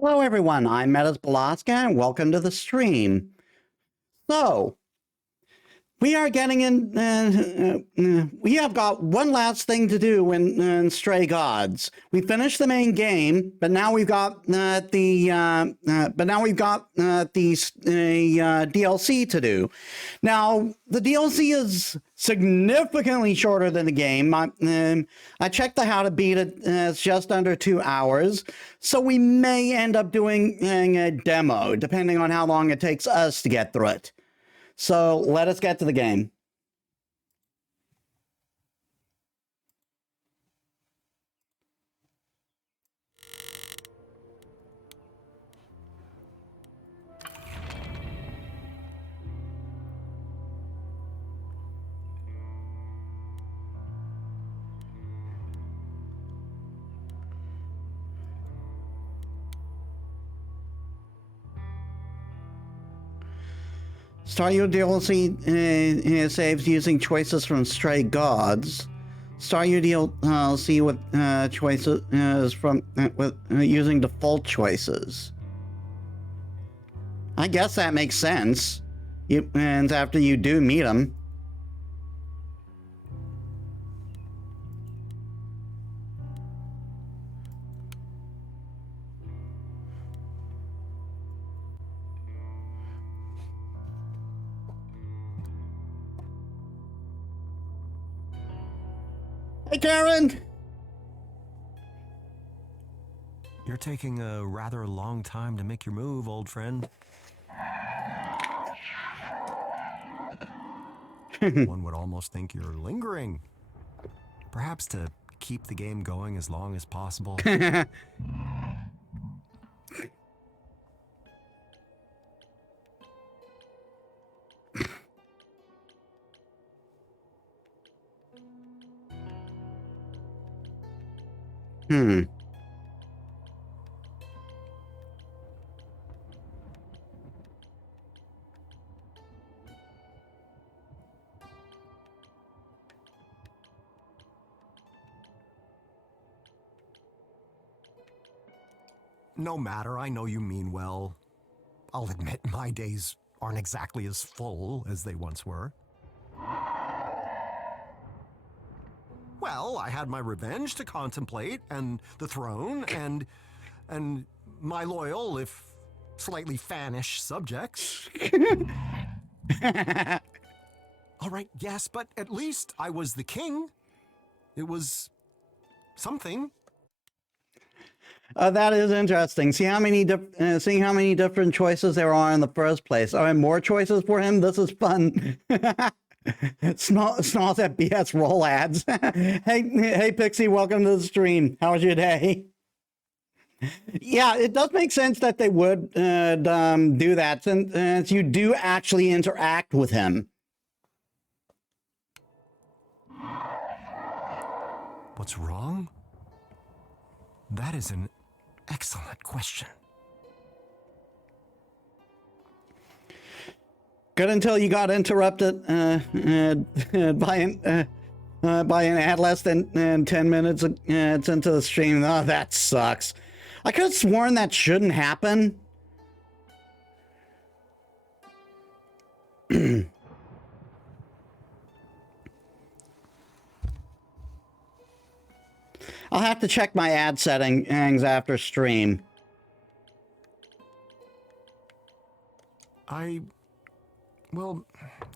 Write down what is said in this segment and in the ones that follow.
Hello everyone, I'm Metis Balaska and welcome to the stream. So, we are getting in, we have got one last thing to do in Stray Gods. We finished the main game, but now we've got the DLC to do. Now, the DLC is significantly shorter than the game. I checked the how to beat it, it's just under 2 hours. So we may end up doing a demo, depending on how long it takes us to get through it. So let us get to the game. Start your DLC saves using choices from Stray Gods. Start your DLC with choices from using default choices. I guess that makes sense. And after you do meet them. Hey, Karen! You're taking a rather long time to make your move, old friend. One would almost think you're lingering. Perhaps to keep the game going as long as possible. No matter, I know you mean well. I'll admit my days aren't exactly as full as they once were. Well, I had my revenge to contemplate, and the throne, and my loyal, if slightly fannish subjects. All right, yes, but at least I was the king. It was something. That is interesting. See how many seeing how many different choices there are in the first place. Are there more choices for him? This is fun. Snarls at BS roll ads. hey, Pixie, welcome to the stream. How was your day? Yeah, it does make sense that they would do that since you do actually interact with him. What's wrong? That is an excellent question. Good until you got interrupted by an ad less than 10 minutes into the stream. Oh, that sucks. I could have sworn that shouldn't happen. I'll have to check my ad settings after stream. Well,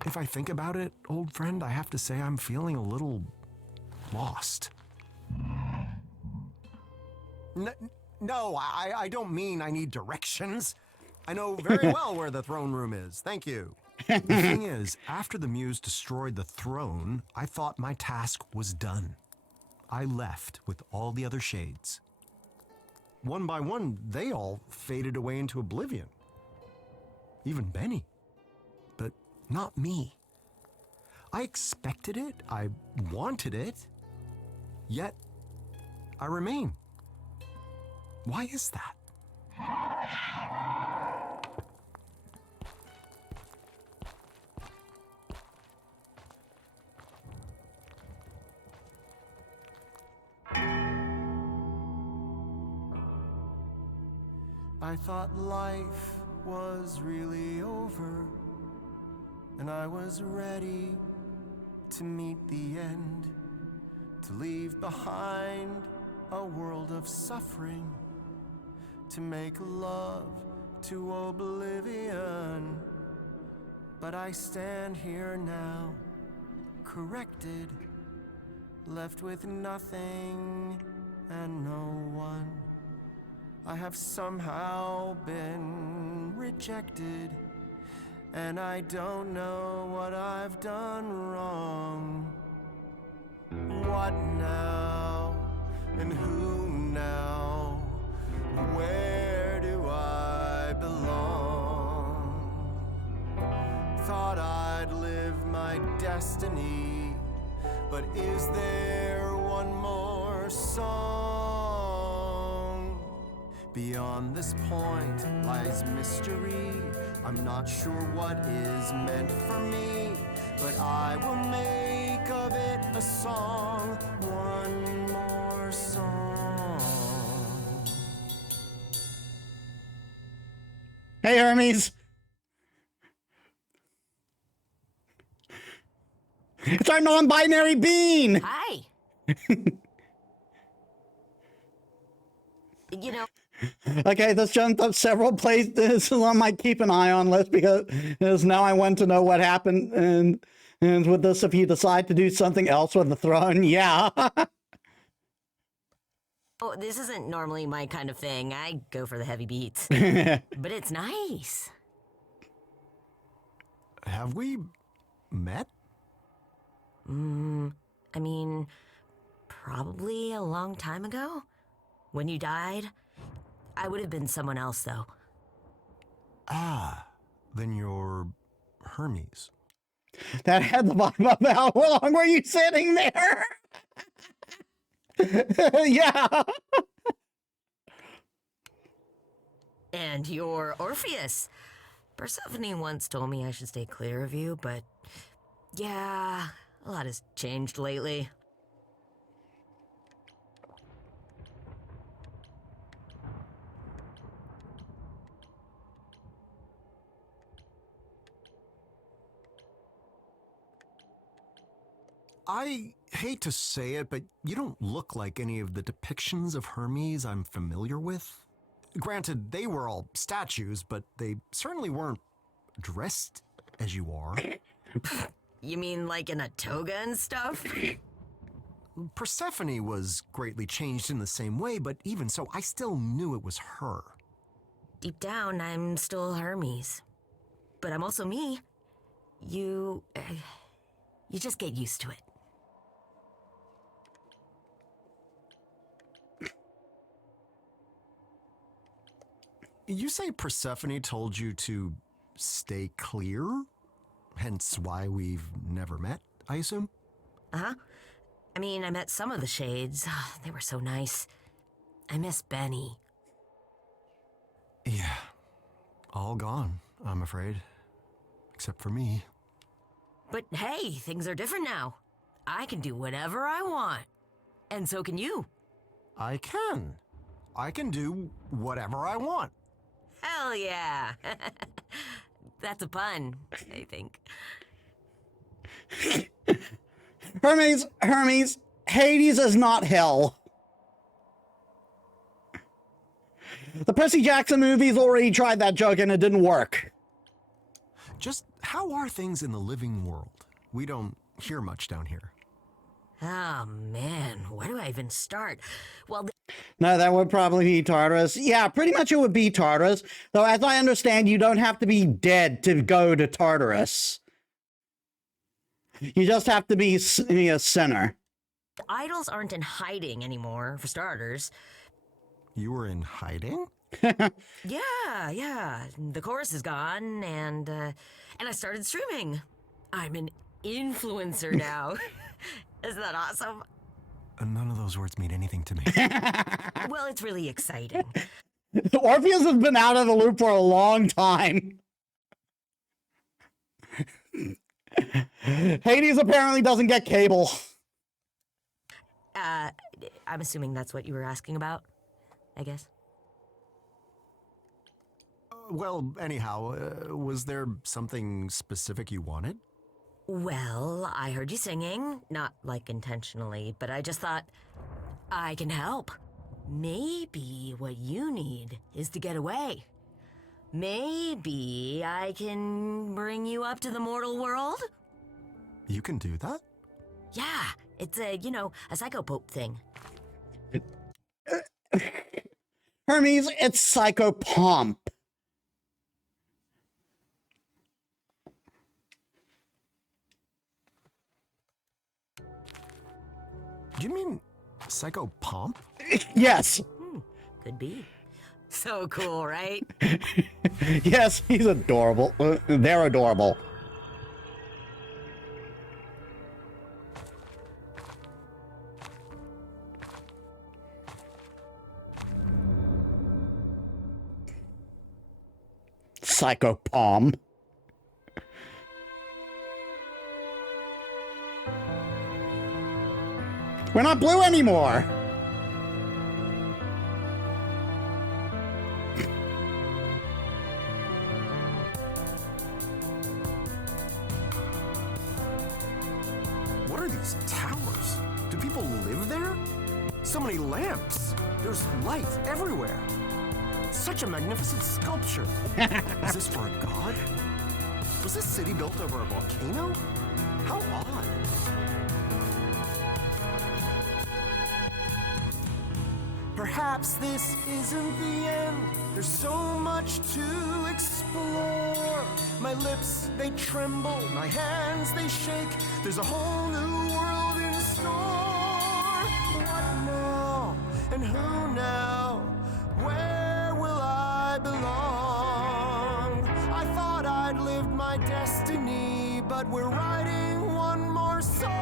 if I think about it, old friend, I have to say I'm feeling a little lost. No, I don't mean I need directions. I know very well where the throne room is. Thank you. The thing is, after the Muse destroyed the throne, I thought my task was done. I left with all the other shades. One by one, they all faded away into oblivion. Even Benny. But not me. I expected it. I wanted it. Yet, I remain. Why is that? I thought life was really over, and I was ready to meet the end, to leave behind a world of suffering, to make love to oblivion. But I stand here now, corrected, left with nothing and no one. I have somehow been rejected, and I don't know what I've done wrong. What now? And who now? Where do I belong? Thought I'd live my destiny, but is there one more song? Beyond this point lies mystery. I'm not sure what is meant for me, but I will make of it a song, one more song. Hey, Hermes. It's our non-binary bean. Hi. You know, Okay, this jumped up several places. This is on my keep an eye on list because now I want to know what happened and with this if you decide to do something else with the throne. Yeah. oh, this isn't normally my kind of thing. I go for the heavy beats. But it's nice. Have we met? I mean, probably a long time ago. When you died, I would have been someone else, though. Ah, then you're Hermes. That had the vibe of how long were you sitting there? Yeah. And you're Orpheus. Persephone once told me I should stay clear of you, but yeah, a lot has changed lately. I hate to say it, but you don't look like any of the depictions of Hermes I'm familiar with. Granted, they were all statues, but they certainly weren't dressed as you are. You mean like in a toga and stuff? Persephone was greatly changed in the same way, but even so, I still knew it was her. Deep down, I'm still Hermes. But I'm also me. You just get used to it. You say Persephone told you to stay clear? Hence why we've never met, I assume? Uh-huh. I mean, I met some of the shades. They were so nice. I miss Benny. Yeah. All gone, I'm afraid. Except for me. But hey, things are different now. I can do whatever I want. And so can you. I can. I can do whatever I want. Hell yeah. That's a pun, I think. Hermes, Hades is not hell. The Percy Jackson movies already tried that joke and it didn't work. Just how are things in the living world? We don't hear much down here. Oh man, where do I even start? Well, No, that would probably be Tartarus. Yeah, pretty much it would be Tartarus. Though, as I understand, you don't have to be dead to go to Tartarus. You just have to be a sinner. idols aren't in hiding anymore, for starters. You were in hiding? Yeah. The chorus is gone, and I started streaming. I'm an influencer now. Isn't that awesome? None of those words mean anything to me. Well, it's really exciting. Orpheus has been out of the loop for a long time. Hades apparently doesn't get cable. I'm assuming that's what you were asking about, I guess. Well, anyhow, was there something specific you wanted? Well, I heard you singing, not like intentionally, but I just thought I can help. Maybe what you need is to get away. Maybe I can bring you up to the mortal world? You can do that? Yeah, it's a psychopope thing. Hermes, it's psychopomp. You mean psychopomp? Yes. Could be. So cool, right? Yes, he's adorable. They're adorable. Psychopomp. We're not blue anymore. What are these towers? Do people live there? So many lamps. There's light everywhere. Such a magnificent sculpture. Is this for a god? Was this city built over a volcano? How odd. Perhaps this isn't the end. There's so much to explore. My lips, they tremble. My hands, they shake. There's a whole new world in store. What now? And who now? Where will I belong? I thought I'd lived my destiny, but we're writing one more song.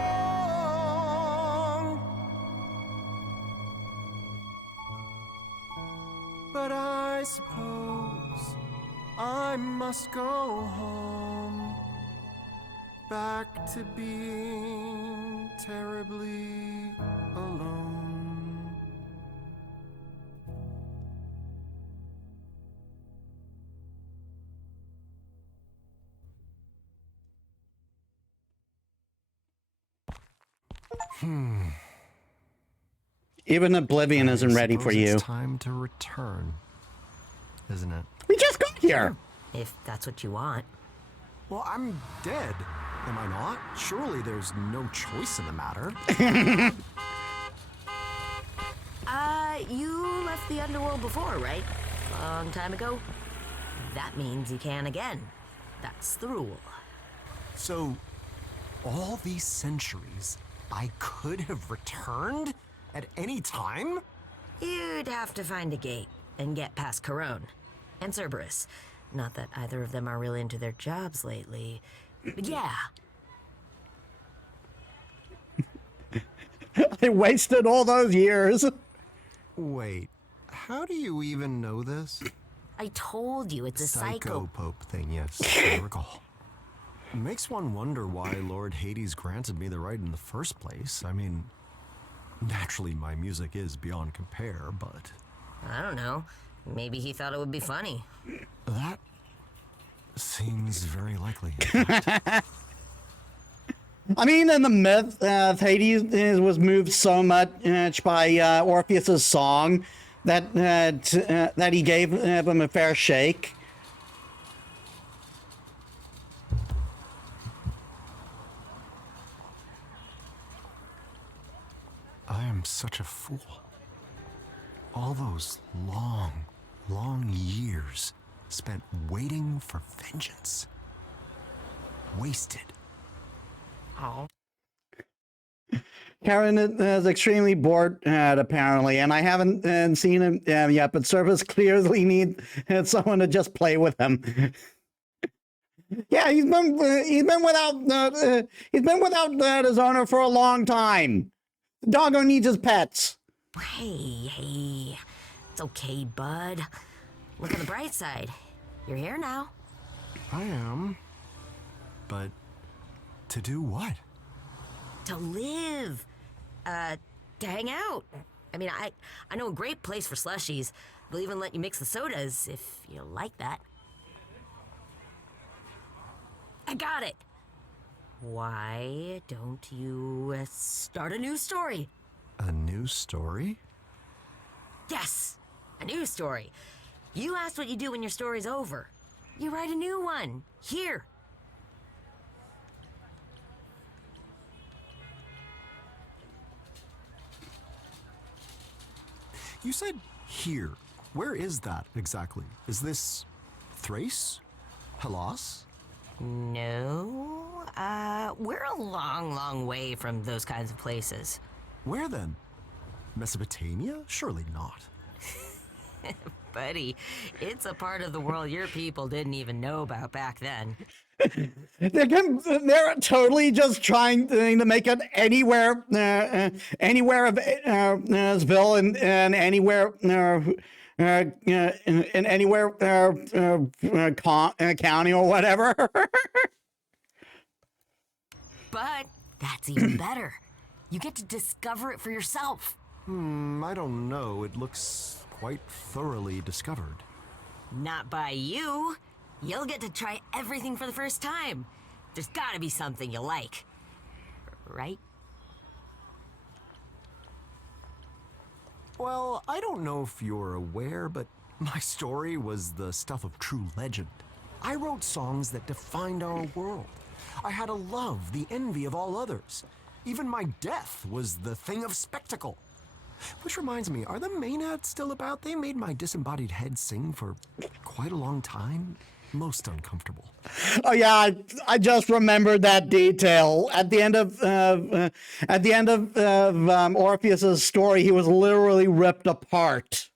But I suppose I must go home, back to being terribly alone. Even Oblivion isn't ready for you. It's time to return, isn't it? We just got here. If that's what you want. Well, I'm dead. Am I not? Surely there's no choice in the matter. You left the underworld before, right? Long time ago. That means you can again. That's the rule. So, all these centuries, I could have returned at any time? You'd have to find a gate and get past Corone and Cerberus. Not that either of them are really into their jobs lately. But yeah. I wasted all those years. Wait, how do you even know this? I told you it's a Psychopope thing, yes, I recall. It makes one wonder why Lord Hades granted me the right in the first place. I mean, naturally my music is beyond compare, but... I don't know. Maybe he thought it would be funny. That seems very likely. I mean, in the myth, Hades was moved so much by Orpheus's song that he gave him a fair shake. I am such a fool. All those long, long years spent waiting for vengeance. Wasted. Oh. Karen is extremely bored, apparently, and I haven't seen him yet, but Service clearly needs someone to just play with him. Yeah, he's been without his owner for a long time. The doggo needs his pets. Hey. It's okay, bud. Look on the bright side. You're here now. I am. But to do what? To live. To hang out. I mean, I know a great place for slushies. They'll even let you mix the sodas if you like that. I got it. Why don't you start a new story? A new story? Yes, a new story. You asked what you do when your story's over. You write a new one. Here. You said here. Where is that exactly? Is this Thrace? Hellas? No, we're a long, long way from those kinds of places. Where then? Mesopotamia? Surely not. Buddy, it's a part of the world your people didn't even know about back then. They're totally just trying to make it anywhere, anywhere of Ville and anywhere, in anywhere county or whatever. But that's even better. You get to discover it for yourself. I don't know. It looks quite thoroughly discovered. Not by you. You'll get to try everything for the first time. There's gotta be something you like. Right? Well, I don't know if you're aware, but my story was the stuff of true legend. I wrote songs that defined our world. I had a love, the envy of all others. Even my death was the thing of spectacle. Which reminds me, are the Maenads still about? They made my disembodied head sing for quite a long time. Most uncomfortable. Oh yeah, I just remembered that detail. At the end of Orpheus's story, he was literally ripped apart.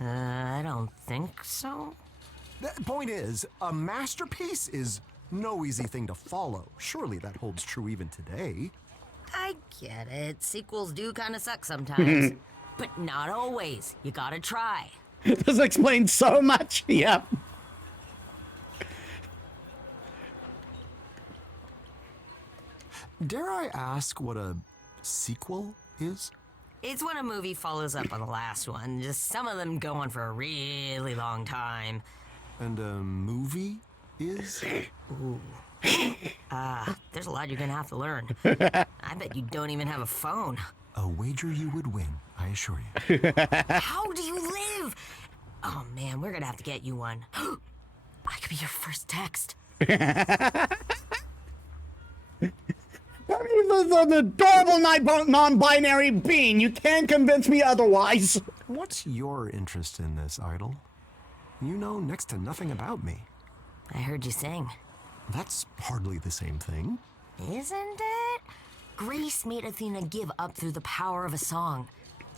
I don't think so. The point is, a masterpiece is no easy thing to follow. Surely that holds true even today. I get it. Sequels do kind of suck sometimes. But not always. You gotta try. This explains so much. Yep. Dare I ask what a sequel is? It's when a movie follows up on the last one. Just some of them go on for a really long time. And a movie is? Ooh. There's a lot you're gonna have to learn. I bet you don't even have a phone. A wager you would win, I assure you. How do you live? Oh man, we're gonna have to get you one. I could be your first text. I mean, this is an adorable non-binary being. You can't convince me otherwise. What's your interest in this, Idol? You know next to nothing about me. I heard you sing. That's hardly the same thing. Isn't it? Grace made Athena give up through the power of a song.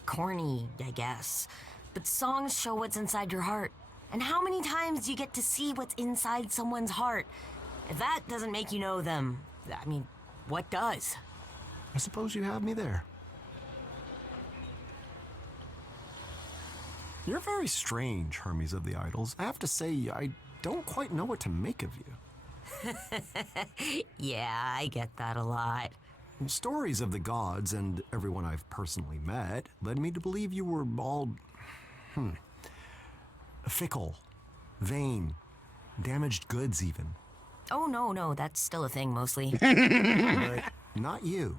Corny, I guess. But songs show what's inside your heart. And how many times do you get to see what's inside someone's heart? If that doesn't make you know them, I mean, what does? I suppose you have me there. You're very strange, Hermes of the Idols. I have to say, I don't quite know what to make of you. Yeah, I get that a lot. Stories of the gods and everyone I've personally met led me to believe you were all, fickle, vain, damaged goods even. Oh, no, that's still a thing mostly. But not you.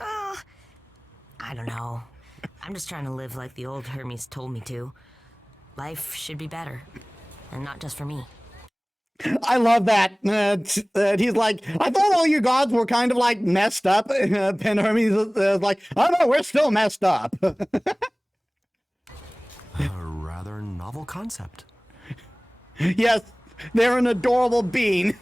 I don't know. I'm just trying to live like the old Hermes told me to. Life should be better. And not just for me. I love that. He's like, I thought all you gods were kind of like messed up. And Hermes is like, oh no, we're still messed up. A rather novel concept. Yes, they're an adorable being.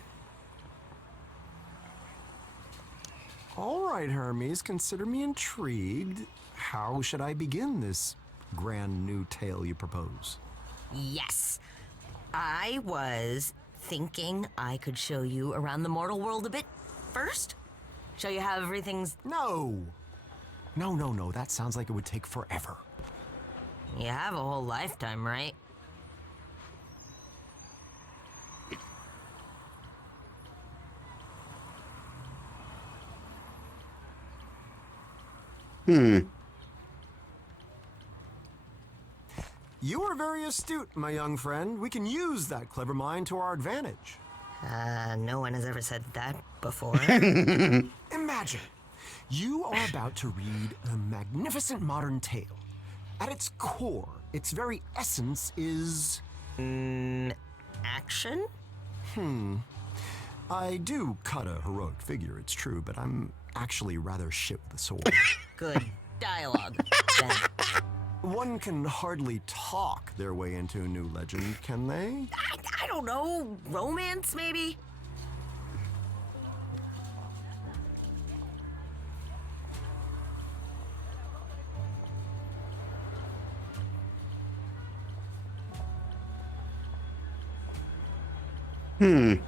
All right, Hermes, consider me intrigued. How should I begin this grand new tale you propose? Yes. I was thinking I could show you around the mortal world a bit first. Show you how everything's... No, that sounds like it would take forever. You have a whole lifetime, right? You are very astute, my young friend. We can use that clever mind to our advantage. No one has ever said that before. Imagine, you are about to read a magnificent modern tale. At its core, its very essence is... Action? I do cut a heroic figure, it's true, but I'm actually rather shit with a sword. Good dialogue, then. One can hardly talk their way into a new legend, can they? I don't know. Romance, maybe? It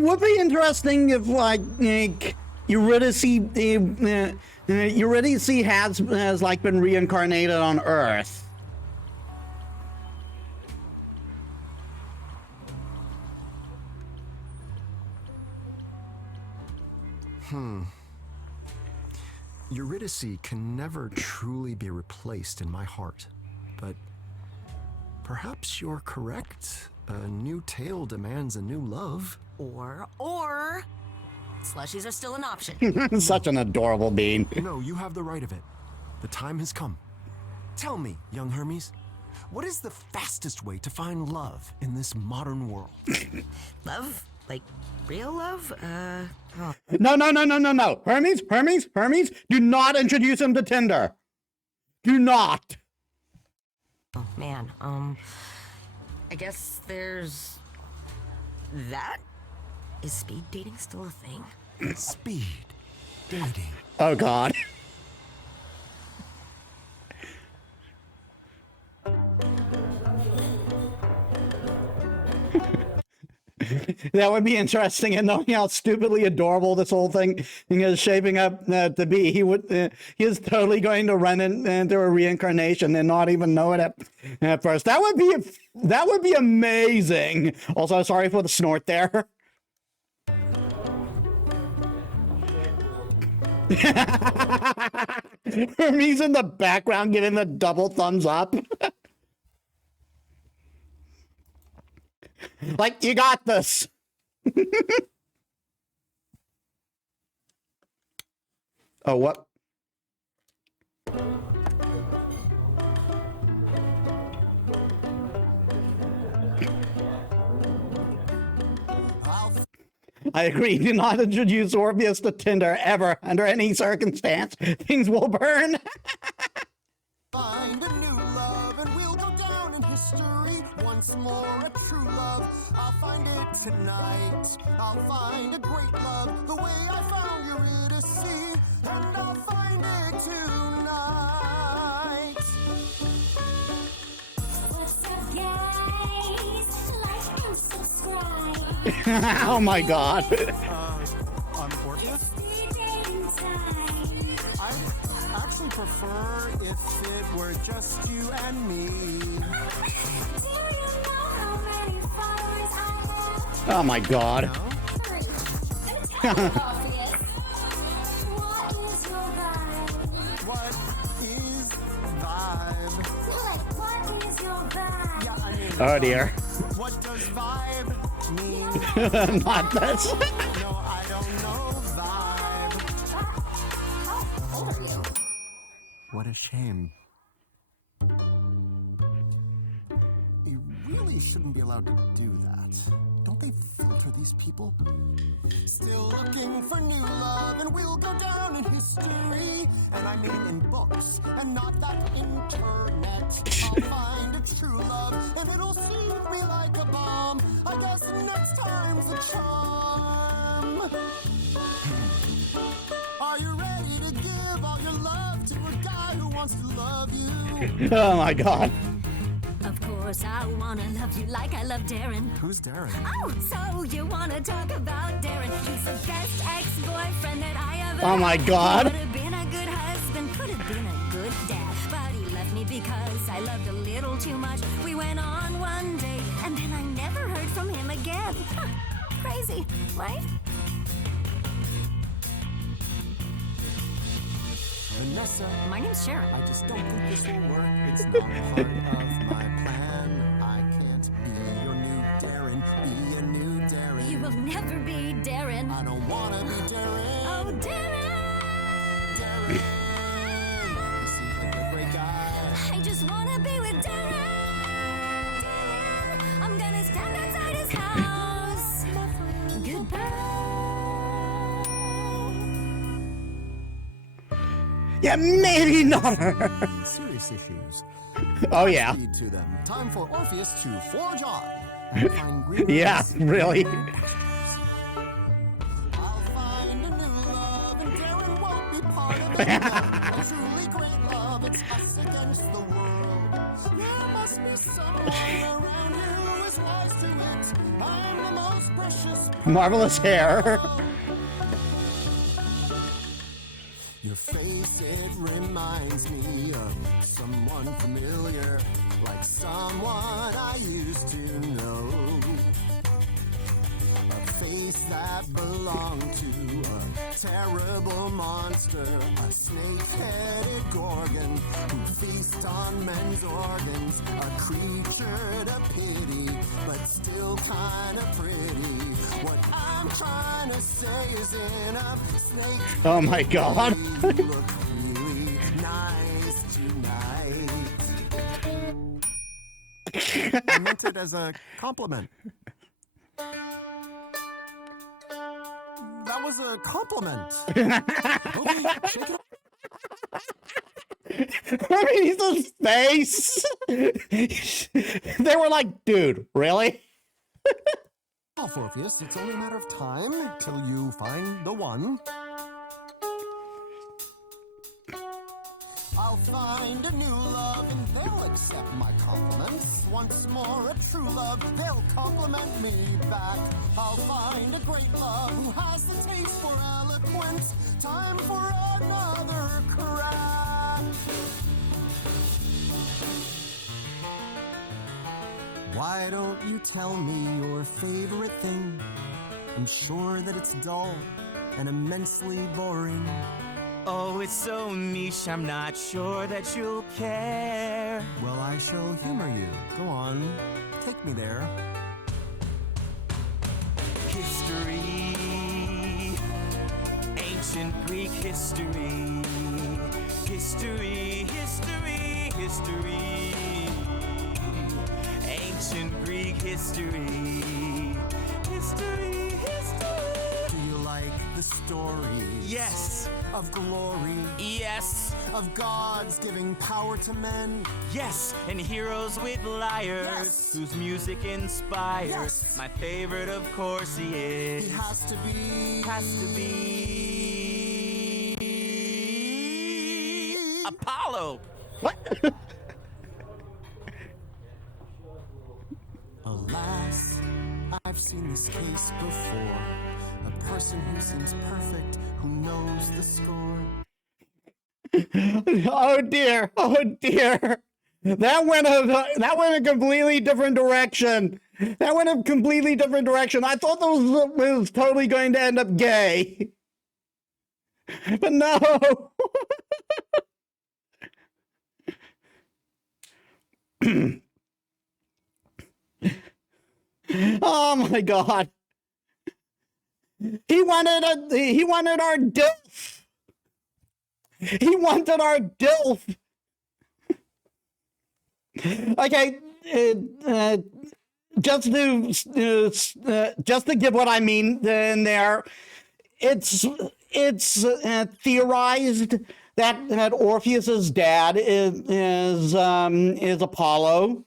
would be interesting if, like Eurydice has like been reincarnated on Earth. Eurydice can never truly be replaced in my heart, but perhaps you're correct. A new tale demands a new love. Or... Slushies are still an option. Such an adorable bean. No, you have the right of it. The time has come. Tell me, young Hermes, what is the fastest way to find love in this modern world? Love? Like, real love? No. Hermes, do not introduce him to Tinder. Do not. Oh, man, I guess there's... that? Is speed dating still a thing? Speed dating. Oh, God. That would be interesting, and knowing how stupidly adorable this whole thing is shaping up to be, he is totally going to run into a reincarnation and not even know it at first. That would be amazing. Also, sorry for the snort there. Hermes in the background giving the double thumbs up. Like, you got this. Oh, what? I agree. Do not introduce Orpheus to Tinder ever, under any circumstance. Things will burn. Find a new love and we'll go down in history. Once more a true love. I'll find it tonight. I'll find a great love the way I found Eurydice, and I'll find it tonight. What's up, guys? Like and subscribe. Oh my God. I'm Orpheus. Speed dating time. I actually prefer if it were just you and me. Do you know how many followers I have? Oh my God. No? 3. Tell me, Orpheus. What is your vibe? What is vibe? Like, what is your vibe? Yeah, I mean, Oh dear. what does vibe mean? Not this. No, I don't know vibe. How old are you? What a shame. You really shouldn't be allowed to do that. Don't they filter these people? Still looking for new love, and we'll go down in history. And I mean in books, and not that internet. I'll find a true love, and it'll soothe me like a balm. I guess next time's a charm. Are you ready to give all your love to a guy who wants to love you? Oh my God. Of course, I wanna love you like I love Darren. Who's Darren? Oh, so you wanna talk about Darren? He's the best ex-boyfriend that I ever Oh my had. God. Could have been a good husband, could have been a good dad, but he left me because I loved a little too much. We went on one date, and then I never heard from him again. Huh, crazy, right? Vanessa. My name's Sharon. I just don't think this will work. It's not part of my plan. I can't be your new Darren. Be a new Darren. You will never be Darren. I don't wanna be Darren. Oh, Darren! Darren. He seems like a great guy. I just wanna be with Darren. I'm gonna stand outside his house. Goodbye. Yeah, maybe not her. Serious issues. Oh, yeah. Lead to them. Time for Orpheus to forge on. And find green Yeah, roots. really. I'll find a new love, and Darren won't be part of it. A truly great love, it's us against the world. There must be someone around here who is wise to it. I'm the most precious. Marvelous hair. Your face, it reminds me of someone familiar, like someone I used to know. A face that belonged to a terrible monster, a snake-headed gorgon who feasts on men's organs, a creature to pity, but still kinda pretty. What I'm trying to say is in a snake. Oh my god. You look really nice tonight. I meant it as a compliment. That was a compliment. Okay, shake it off. His face. They were like, dude, really? Orpheus, it's only a matter of time till you find the one. I'll find a new love and they'll accept my compliments. Once more a true love, they'll compliment me back. I'll find a great love who has the taste for eloquence. Time for another crack. Why don't you tell me your favorite thing? I'm sure that it's dull and immensely boring. Oh, it's so niche, I'm not sure that you'll care. Well, I shall humor you. Go on, take me there. History, ancient Greek history. History, history, history. Ancient Greek history. History, history. Do you like the stories? Yes, Of glory, yes, of gods giving power to men. yes, and heroes with lyres, Yes. whose music inspires. Yes. My favorite, of course, he is. He has to be. Apollo. What? Alas, I've seen this case before. A person who seems perfect, who knows the score. Oh dear. Oh dear. That went a completely different direction. That went a completely different direction. I thought that was totally going to end up gay. But no. Oh my god. He wanted our DILF. He wanted our DILF. Okay, just to give what I mean in there, it's theorized that Orpheus's dad is Apollo.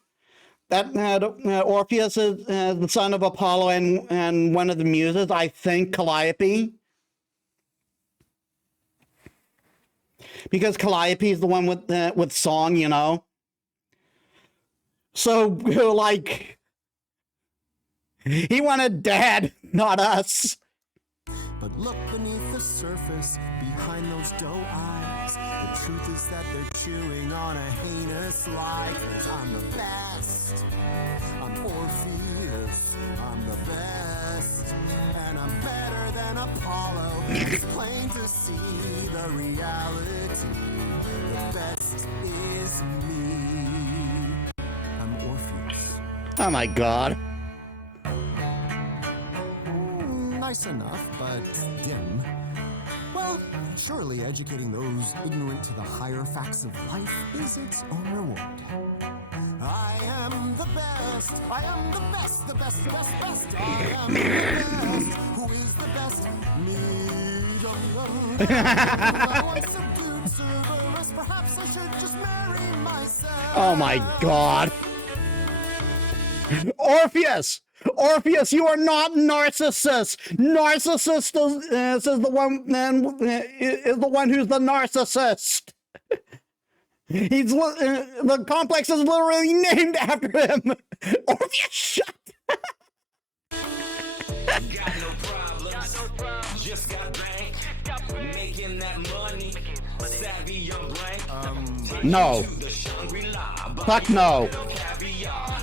That Orpheus is the son of Apollo and one of the muses, I think Calliope. Because Calliope is the one with song, you know. So, like, he wanted dad, not us. But look beneath the surface, behind those doe eyes. The truth is that they're chewing on a heinous lie, 'cause I'm the best. I'm Orpheus, I'm the best. And I'm better than Apollo. It's plain to see the reality. The best is me. I'm Orpheus. Oh my god. Nice enough, but dim. Well, surely educating those ignorant to the higher facts of life is its own reward. I am the best. I am the best, the best, best, best. I am the best. Who is the best? Me. I once subdued Cerberus. Perhaps I should just marry myself. Oh my god. Orpheus! Orpheus, you are not Narcissus. Narcissus is the one who's the narcissist. He's the complex is literally named after him. Orpheus, shut. Got no problems. Just got bank. Making that money. Savvy young blank. No. Fuck no.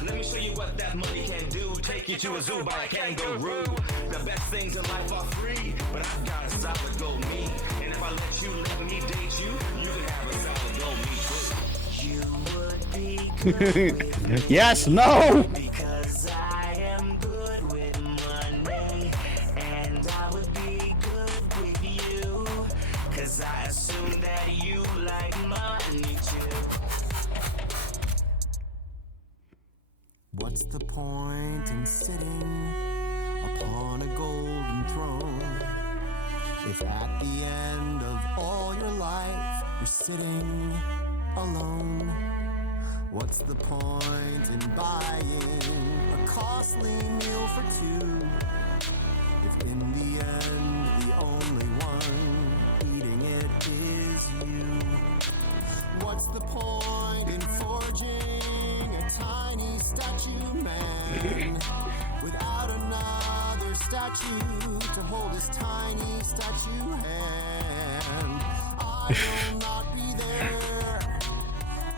Let me show you what that money can do. Take you to a zoo by a kangaroo. The best things in life are free, but I've got a solid gold me. And if I let me date you, you can have a solid gold me too. You would be good with Yes, no. because I am good with money, and I would be good with you, cause I assume that you like money too. What's the point in sitting upon a golden throne if at the end of all your life you're sitting alone? What's the point in buying a costly meal for two if in the end the only one eating it is you? What's the point in forging a tiny statue man without another statue to hold his tiny statue hand? I will not be there.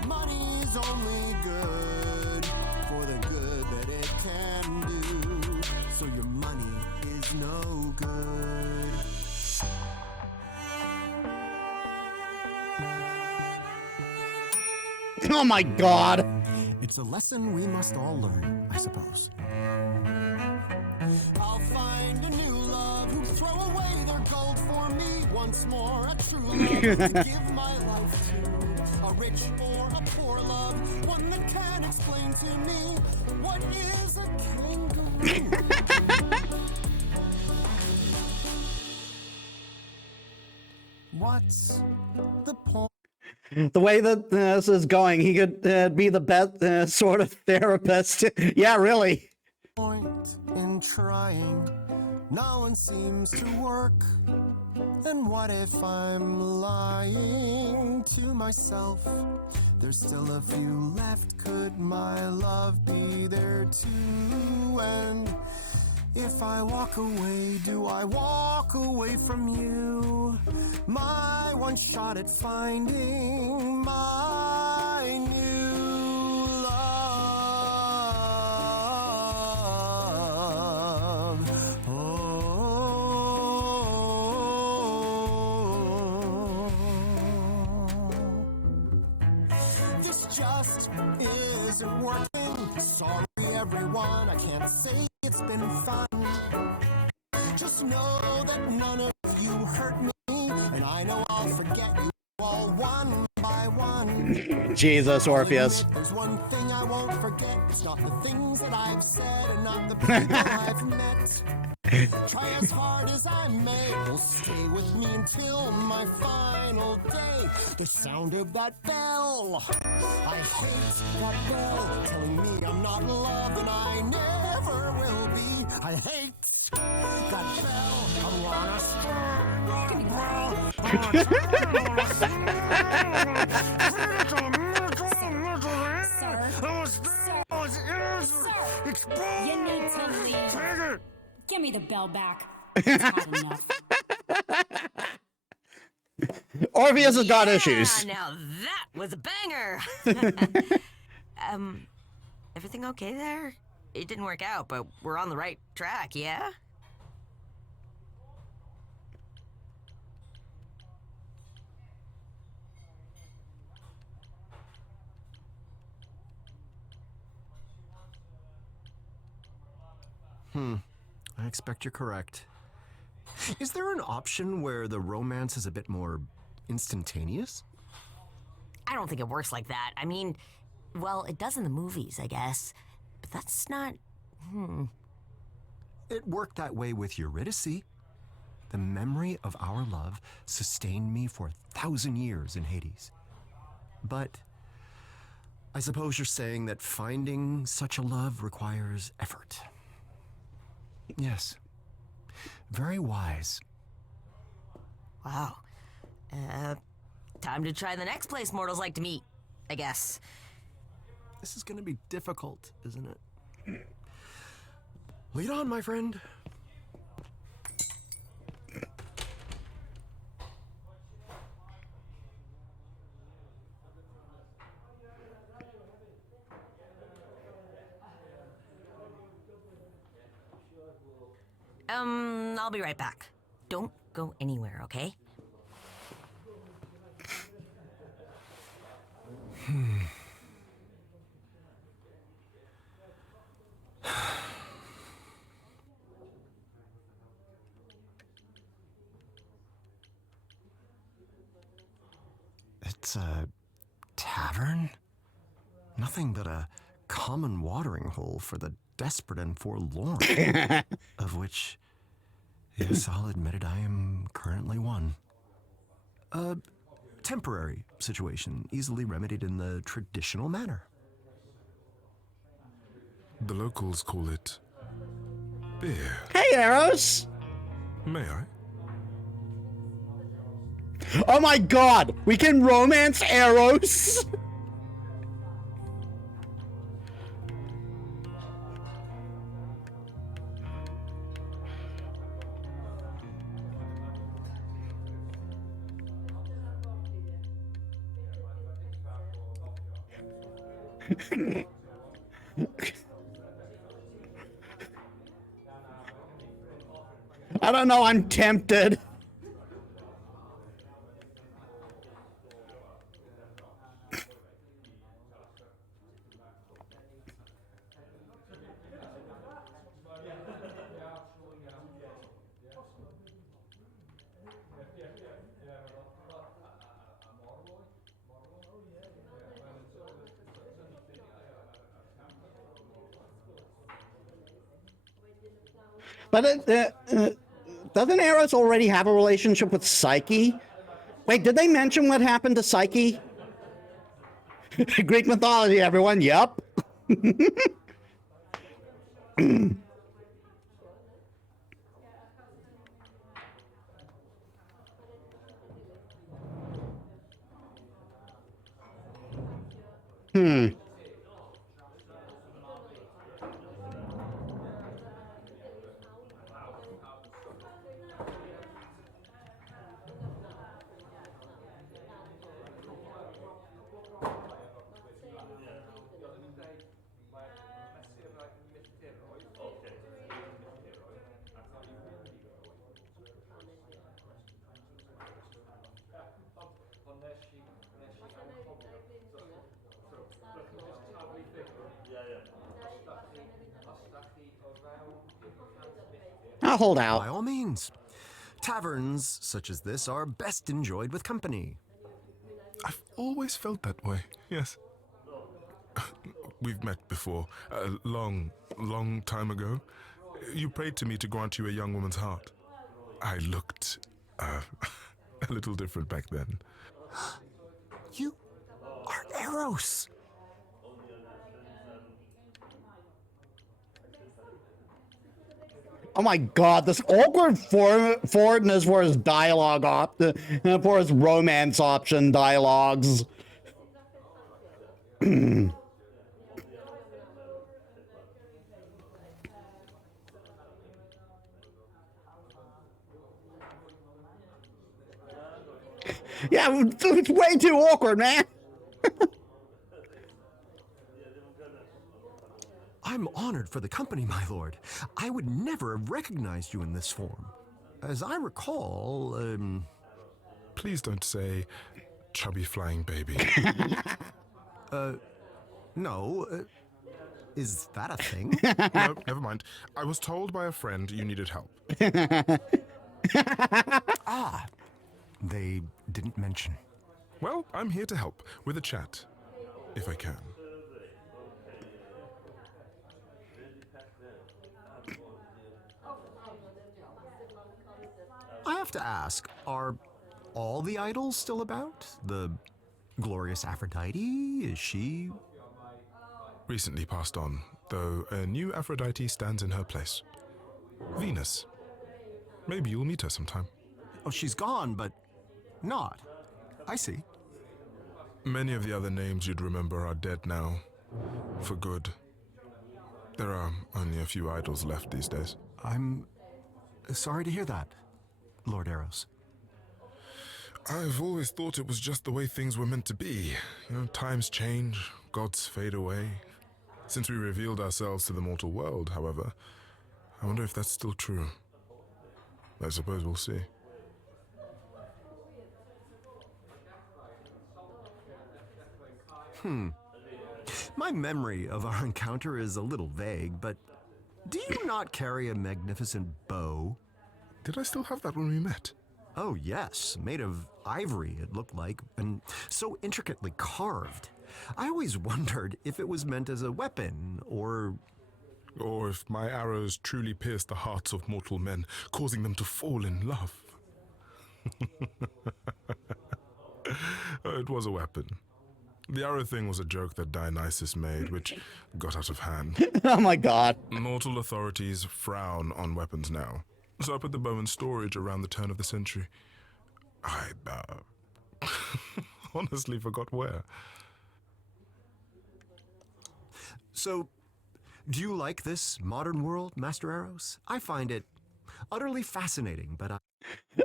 Money's only good for the good that it can do. So your money is no good. Oh my god. It's a lesson we must all learn, I suppose. I'll find a new love who'll throw away their gold for me once more. A true love to give my life to. A rich or a poor love, one that can explain to me what is a kangaroo. What's the point? The way that this is going, he could be the best sort of therapist. Yeah, really. Point in trying, no one seems to work. And what if I'm lying to myself? There's still a few left. Could my love be there too? And if I walk away, do I walk away from you? My one shot at finding my new love. This just isn't working. Sorry, everyone, I can't say it's been fun. Just know that none of you hurt me, and I know I'll forget you all one by one. Jesus, Orpheus. There's one thing I won't forget. It's not the things that I've said and not the people I've met. Try as hard as I may, will stay with me until my final day. The sound of that bell, I hate that bell, telling me I'm not loved and I never will be. I hate that bell. I'm honest. You need to leave. Give me the bell back. It's hot enough. Orpheus has got issues. Now that was a banger. Everything okay there? It didn't work out, but we're on the right track, yeah? I expect you're correct. Is there an option where the romance is a bit more instantaneous? I don't think it works like that. I mean, well, it does in the movies, I guess. But that's not... It worked that way with Eurydice. The memory of our love sustained me for 1,000 years in Hades. But I suppose you're saying that finding such a love requires effort. Yes. Very wise. Wow. Time to try the next place mortals like to meet, I guess. This is going to be difficult, isn't it? Lead on, my friend. I'll be right back. Don't go anywhere, okay? It's a tavern? Nothing but a common watering hole for the desperate and forlorn, of which, yes, I'll admit it, I am currently one. A temporary situation, easily remedied in the traditional manner. The locals call it beer. Hey, Eros! May I? Oh my god! We can romance Eros! I don't know, I'm tempted. But doesn't Eros already have a relationship with Psyche? Wait, did they mention what happened to Psyche? Greek mythology, everyone. Yup. I'll hold By out. all means. Taverns such as this are best enjoyed with company. I've always felt that way, yes. We've met before, a long, long time ago. You prayed to me to grant you a young woman's heart. I looked a little different back then. You are Eros. Oh my god, this awkward forwardness for his dialogue for his romance option dialogues. Yeah, it's way too awkward, man. I'm honored for the company, my lord. I would never have recognized you in this form. As I recall, Please don't say chubby flying baby. no. Is that a thing? No, never mind. I was told by a friend you needed help. They didn't mention. Well, I'm here to help with a chat, if I can. I have to ask, are all the idols still about? The glorious Aphrodite? Is she... Recently passed on, though a new Aphrodite stands in her place. Venus. Maybe you'll meet her sometime. Oh, she's gone, but not. I see. Many of the other names you'd remember are dead now. For good. There are only a few idols left these days. I'm sorry to hear that, Lord Eros. I've always thought it was just the way things were meant to be. You know, times change, gods fade away. Since we revealed ourselves to the mortal world, however, I wonder if that's still true. I suppose we'll see. My memory of our encounter is a little vague, but do you not carry a magnificent bow? Did I still have that when we met? Oh, yes, made of ivory, it looked like, and so intricately carved. I always wondered if it was meant as a weapon, or if my arrows truly pierced the hearts of mortal men, causing them to fall in love. It was a weapon. The arrow thing was a joke that Dionysus made, which got out of hand. Oh my god. Mortal authorities frown on weapons now, so I put the bow in storage around the turn of the century. I honestly forgot where. So, do you like this modern world, Master Eros? I find it utterly fascinating, but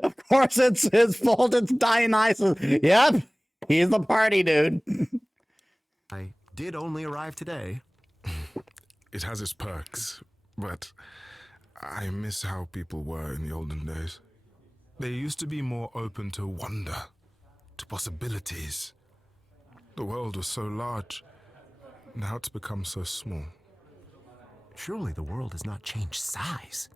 Of course it's his fault, it's Dionysus. Yep, he's the party dude. I did only arrive today. It has its perks, but I miss how people were in the olden days. They used to be more open to wonder, to possibilities. The world was so large. Now it's become so small. Surely the world has not changed size.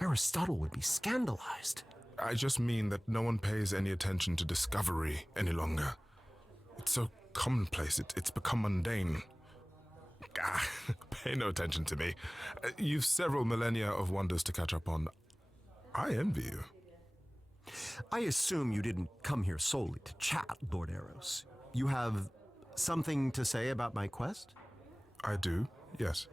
Aristotle would be scandalized. I just mean that no one pays any attention to discovery any longer. It's so commonplace, it's become mundane. Pay no attention to me. You've several millennia of wonders to catch up on. I envy you. I assume you didn't come here solely to chat, Lord Eros. You have something to say about my quest? I do, yes.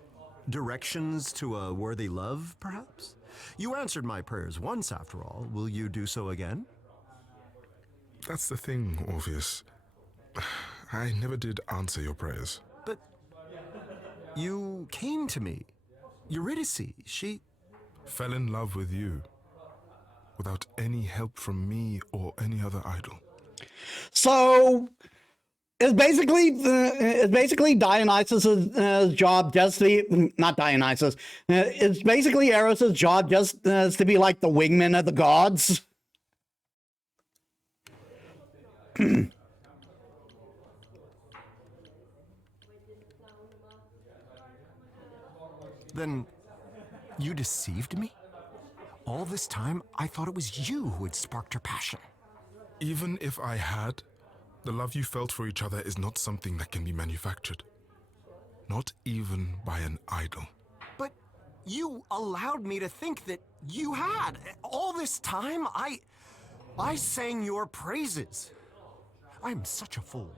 Directions to a worthy love, perhaps? You answered my prayers once, after all. Will you do so again? That's the thing, Orpheus. I never did answer your prayers. But you came to me. Eurydice, she... Fell in love with you. Without any help from me or any other idol. So it's basically Dionysus's job just to be, not Dionysus. It's basically Eros's job just to be like the wingman of the gods. Then you deceived me? All this time, I thought it was you who had sparked her passion. Even if I had, the love you felt for each other is not something that can be manufactured. Not even by an idol. But you allowed me to think that you had. All this time, I sang your praises. I'm such a fool.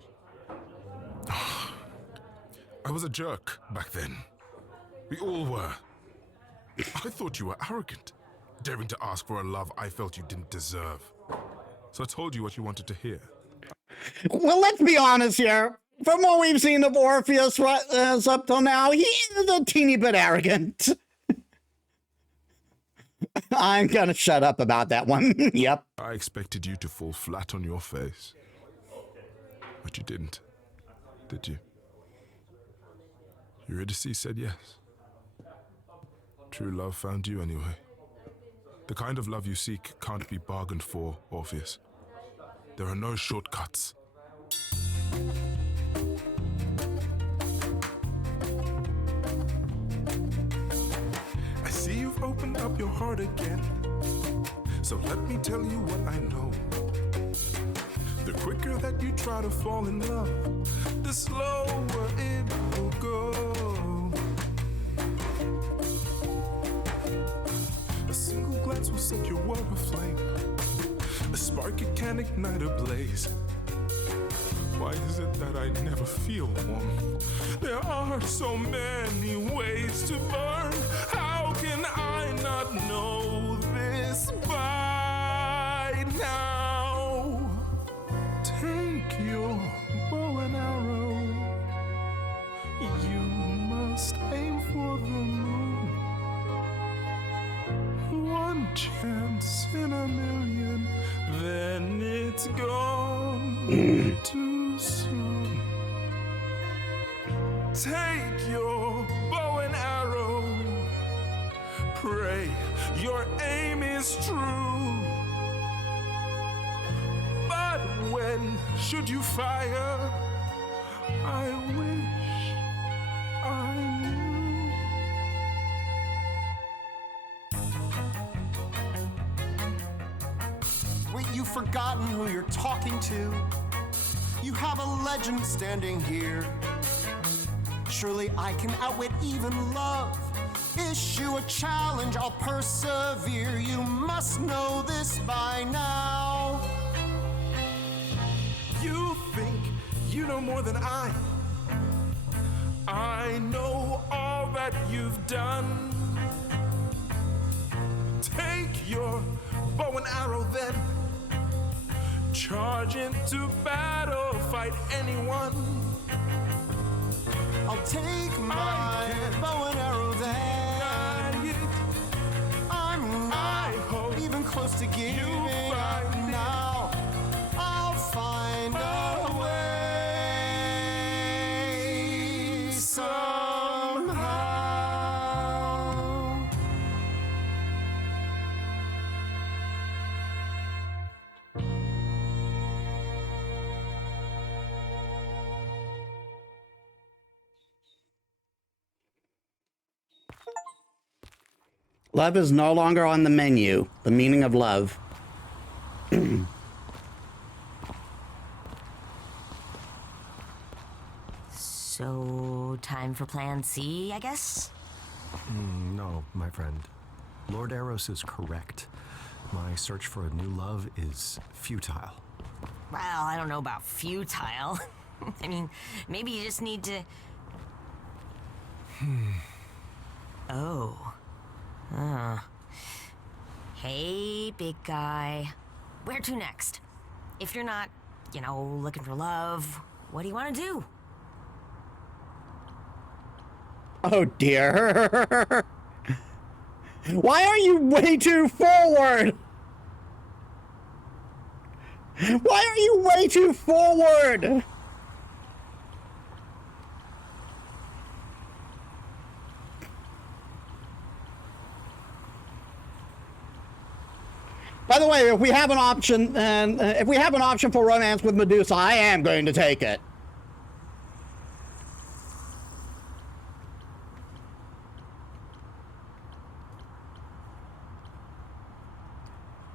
I was a jerk back then. We all were. I thought you were arrogant, daring to ask for a love I felt you didn't deserve. So I told you what you wanted to hear. Well, let's be honest here. From what we've seen of Orpheus up till now, he is a teeny bit arrogant. I'm gonna shut up about that one. Yep. I expected you to fall flat on your face. But you didn't, did you? Eurydice said yes. True love found you anyway. The kind of love you seek can't be bargained for, Orpheus. There are no shortcuts. I see you've opened up your heart again. So let me tell you what I know. The quicker that you try to fall in love, the slower it will go. A single glance will set your world aflame. A spark it can ignite a blaze. Why is it that I never feel warm? There are so many ways to burn. How can I not know this by now? Take your bow and arrow. You must aim for the moon. One chance in a million, then it's gone too soon. Take your bow and arrow. Pray your aim is true. But when should you fire? I wish I knew. Wait, you've forgotten who you're talking to? You have a legend standing here. Surely I can outwit even love. Issue a challenge, I'll persevere. You must know this by now. You think you know more than I. I know all that you've done. Take your bow and arrow then. Charge into battle, fight anyone. I'll take my bow and arrow then. I'm not even close to giving up now. I'll find a way somehow. Love is no longer on the menu. The meaning of love. So, time for plan C, I guess? No, my friend. Lord Eros is correct. My search for a new love is futile. Well, I don't know about futile. I mean, maybe you just need to... Oh. Hey, big guy. Where to next? If you're not, looking for love, what do you want to do? Oh dear. Why are you way too forward? Why are you way too forward? By the way, if we have an option, and if we have an option for romance with Medusa, I am going to take it.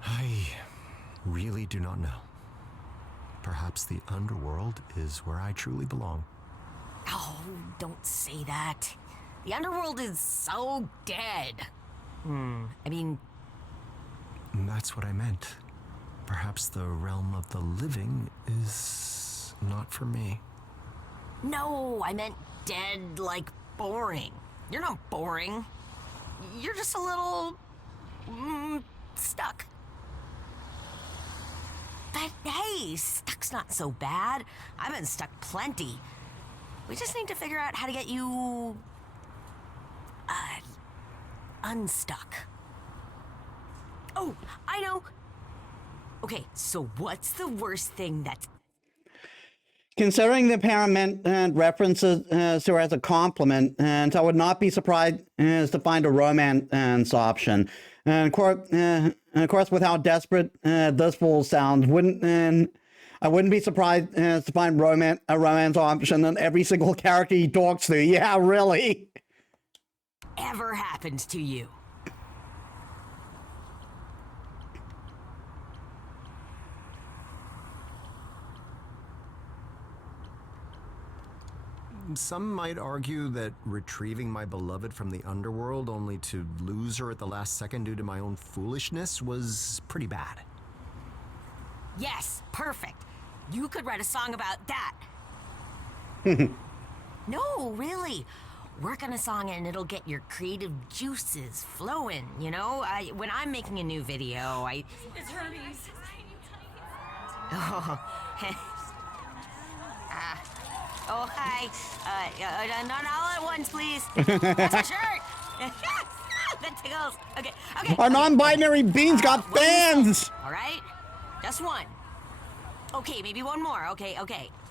I really do not know. Perhaps the underworld is where I truly belong. Oh, don't say that. The underworld is so dead. I mean... That's what I meant. Perhaps the realm of the living is not for me. No, I meant dead, like boring. You're not boring. You're just a little... stuck. But hey, stuck's not so bad. I've been stuck plenty. We just need to figure out how to get you... unstuck. Oh, I know. Okay, so what's the worst thing that's... Considering the apparent references to her as a compliment, and I would not be surprised to find a romance option. And of course, with how desperate this fool sounds, I wouldn't be surprised to find a romance option in every single character he talks to. Yeah, really. Ever happened to you? Some might argue that retrieving my beloved from the underworld only to lose her at the last second due to my own foolishness was pretty bad. Yes, perfect. You could write a song about that. No, really. Work on a song and it'll get your creative juices flowing, you know? When I'm making a new video, It's Hermes. Oh, oh, hi. Not all at once, please. That's a shirt. That tickles. Okay. Our non-binary beans got fans. All right? Just one. Okay, maybe one more. Okay.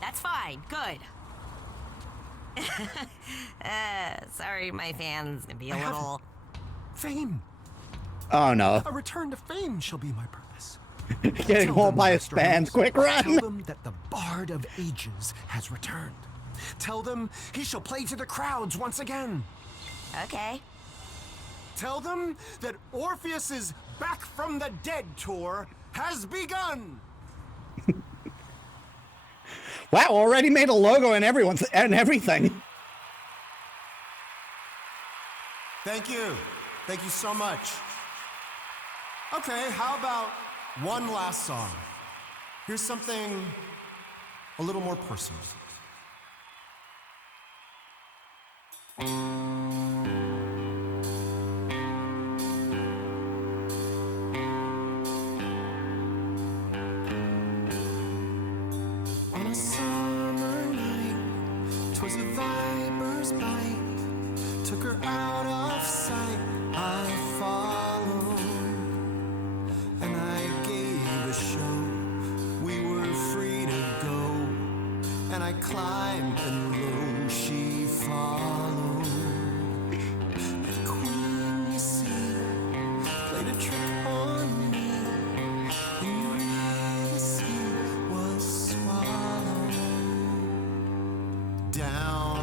That's fine. Good. Sorry, my fans can be a little... Fame. Oh, no. A return to fame shall be my purpose. Getting Tell hauled them, by his Master fans. Hermes, Quick, run. Tell them that the Bard of Ages has returned. Tell them he shall play to the crowds once again. Okay. Tell them that Orpheus's Back from the Dead tour has begun. Wow, already made a logo and everything. Thank you. Thank you so much. Okay, how about one last song? Here's something a little more personal. On a summer night, 'twas a viper's bite, took her out of sight. I followed, and I gave a show. We were free to go, and I climbed, and lo, she followed. The queen, you see, played a trick on me, and you really see was swallowed down.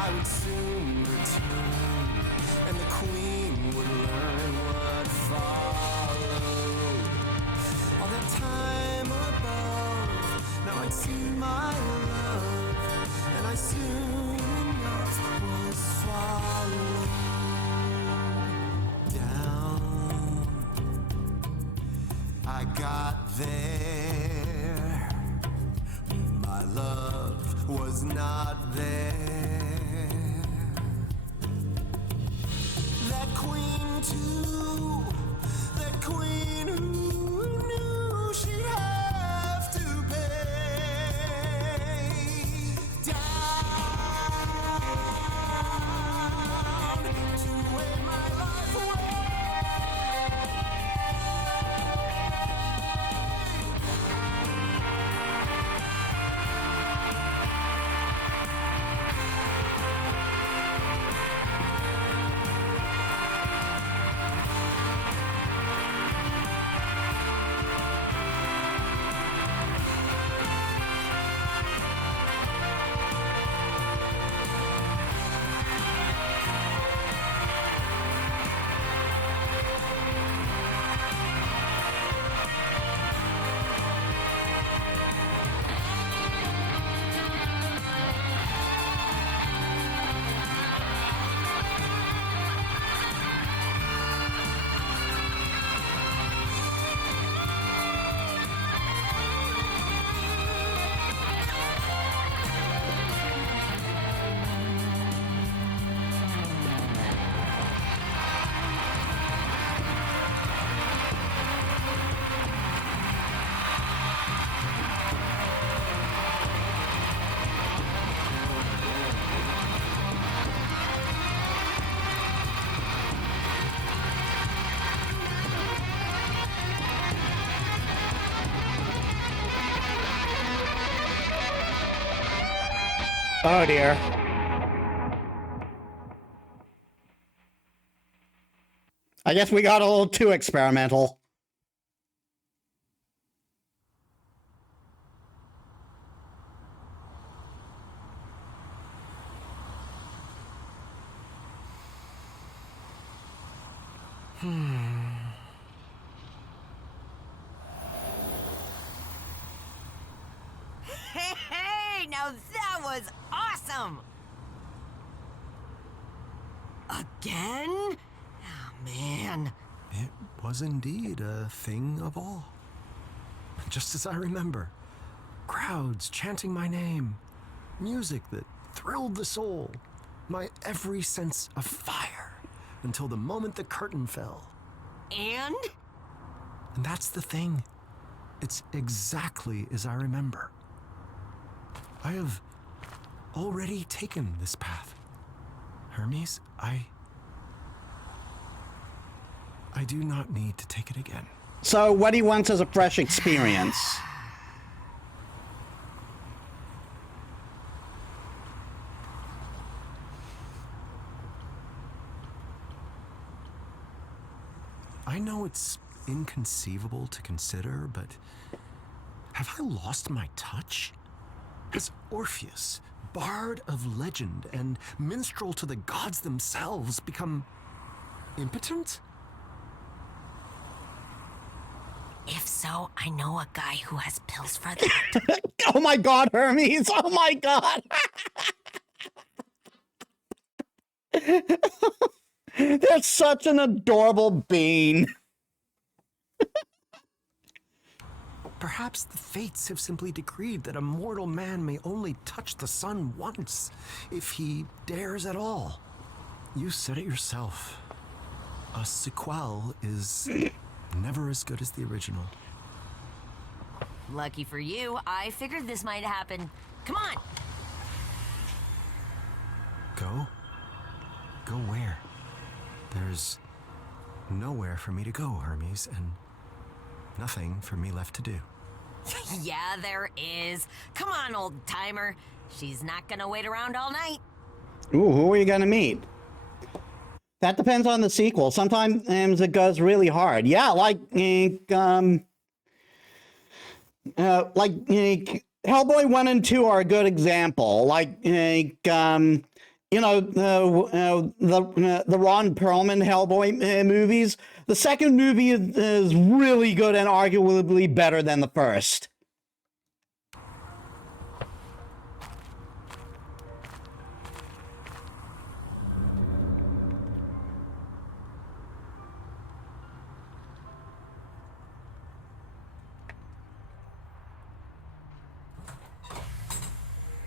I would soon return, and the queen would learn what followed. All that time above, now I'd see my love, and I soon enough was swallowed down. I got there, my love was not there. That queen too, that queen who knew she'd have to pay down to win my life away. Oh dear. I guess we got a little too experimental. Hey, now that was awesome! Again? Oh, man. It was indeed a thing of awe. Just as I remember. Crowds chanting my name. Music that thrilled the soul. My every sense of fire. Until the moment the curtain fell. And? And that's the thing. It's exactly as I remember. I have already taken this path. Hermes, I do not need to take it again. So what he wants is a fresh experience. I know it's inconceivable to consider, but have I lost my touch? Has Orpheus, bard of legend and minstrel to the gods themselves, become impotent? If so, I know a guy who has pills for that. Oh my god, Hermes! Oh my god! They're such an adorable bean. Perhaps the fates have simply decreed that a mortal man may only touch the sun once, if he dares at all. You said it yourself. A sequel is never as good as the original. Lucky for you, I figured this might happen. Come on! Go? Go where? There's nowhere for me to go, Hermes, and nothing for me left to do. Yeah, there is. Come on, old timer. She's not gonna wait around all night. Ooh, who are you gonna meet? That depends on the sequel. Sometimes it goes really hard. Yeah, like Hellboy 1 and 2 are a good example. You know, the Ron Perlman Hellboy movies. The second movie is really good and arguably better than the first.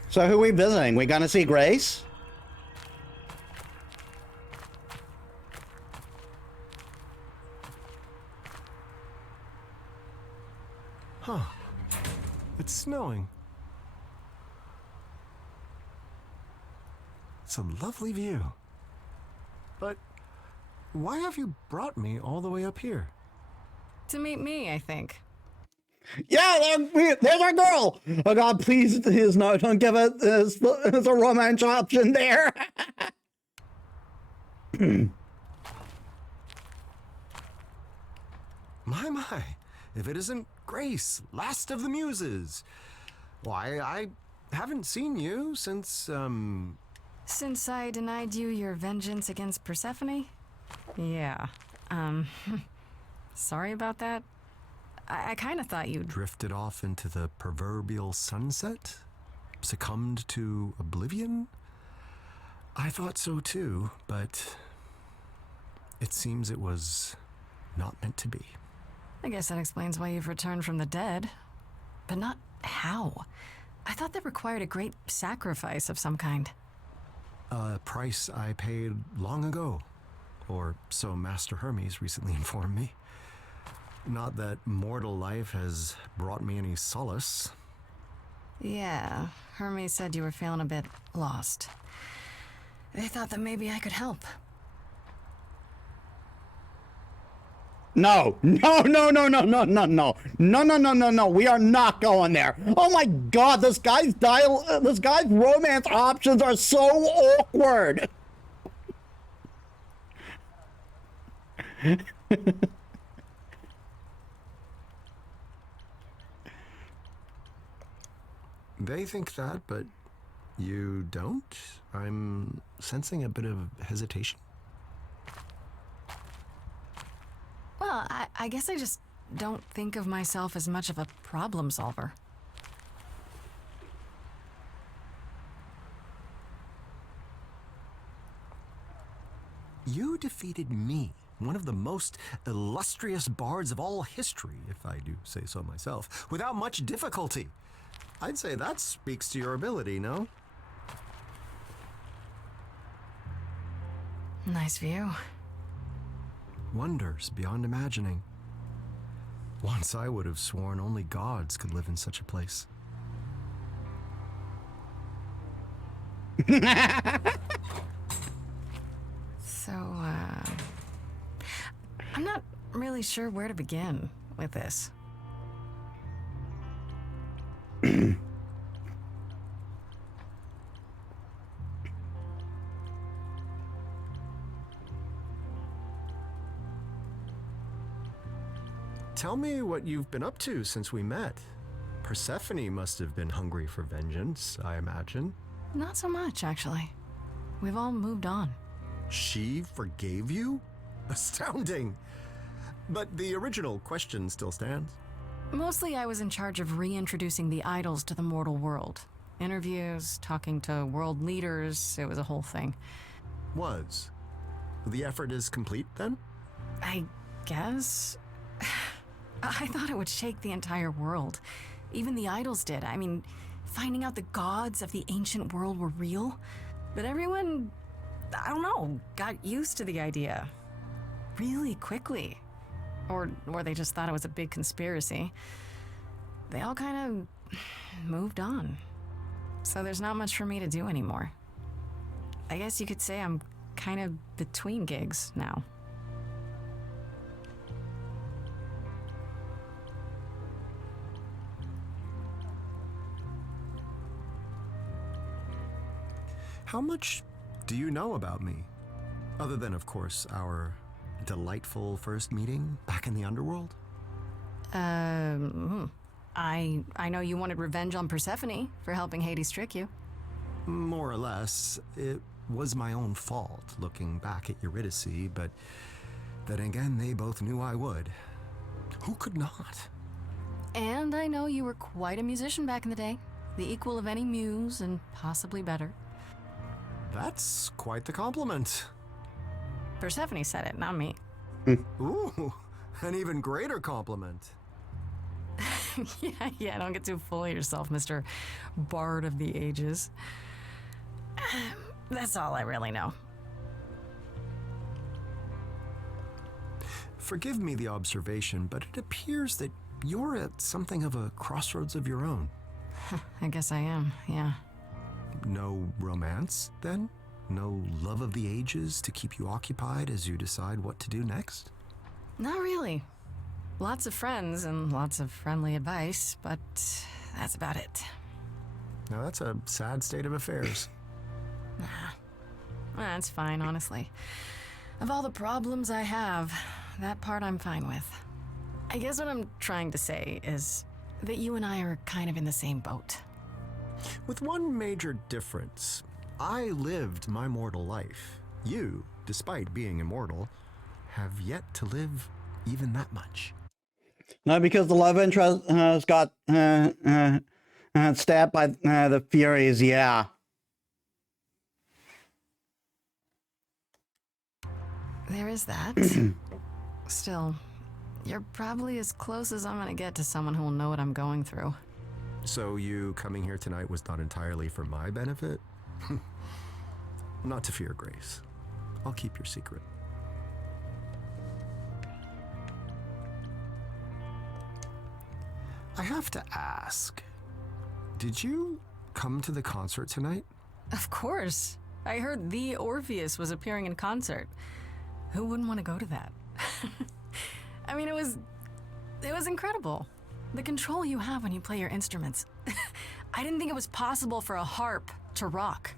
So who are we visiting? We gonna see Grace? Huh. It's snowing. It's a lovely view. But why have you brought me all the way up here? To meet me, I think. Yeah, there's our girl. Oh God, please, don't give it as a romance option there. My, if it isn't Grace, last of the muses. Why, I haven't seen you since, Since I denied you your vengeance against Persephone? Yeah. Sorry about that. I kind of thought you'd... drifted off into the proverbial sunset? Succumbed to oblivion? I thought so too, but it seems it was not meant to be. I guess that explains why you've returned from the dead. But not how. I thought that required a great sacrifice of some kind. A price I paid long ago, or so Master Hermes recently informed me. Not that mortal life has brought me any solace. Yeah, Hermes said you were feeling a bit lost. They thought that maybe I could help. No, no, no, no, no, no, no, no, no, no, no, no, no. We are not going there. Oh my God, this guy's romance options are so awkward. They think that, but you don't? I'm sensing a bit of hesitation. Well, I guess I just don't think of myself as much of a problem solver. You defeated me, one of the most illustrious bards of all history, if I do say so myself, without much difficulty. I'd say that speaks to your ability, no? Nice view. Wonders beyond imagining. Once I would have sworn only gods could live in such a place. So, I'm not really sure where to begin with this. Tell me what you've been up to since we met. Persephone must have been hungry for vengeance, I imagine. Not so much, actually. We've all moved on. She forgave you? Astounding. But the original question still stands. Mostly I was in charge of reintroducing the idols to the mortal world. Interviews, talking to world leaders, it was a whole thing. Was. The effort is complete, then? I guess? I thought it would shake the entire world. Even the idols did. I mean, finding out the gods of the ancient world were real. But everyone, I don't know, got used to the idea. Really quickly. Or they just thought it was a big conspiracy. They all kind of moved on. So there's not much for me to do anymore. I guess you could say I'm kind of between gigs now. How much do you know about me? Other than, of course, our delightful first meeting back in the underworld? I know you wanted revenge on Persephone for helping Hades trick you. More or less. It was my own fault looking back at Eurydice, but then again, they both knew I would. Who could not? And I know you were quite a musician back in the day. The equal of any muse and possibly better. That's quite the compliment. Persephone said it, not me. Ooh, an even greater compliment. Yeah, don't get too full of yourself, Mr. Bard of the Ages. That's all I really know. Forgive me the observation, but it appears that you're at something of a crossroads of your own. I guess I am, yeah. No romance, then? No love of the ages to keep you occupied as you decide what to do next? Not really. Lots of friends and lots of friendly advice, but that's about it. Now that's a sad state of affairs. That's fine, honestly. Of all the problems I have, that part I'm fine with. I guess what I'm trying to say is that you and I are kind of in the same boat. With one major difference. I lived my mortal life. You, despite being immortal, have yet to live even that much. Not because the love interest got stabbed by the Furies, yeah. There is that. Still, you're probably as close as I'm gonna get to someone who will know what I'm going through. So you coming here tonight was not entirely for my benefit? Not to fear, Grace. I'll keep your secret. I have to ask, did you come to the concert tonight? Of course. I heard the Orpheus was appearing in concert. Who wouldn't want to go to that? I mean, it was incredible. The control you have when you play your instruments. I didn't think it was possible for a harp to rock.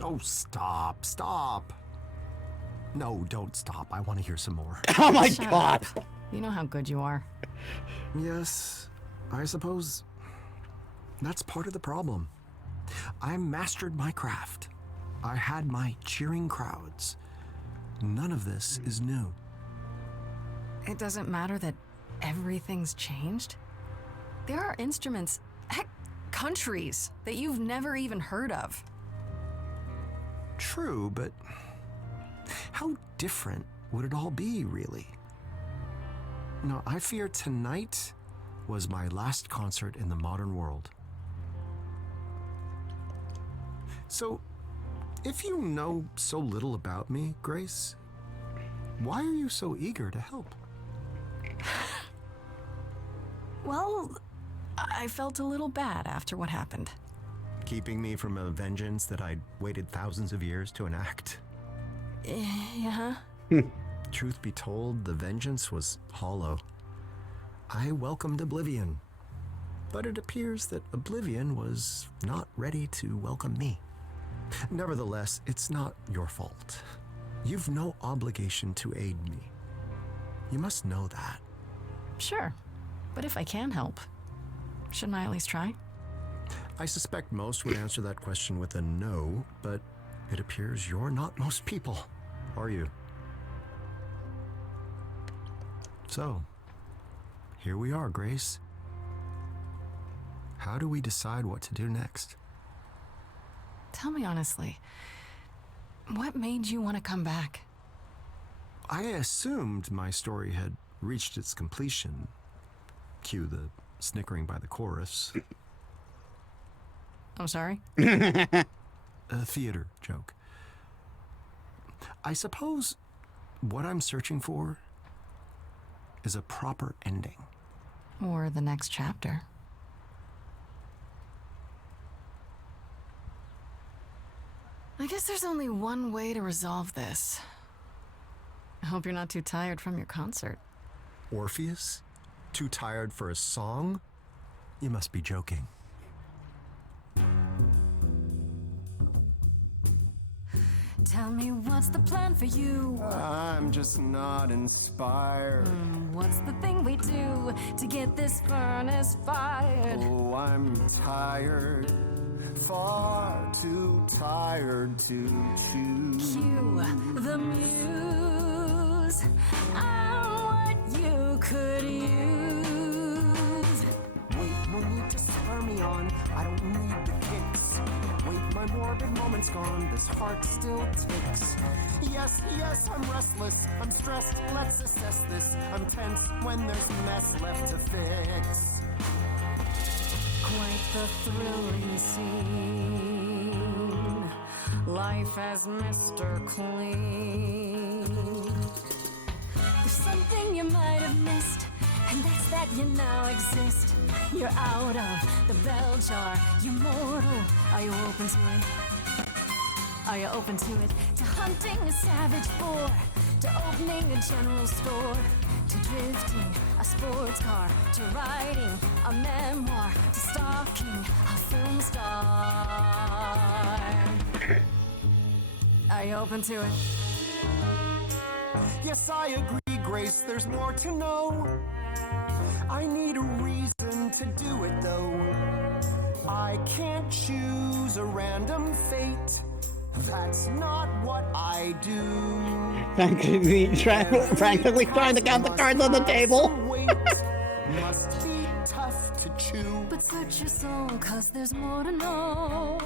Oh, stop. No, don't stop. I want to hear some more. Oh my Shut god. up. You know how good you are. Yes, I suppose that's part of the problem. I mastered my craft. I had my cheering crowds. None of this is new. It doesn't matter that everything's changed. There are instruments, heck, countries that you've never even heard of. True, but how different would it all be, really? No, I fear tonight was my last concert in the modern world. So, if you know so little about me, Grace, why are you so eager to help? Well, I felt a little bad after what happened. Keeping me from a vengeance that I'd waited thousands of years to enact? Yeah. Truth be told, the vengeance was hollow. I welcomed oblivion, but it appears that oblivion was not ready to welcome me. Nevertheless, it's not your fault. You've no obligation to aid me. You must know that. Sure. But if I can help, shouldn't I at least try? I suspect most would answer that question with a no, but it appears you're not most people, are you? So, here we are, Grace. How do we decide what to do next? Tell me honestly, what made you want to come back? I assumed my story had reached its completion. Cue the snickering by the chorus. I'm sorry? A theater joke. I suppose what I'm searching for is a proper ending. Or the next chapter. I guess there's only one way to resolve this. I hope you're not too tired from your concert. Orpheus? Too tired for a song? You must be joking. Tell me what's the plan for you? I'm just not inspired. What's the thing we do to get this furnace fired? Oh, I'm tired. Far too tired to choose. Cue the muse. I'm what you could use. Wait, no need to spur me on. I don't need the kicks. Wait, my morbid moment's gone. This heart still ticks. Yes, I'm restless. I'm stressed. Let's assess this. I'm tense when there's mess left to fix. Quite the thrilling scene. Life as Mr. Clean. There's something you might have missed, and that's that you now exist. You're out of the bell jar. You're mortal. Are you open to it? Are you open to it? To hunting a savage boar, to opening a general store, to drifting a sports car, to writing a memoir, to stalking a film star. Are you open to it? Yes, I agree, Grace. There's more to know. I need a reason to do it, though. I can't choose a random fate. That's not what I do. Practically trying to count the cards on the table. Must be tough to chew. But search your soul, cause there's more to know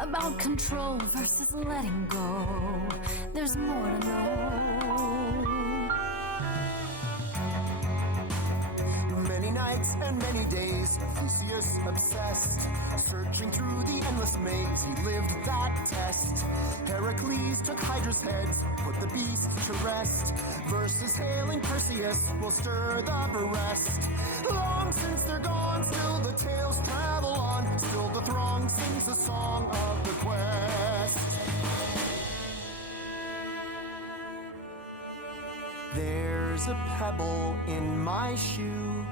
about control versus letting go. There's more to know. Many nights and many days, Theseus obsessed, searching through the endless maze. He lived that test. Heracles took Hydra's heads, put the beast to rest. Versus hailing Perseus will stir the breast. Long since they're gone, still the tales travel on. Still the throng sings the song of the quest. There's there's a pebble in my shoe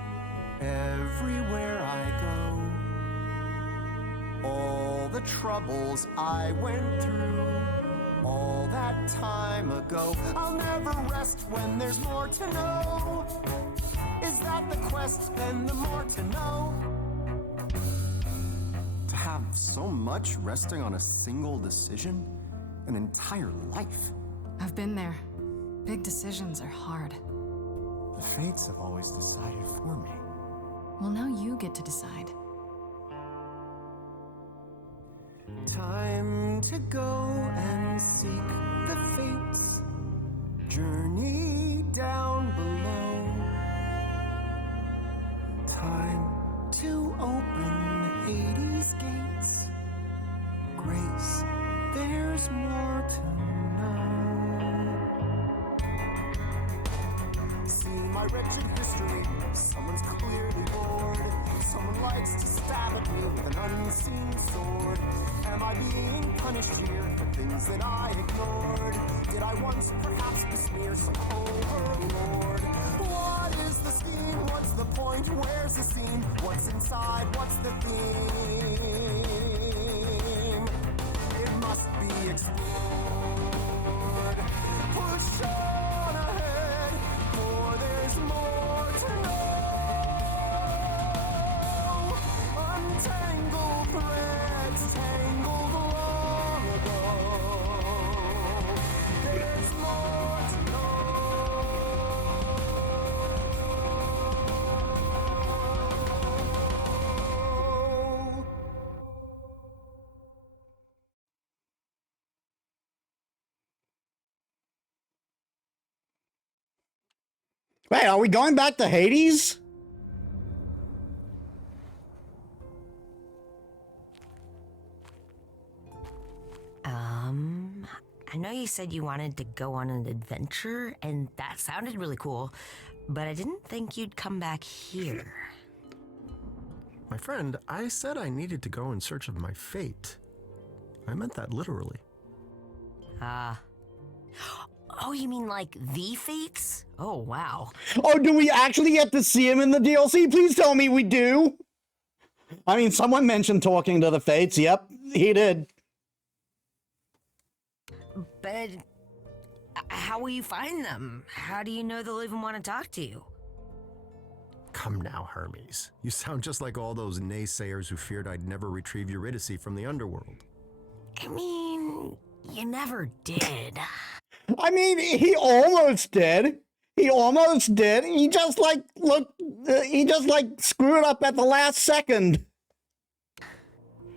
everywhere I go. All the troubles I went through all that time ago. I'll never rest when there's more to know. Is that the quest, then the more to know? To have so much resting on a single decision? An entire life? I've been there. Big decisions are hard. The fates have always decided for me. Well, now you get to decide. Time to go and seek the fates. Journey down below. Time to open Hades' gates. Grace, there's more to know. See my records in history. Someone's clearly bored. Someone likes to stab at me with an unseen sword. Am I being punished here for things that I ignored? Did I once perhaps besmear some overlord? What is the scheme? What's the point? Where's the scene? What's inside? What's the theme? It must be explored. Push on ahead, for there's more to know. Untangled threads, tangled long ago. There's more to know. Wait, are we going back to Hades? I know you said you wanted to go on an adventure, and that sounded really cool, but I didn't think you'd come back here. My friend, I said I needed to go in search of my fate. I meant that literally. Oh, you mean like the Fates? Oh, wow. Oh, do we actually get to see him in the DLC? Please tell me we do. I mean, someone mentioned talking to the Fates. Yep, he did. But how will you find them? How do you know they'll even want to talk to you? Come now, Hermes. You sound just like all those naysayers who feared I'd never retrieve Eurydice from the underworld. I mean, you never did. I mean, he almost did. He almost did. He just screwed up at the last second.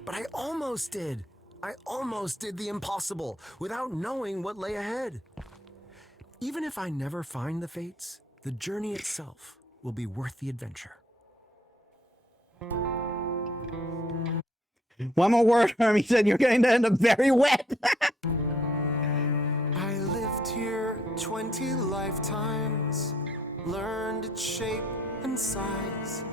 But I almost did. I almost did the impossible without knowing what lay ahead. Even if I never find the Fates, the journey itself will be worth the adventure. One more word, Hermes, and you're going to end up very wet. I lived here 20 lifetimes, learned its shape and size.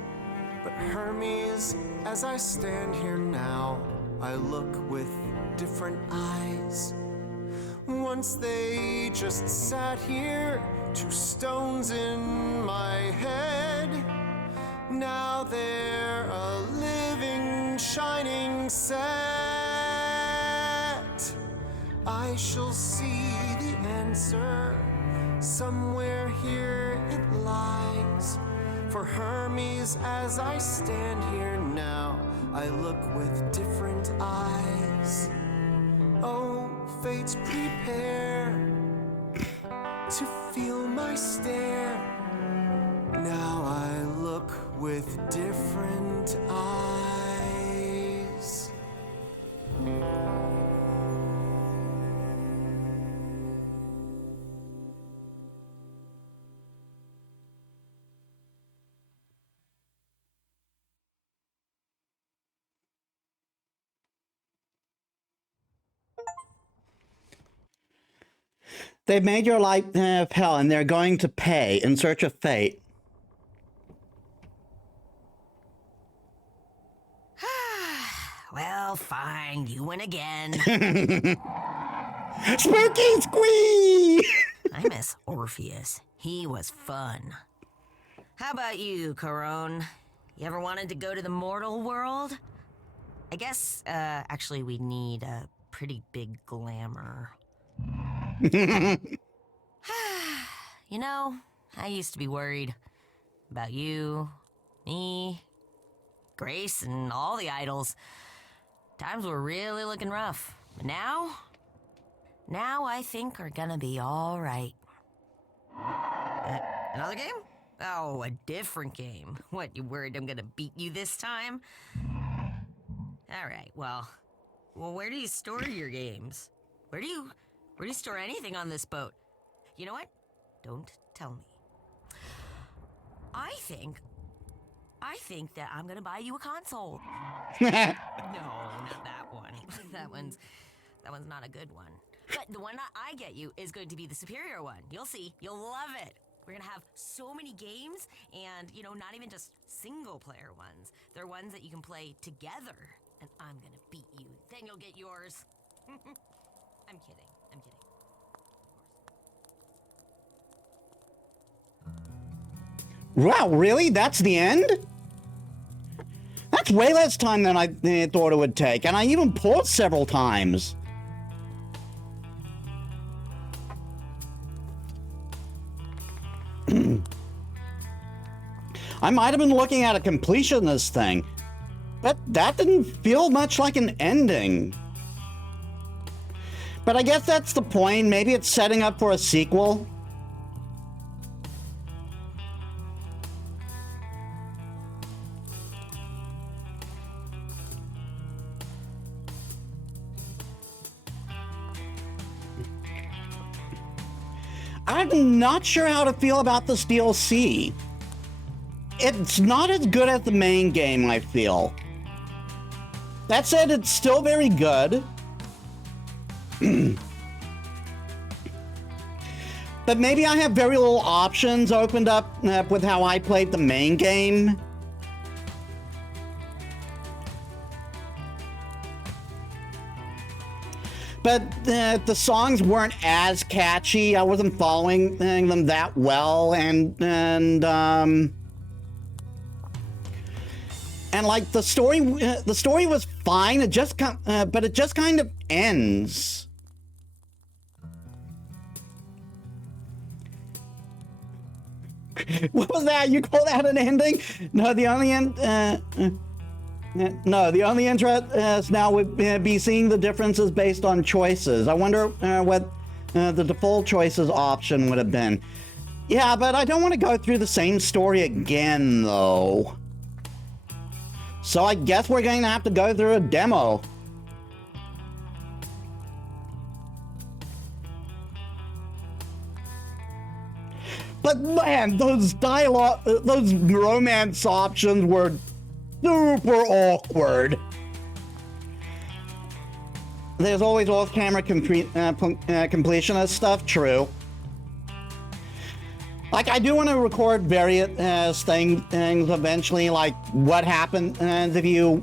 But Hermes, as I stand here now, I look with different eyes. Once they just sat here, 2 stones in my head. Now they're a living, shining set. I shall see the answer. Somewhere here it lies. For Hermes, as I stand here now, I look with different eyes. Oh, fates, prepare to feel my stare. Now I look with different eyes. They've made your life hell, and they're going to pay in search of fate. Well, fine, you win again. Spooky squee! I miss Orpheus. He was fun. How about you, Corone? You ever wanted to go to the mortal world? I guess, actually we need a pretty big glamour. You know, I used to be worried about you, me, Grace, and all the idols. Times were really looking rough. But now I think we're gonna be all right. Another game? Oh, a different game. What, you worried I'm gonna beat you this time? All right, well, where do you store your games? Where do you store anything on this boat? You know what? Don't tell me. I think that I'm gonna buy you a console. No, not that one. that one's not a good one. But the one that I get you is going to be the superior one. You'll see. You'll love it. We're gonna have so many games, and not even just single player ones. They're ones that you can play together. And I'm gonna beat you. Then you'll get yours. I'm kidding. Wow, really? That's the end? That's way less time than I thought it would take, and I even paused several times. I might have been looking at a completionist thing, but that didn't feel much like an ending. But I guess that's the point. Maybe it's setting up for a sequel. I'm not sure how to feel about this DLC. It's not as good as the main game, I feel. That said, it's still very good. But maybe I have very little options opened up with how I played the main game. But the songs weren't as catchy. I wasn't following them that well, and like the story was fine. It just but it just kind of ends. What was that? You call that an ending? No, the only end. No, the only interest now would be seeing the differences based on choices. I wonder what the default choices option would have been. Yeah, but I don't want to go through the same story again, though. So I guess we're going to have to go through a demo. But man, those those romance options were super awkward. There's always off-camera completionist stuff, true. Like, I do want to record various things eventually, like what happens if you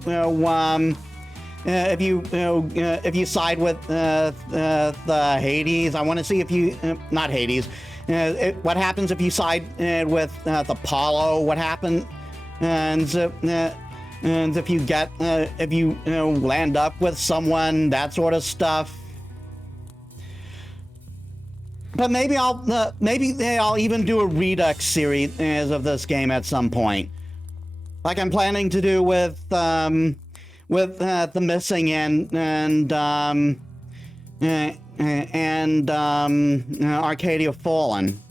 side with the Hades. I want to see if you not Hades. What happens if you side with the Apollo? What happens and if you get if you land up with someone, that sort of stuff. But maybe I'll even do a Redux series of this game at some point, like I'm planning to do with the Missing and Arcadia Fallen.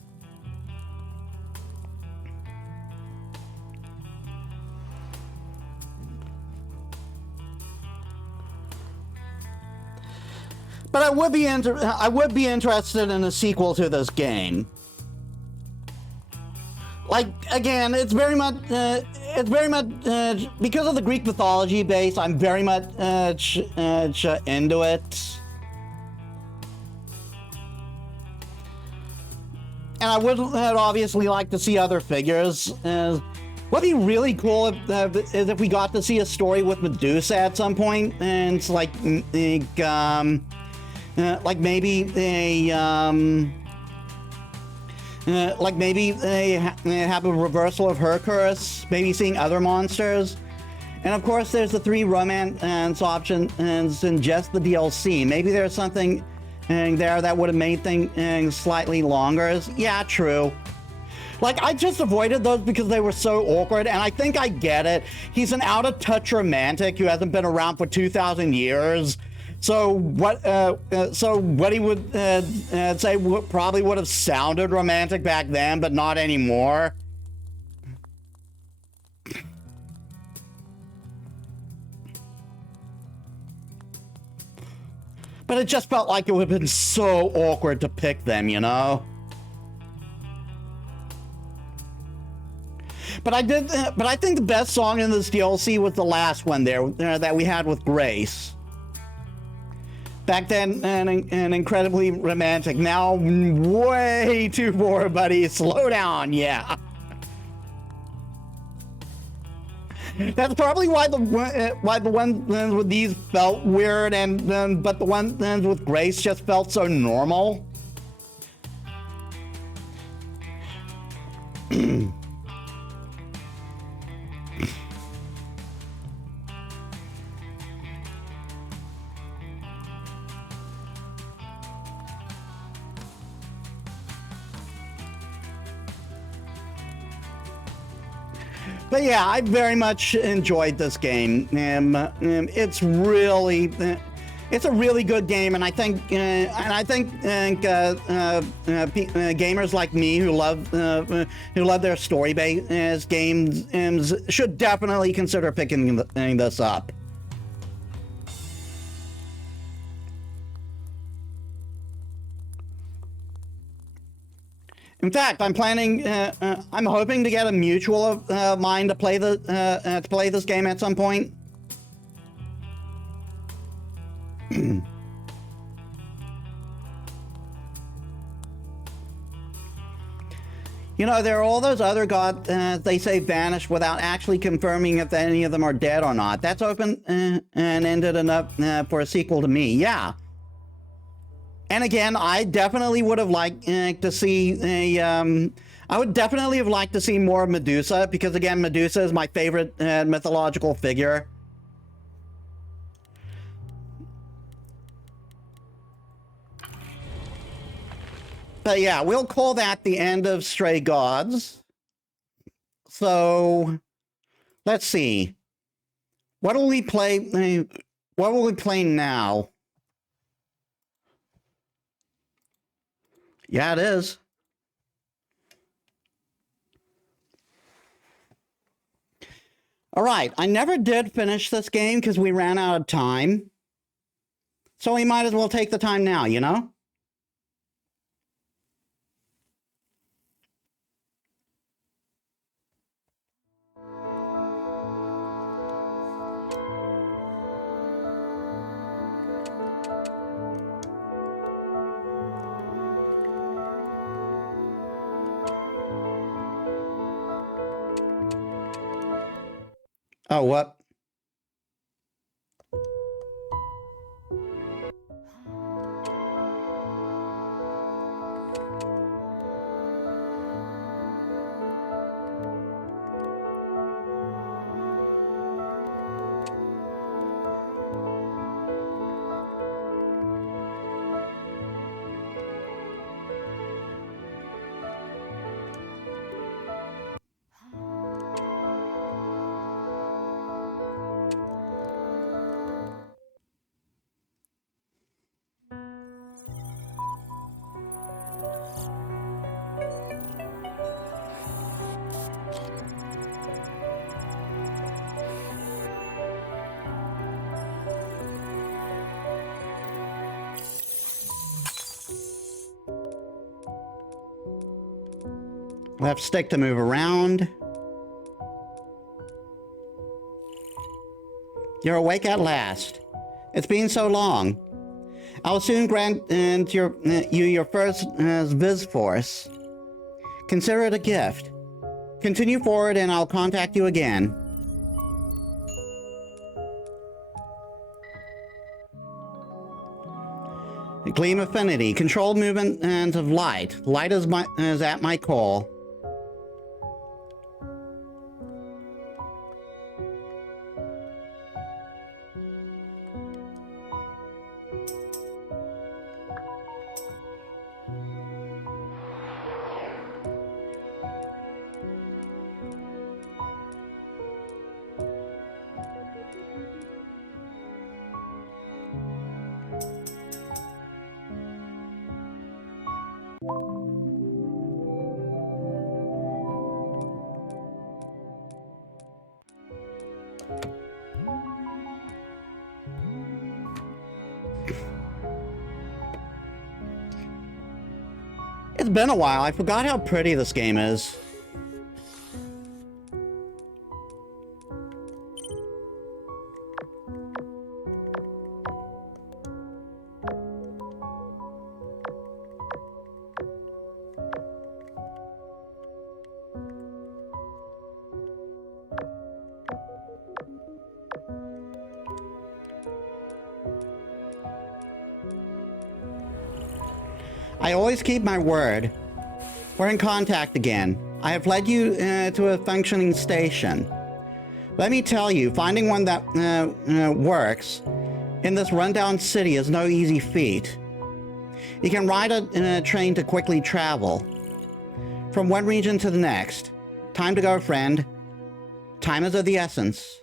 But I would be interested in a sequel to this game. Like, again, it's very much because of the Greek mythology base. I'm very much into it, and I would obviously like to see other figures. What'd be really cool is if we got to see a story with Medusa at some point, and it's like maybe Like maybe they have a reversal of her curse, maybe seeing other monsters. And of course, there's the 3 romance options in just the DLC. Maybe there's something there that would have made things slightly longer. Yeah, true. Like, I just avoided those because they were so awkward, and I think I get it. He's an out-of-touch romantic who hasn't been around for 2,000 years. So what he would say probably would have sounded romantic back then, but not anymore. But it just felt like it would have been so awkward to pick them, you know? But I think the best song in this DLC was the last one there that we had with Grace. Back then, and incredibly romantic. Now, way too bored, buddy. Slow down, yeah. That's probably why the ones with these felt weird, but the ones with Grace just felt so normal. But yeah, I very much enjoyed this game. It's a really good game, and I think gamers like me who love their story-based games should definitely consider picking this up. In fact, I'm hoping to get a mutual of mine to play this game at some point. You know, there are all those other gods they say vanish without actually confirming if any of them are dead or not. That's open and ended enough for a sequel to me. Yeah. And again, I definitely would have liked to see I would definitely have liked to see more of Medusa, because again, Medusa is my favorite mythological figure. But yeah, we'll call that the end of Stray Gods. So let's see. What will we play? What will we play now? Yeah, it is. All right, I never did finish this game because we ran out of time. So we might as well take the time now, you know? Oh, what? Left stick to move around. You're awake at last. It's been so long. I'll soon grant you your first Viz Force. Consider it a gift. Continue forward and I'll contact you again. Gleam affinity. Control movement and of light. Light is at my call. It's been a while. I forgot how pretty this game is. I always keep my word. We're in contact again. I have led you to a functioning station. Let me tell you, finding one that works in this rundown city is no easy feat. You can ride a train to quickly travel from one region to the next. Time to go, friend. Time is of the essence.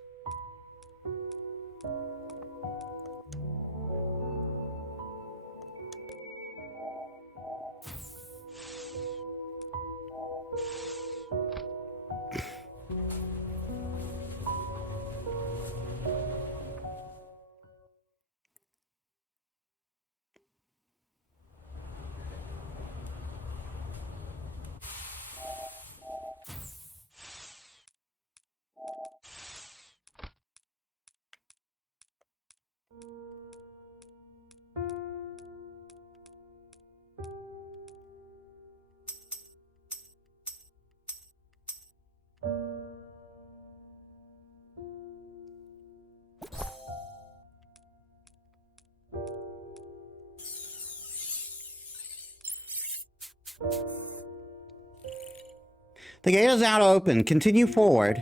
The gate is now open. Continue forward.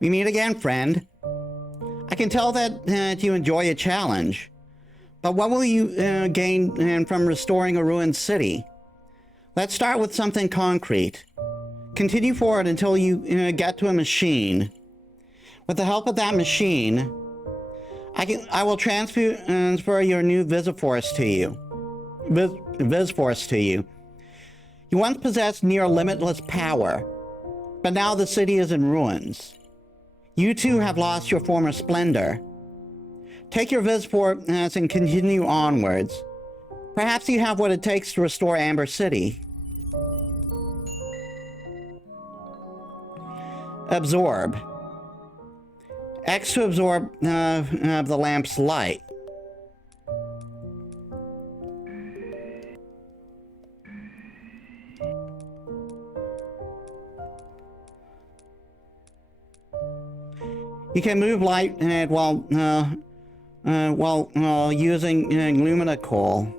We meet again, friend. I can tell that you enjoy a challenge. But what will you gain from restoring a ruined city? Let's start with something concrete. Continue forward until you get to a machine. With the help of that machine, I will transfer your new Visiforce to you. Visforce to you. You once possessed near limitless power, but now the city is in ruins. You too have lost your former splendor. Take your Visforce and continue onwards. Perhaps you have what it takes to restore Amber City. Absorb. X to absorb the lamp's light. You can move light while using Lumina Coil.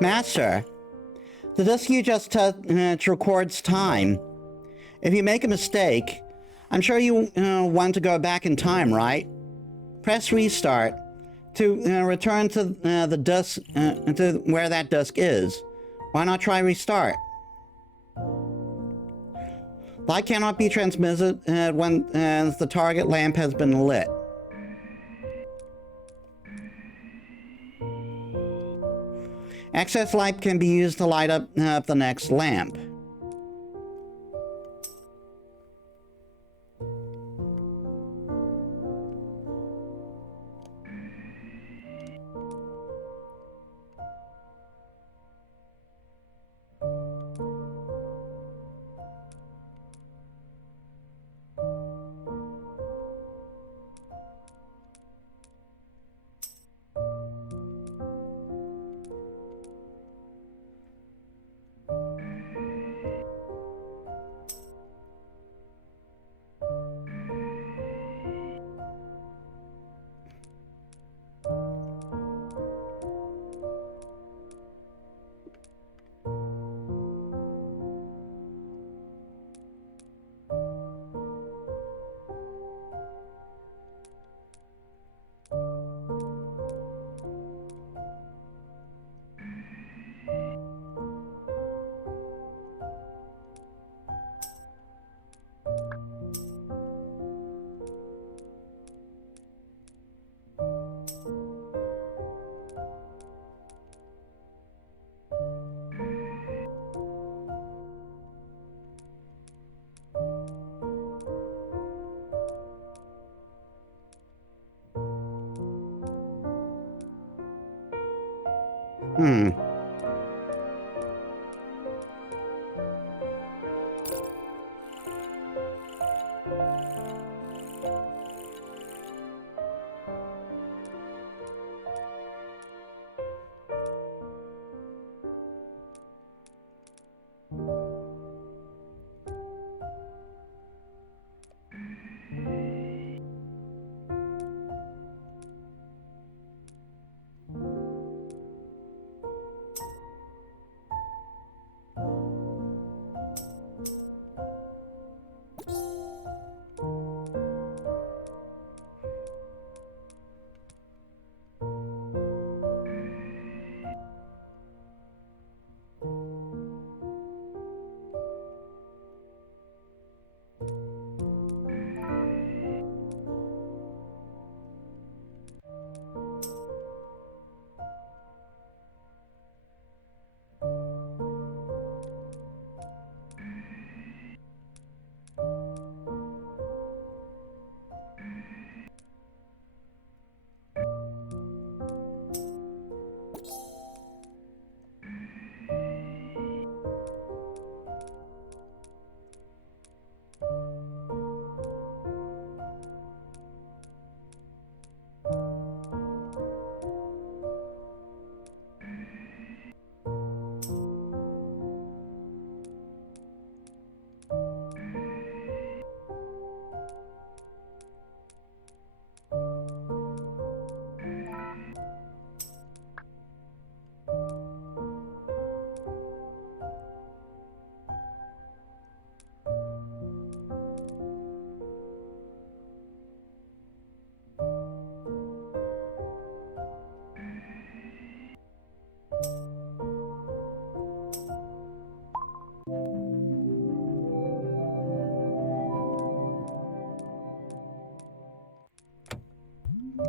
Master, the disc you just touched records time. If you make a mistake, I'm sure you want to go back in time, right? Press restart to return to the disc, to where that disc is. Why not try restart? Light cannot be transmitted when the target lamp has been lit. Excess light can be used to light up the next lamp.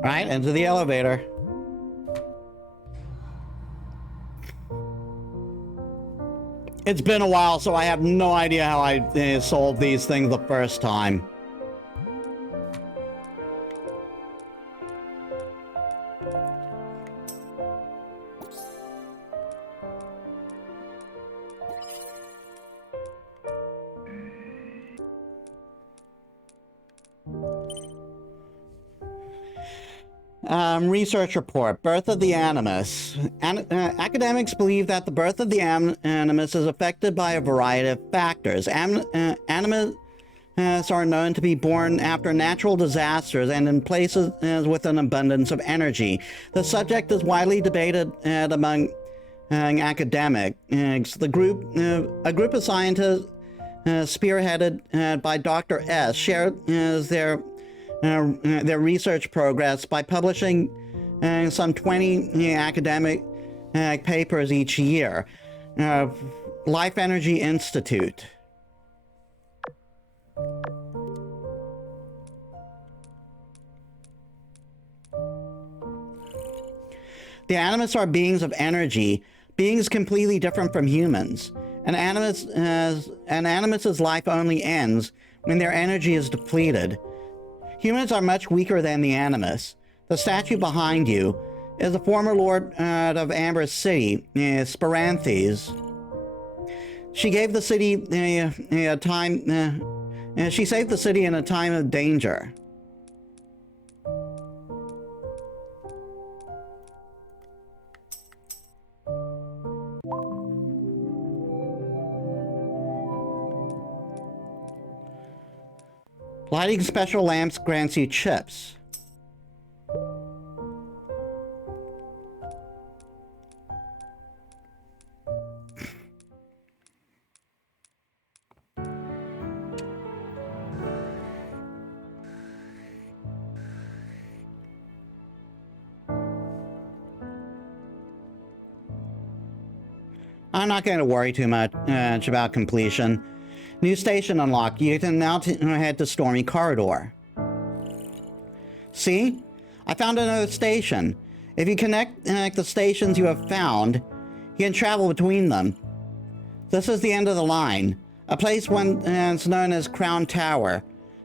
Right, into the elevator. It's been a while, so I have no idea how I solved these things the first time. Research report, Birth of the Animus. Academics believe that the birth of the Animus is affected by a variety of factors. Animus are known to be born after natural disasters and in places with an abundance of energy. The subject is widely debated among academics. A group of scientists spearheaded by Dr. S shared their research progress by publishing some 20 academic papers each year. Life Energy Institute. The Animus are beings of energy, beings completely different from humans. An Animus's life only ends when their energy is depleted. Humans are much weaker than the Animus. The statue behind you is the former Lord of Amber City, Spiranthes. She gave the city a time. She saved the city in a time of danger. Lighting special lamps grants you chips. I'm not going to worry too much about completion. New station unlocked. You can now head to Stormy Corridor. See? I found another station. If you connect the stations you have found, you can travel between them. This is the end of the line. A place once known as Crown Tower.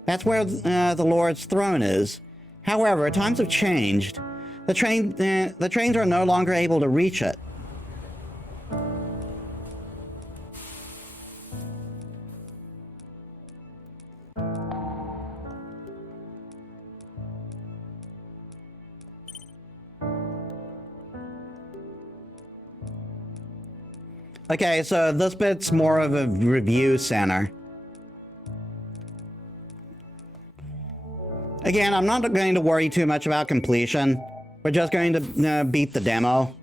That's where the Lord's throne is. However, times have changed. The trains are no longer able to reach it. Okay, so this bit's more of a review center. Again, I'm not going to worry too much about completion. We're just going to beat the demo.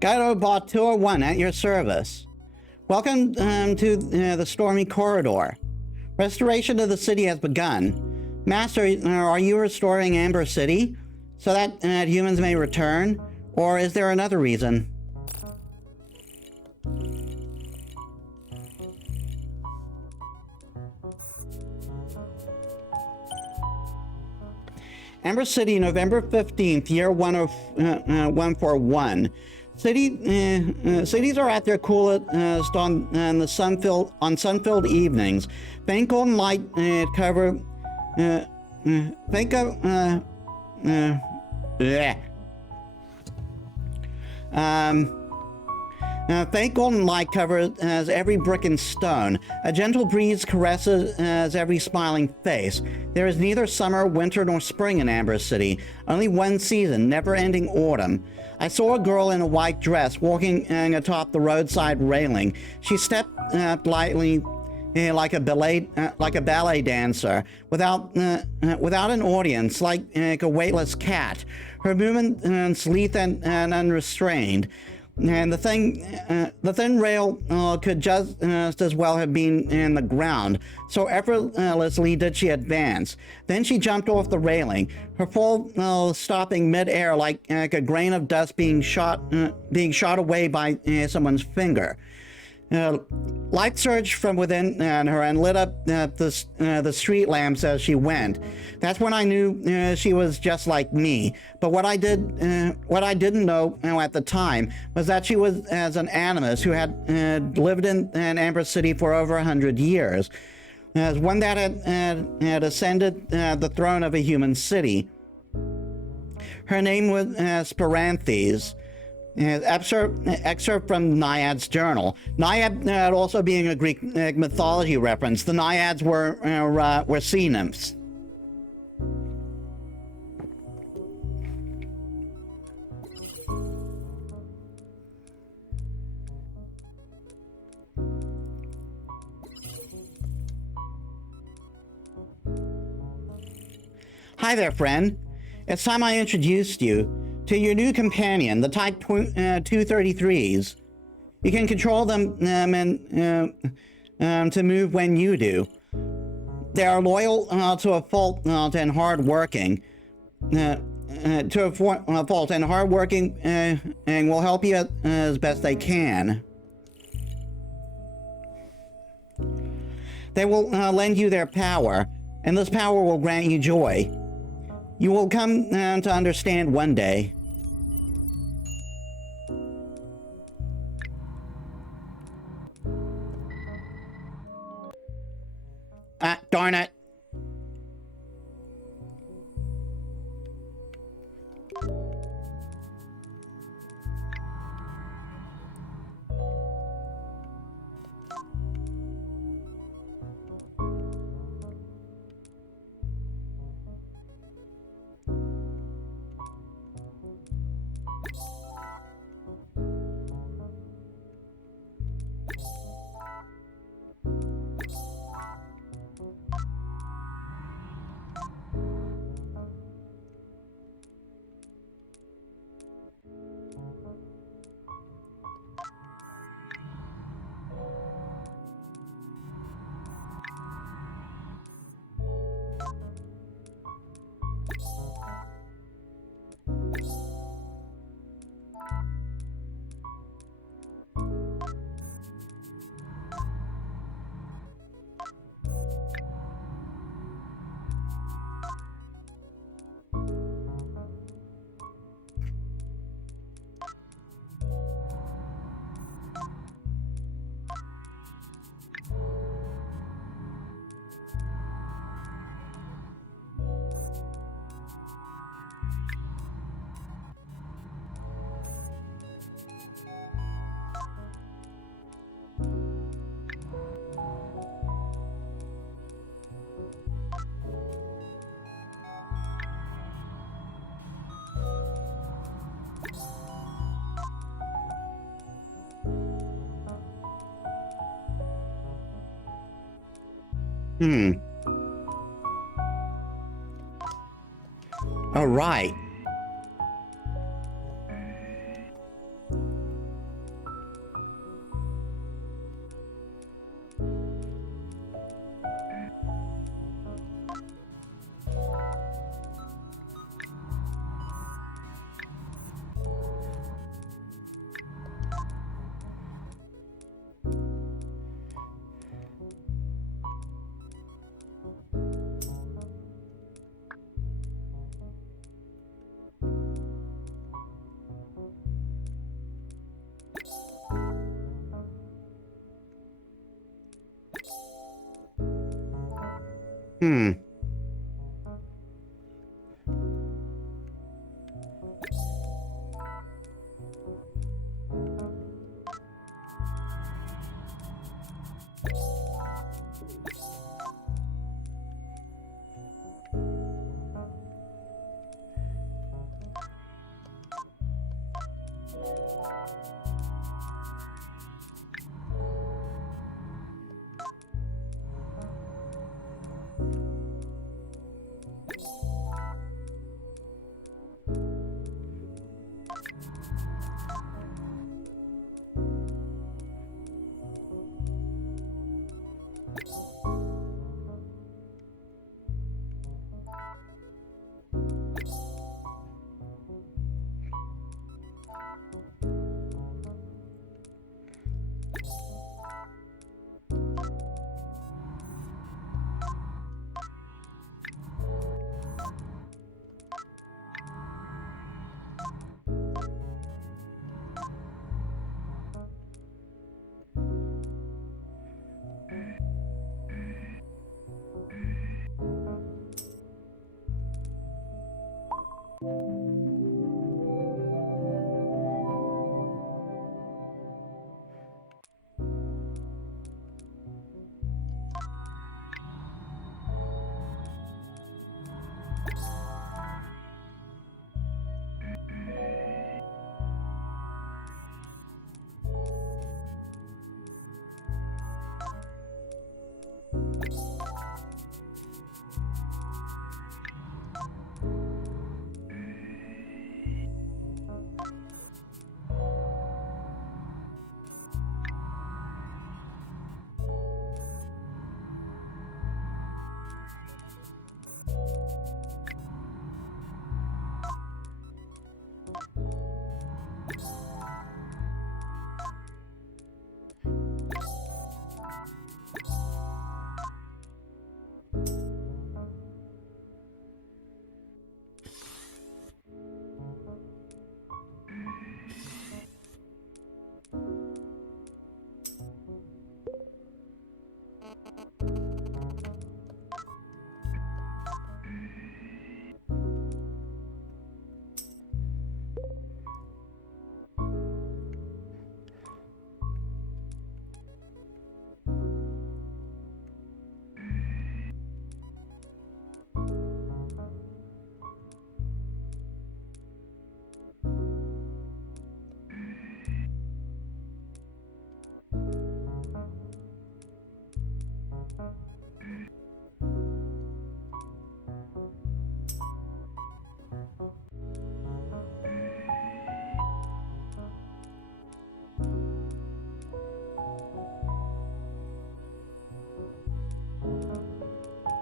Guidobot 201 at your service. Welcome to the Stormy Corridor. Restoration of the city has begun. Master, are you restoring Amber City so that humans may return? Or is there another reason? Amber City, November 15th, year 141. Cities are at their coolest on sun-filled evenings. Faint golden light cover. Think of. Faint golden light covers every brick and stone. A gentle breeze caresses every smiling face. There is neither summer, winter, nor spring in Amber City. Only one season, never-ending autumn. I saw a girl in a white dress walking atop the roadside railing. She stepped lightly like a ballet dancer, without an audience, like a weightless cat. Her movements lithe and unrestrained. And the thin rail could just as well have been in the ground. So effortlessly did she advance. Then she jumped off the railing, her fall stopping mid-air like a grain of dust being shot away by someone's finger. Light surged from within her and lit up the street lamps as she went. That's when I knew she was just like me. But what I didn't know at the time was that she was as an animus who had lived in Amber City for over 100 years, as one that had ascended the throne of a human city. Her name was Spiranthes. Excerpt from Naiad's journal. Naiad also being a Greek mythology reference. The Naiads were sea nymphs. Hi there, friend. It's time I introduced you to your new companion, the Type 233s. You can control them to move when you do. They are loyal to a fault and hardworking. And will help you as best they can. They will lend you their power, and this power will grant you joy. You will come to understand one day. Ah, darn it. Hmm. All right. Hmm.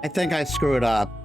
I think I screwed up.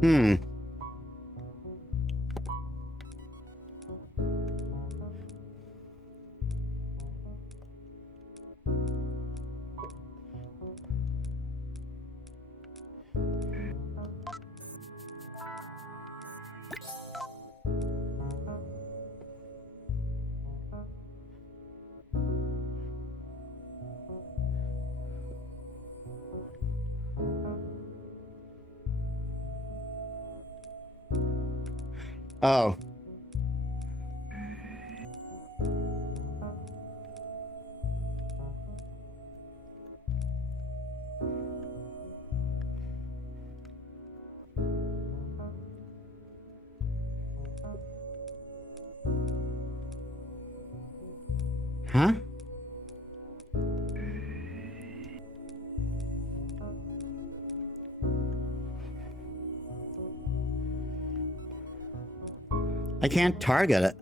Hmm. Oh. Huh? I can't target it.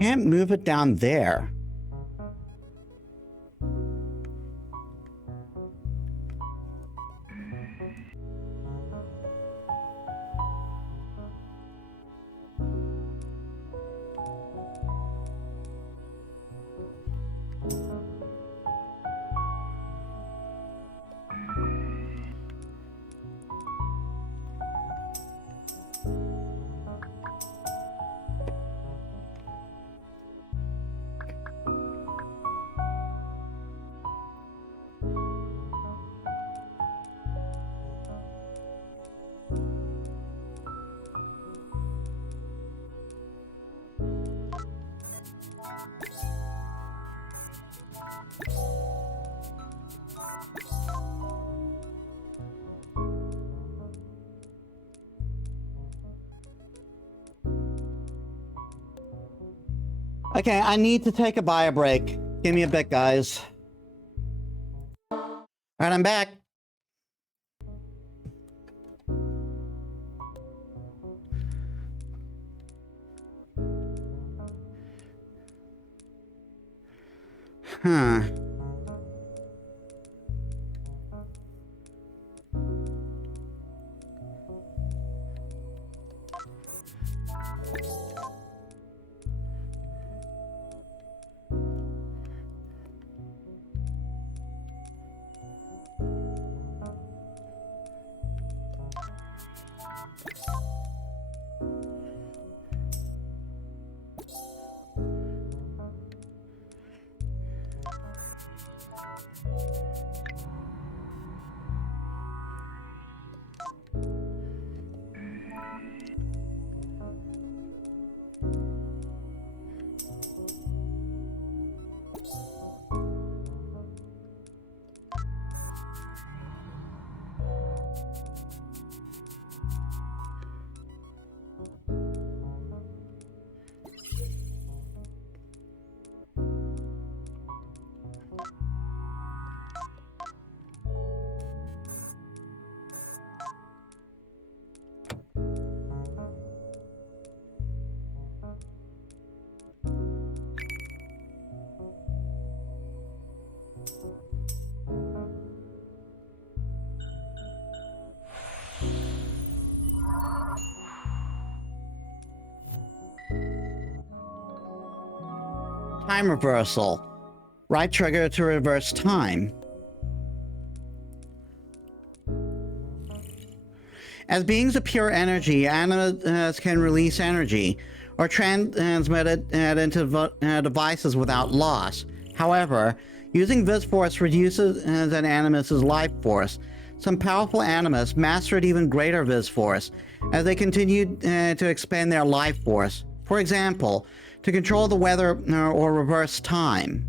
Can't move it down there. Okay, I need to take a bio break. Give me a bit, guys. All right, I'm back. Huh. Time reversal. Right trigger to reverse time. As beings of pure energy, animals can release energy or transmit it into devices without loss. However, using this force reduces an animus' life force. Some powerful animus mastered even greater Viz force as they continued to expand their life force. For example, to control the weather or reverse time.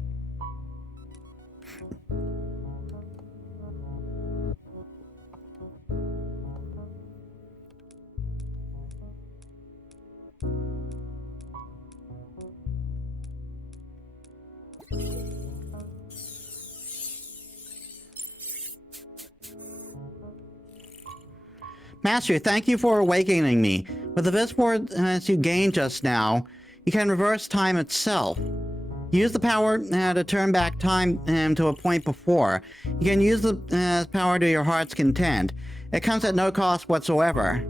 Master, thank you for awakening me. With the Viz force you gained just now, you can reverse time itself. Use the power to turn back time to a point before. You can use the power to your heart's content. It comes at no cost whatsoever.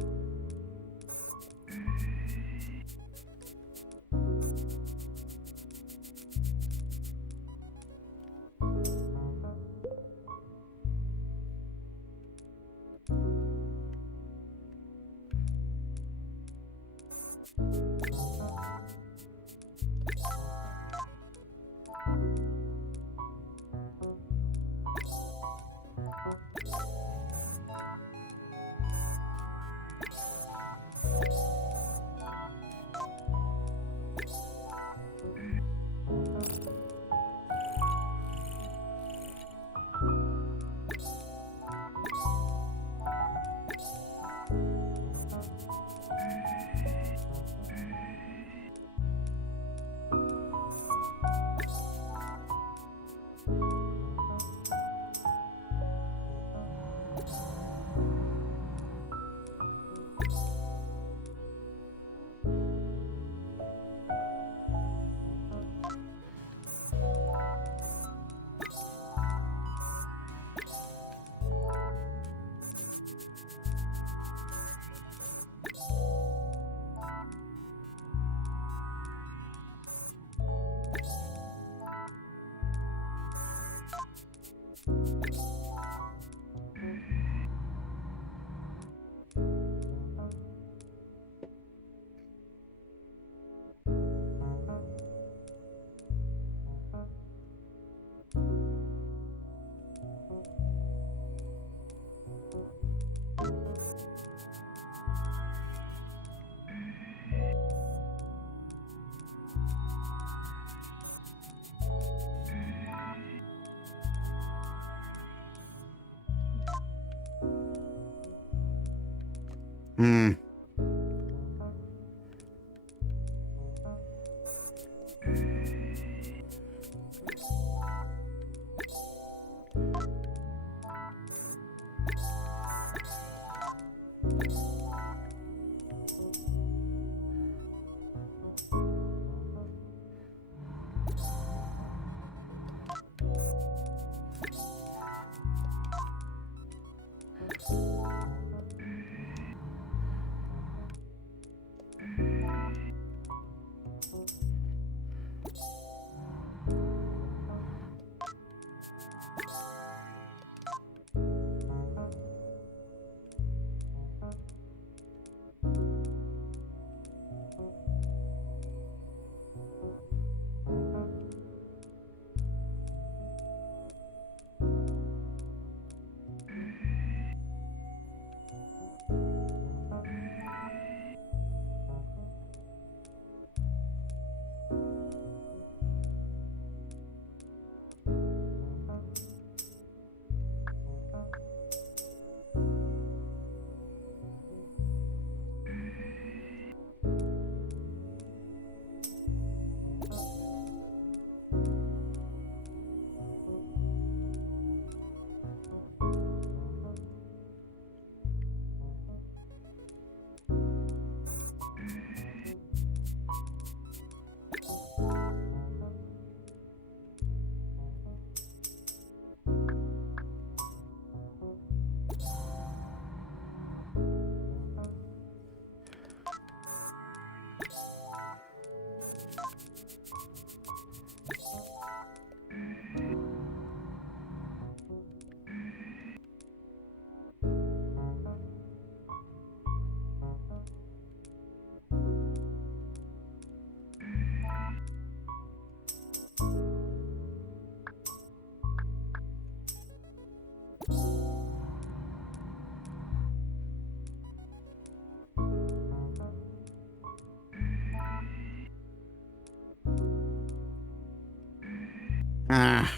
Ah.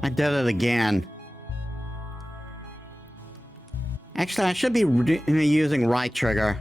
I did it again. Actually, I should be using right trigger.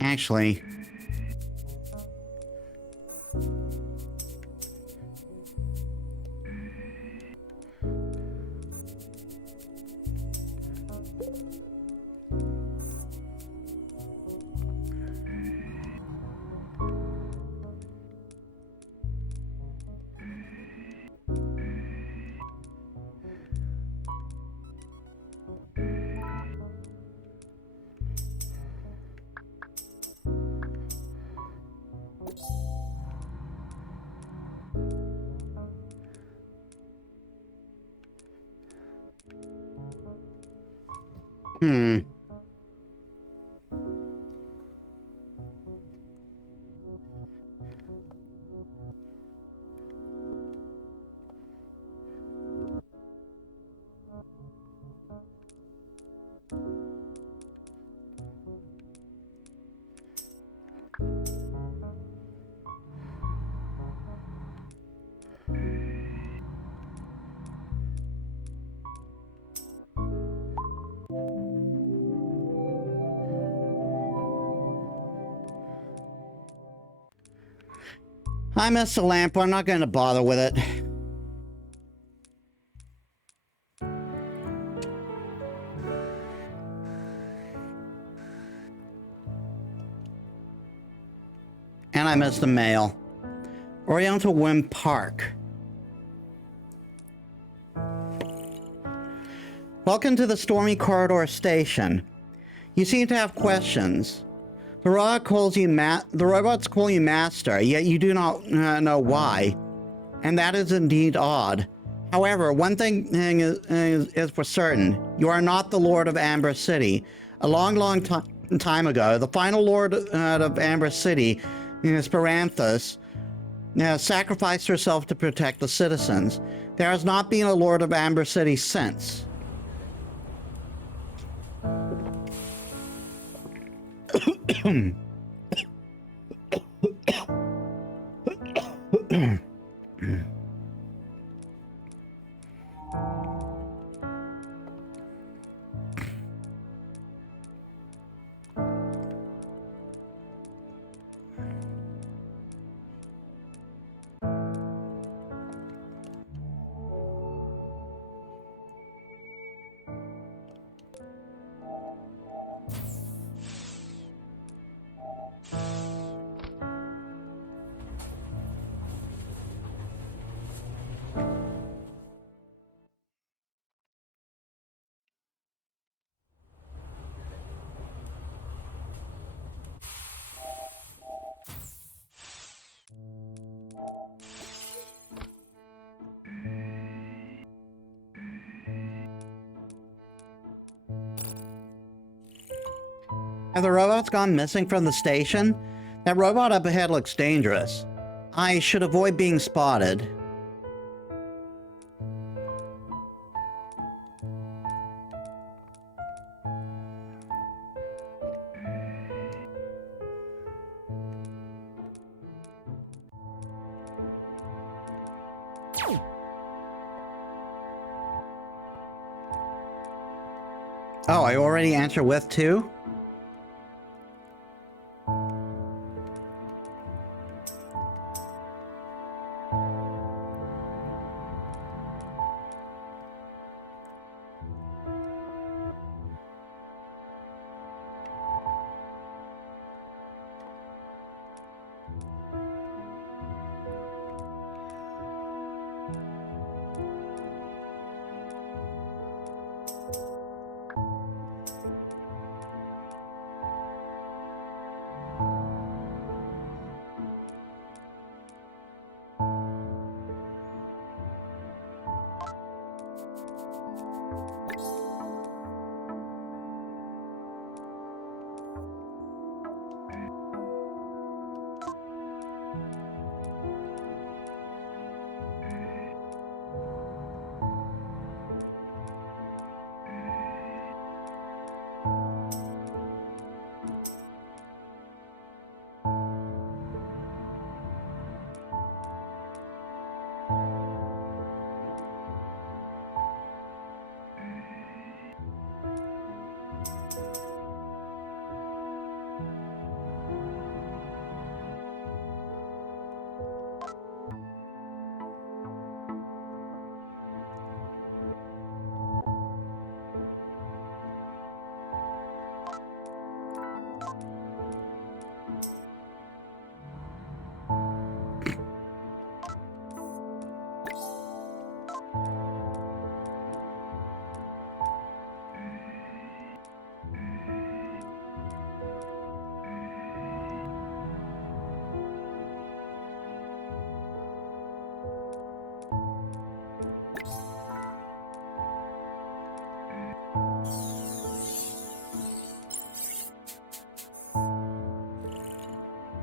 Actually, hmm. I missed the lamp. I'm not going to bother with it. And I missed the mail. Oriental Whim Park. Welcome to the Stormy Corridor Station. You seem to have questions. The robots call you master, yet you do not know why. And that is indeed odd. However, one thing is for certain. You are not the Lord of Amber City. A long time time ago, the final lord of Amber City, Speranthus, sacrificed herself to protect the citizens. There has not been a lord of Amber City since. Have the robots gone missing from the station? That robot up ahead looks dangerous. I should avoid being spotted. Oh, I already answered with 2?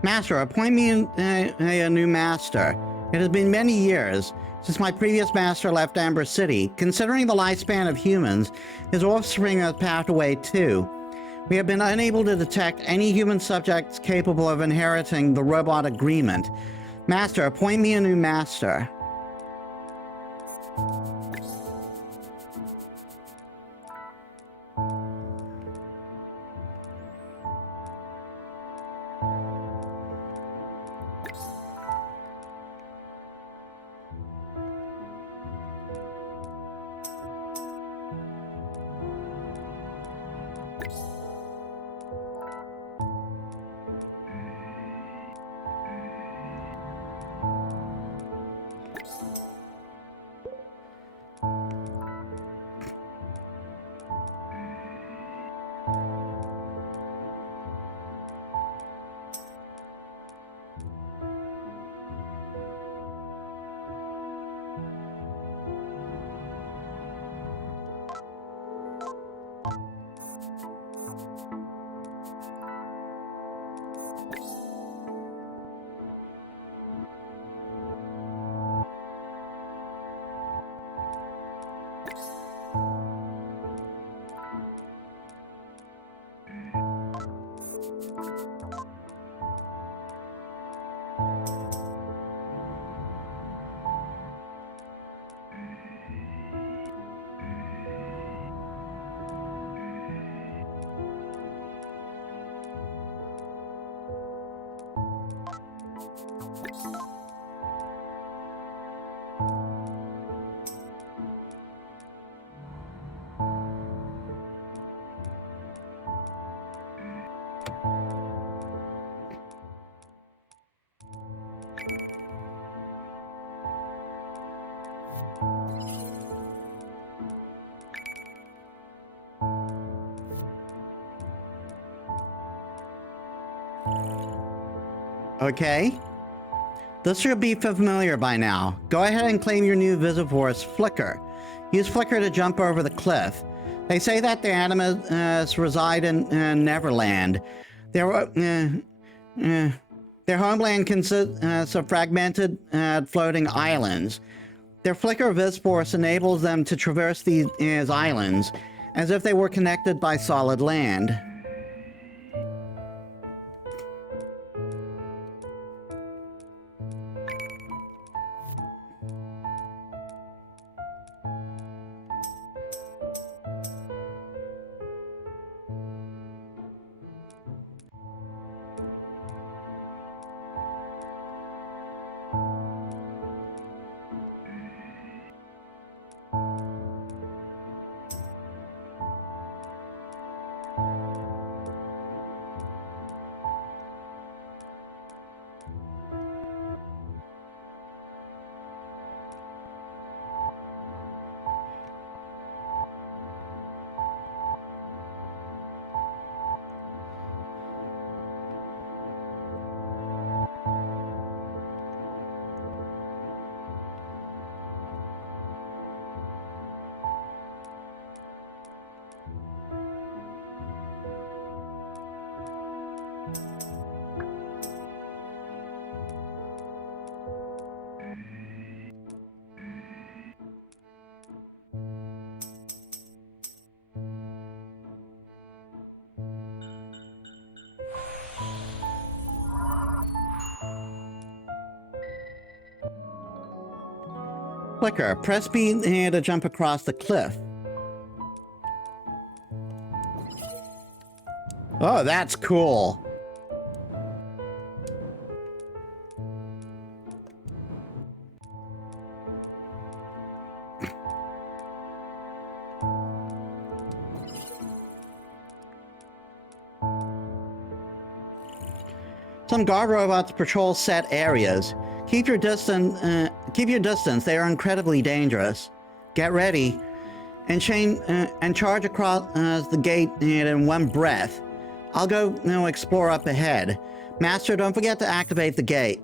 Master, appoint me a new master. It has been many years since my previous master left Amber City. Considering the lifespan of humans, his offspring has passed away too. We have been unable to detect any human subjects capable of inheriting the robot agreement. Master, appoint me a new master. Okay. This should be familiar by now. Go ahead and claim your new Visivores, Flicker. Use Flicker to jump over the cliff. They say that the animals reside in Neverland. Their homeland consists of fragmented floating islands. Their Flicker Visforce enables them to traverse these islands as if they were connected by solid land. Flicker, press B to jump across the cliff. Oh, that's cool. Some guard robots patrol set areas. Keep your distance. They are incredibly dangerous. Get ready, and charge across the gate in one breath. I'll go explore up ahead. Master, don't forget to activate the gate.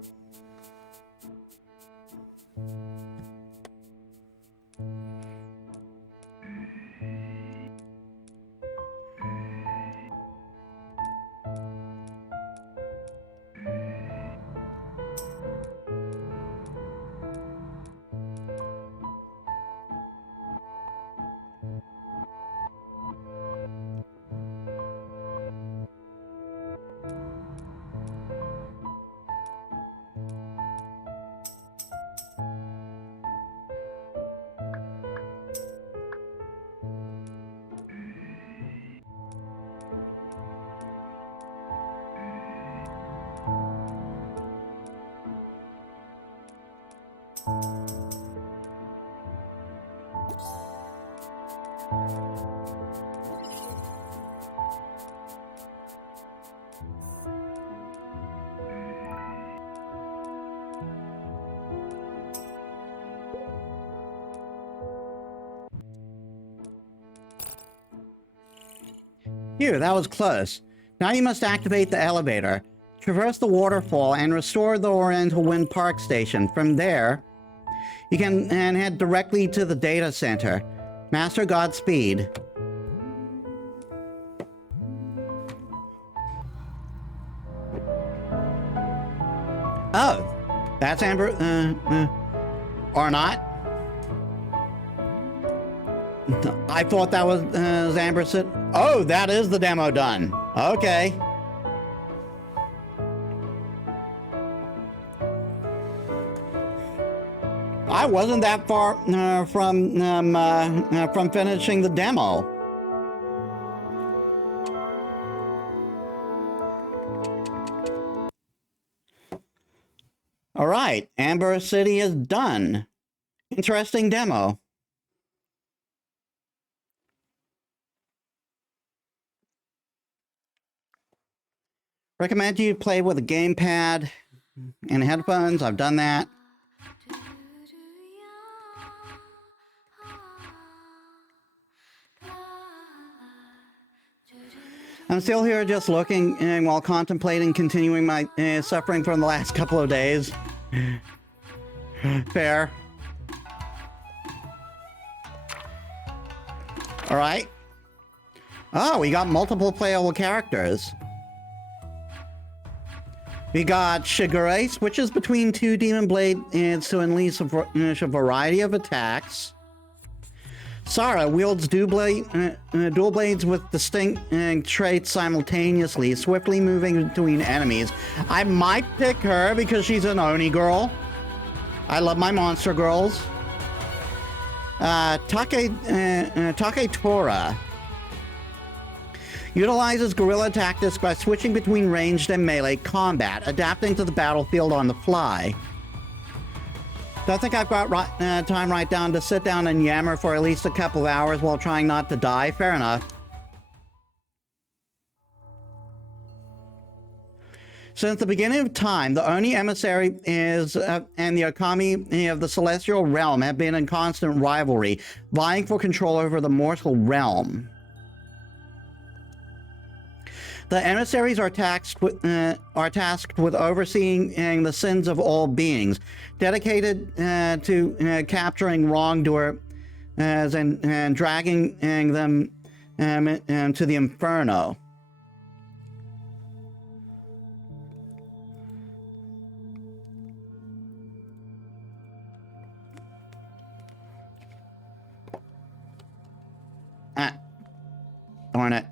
Phew, that was close. Now you must activate the elevator, traverse the waterfall, and restore the Oriental Wind Park Station. From there, you can head directly to the data center. Master, Godspeed. Oh, that's Amber, or not? I thought that was Amber City. Oh, that is the demo done. Okay. I wasn't that far from finishing the demo. All right, Amber City is done. Interesting demo. Recommend you play with a gamepad and headphones. I've done that. I'm still here just looking and while contemplating continuing my suffering from the last couple of days. Fair. All right. Oh, we got multiple playable characters. We got Shigure, switches between two Demon Blades to unleash a variety of attacks. Sara wields dual blades with distinct traits simultaneously, swiftly moving between enemies. I might pick her because she's an Oni girl. I love my monster girls. Take Tora utilizes guerrilla tactics by switching between ranged and melee combat, adapting to the battlefield on the fly. Don't think I've got time right down to sit down and yammer for at least a couple of hours while trying not to die. Fair enough. Since the beginning of time, the Oni emissary and the Okami of the Celestial Realm have been in constant rivalry, vying for control over the mortal realm. The emissaries are tasked with overseeing the sins of all beings, dedicated to capturing wrongdoers and dragging them to the Inferno. Ah, darn it.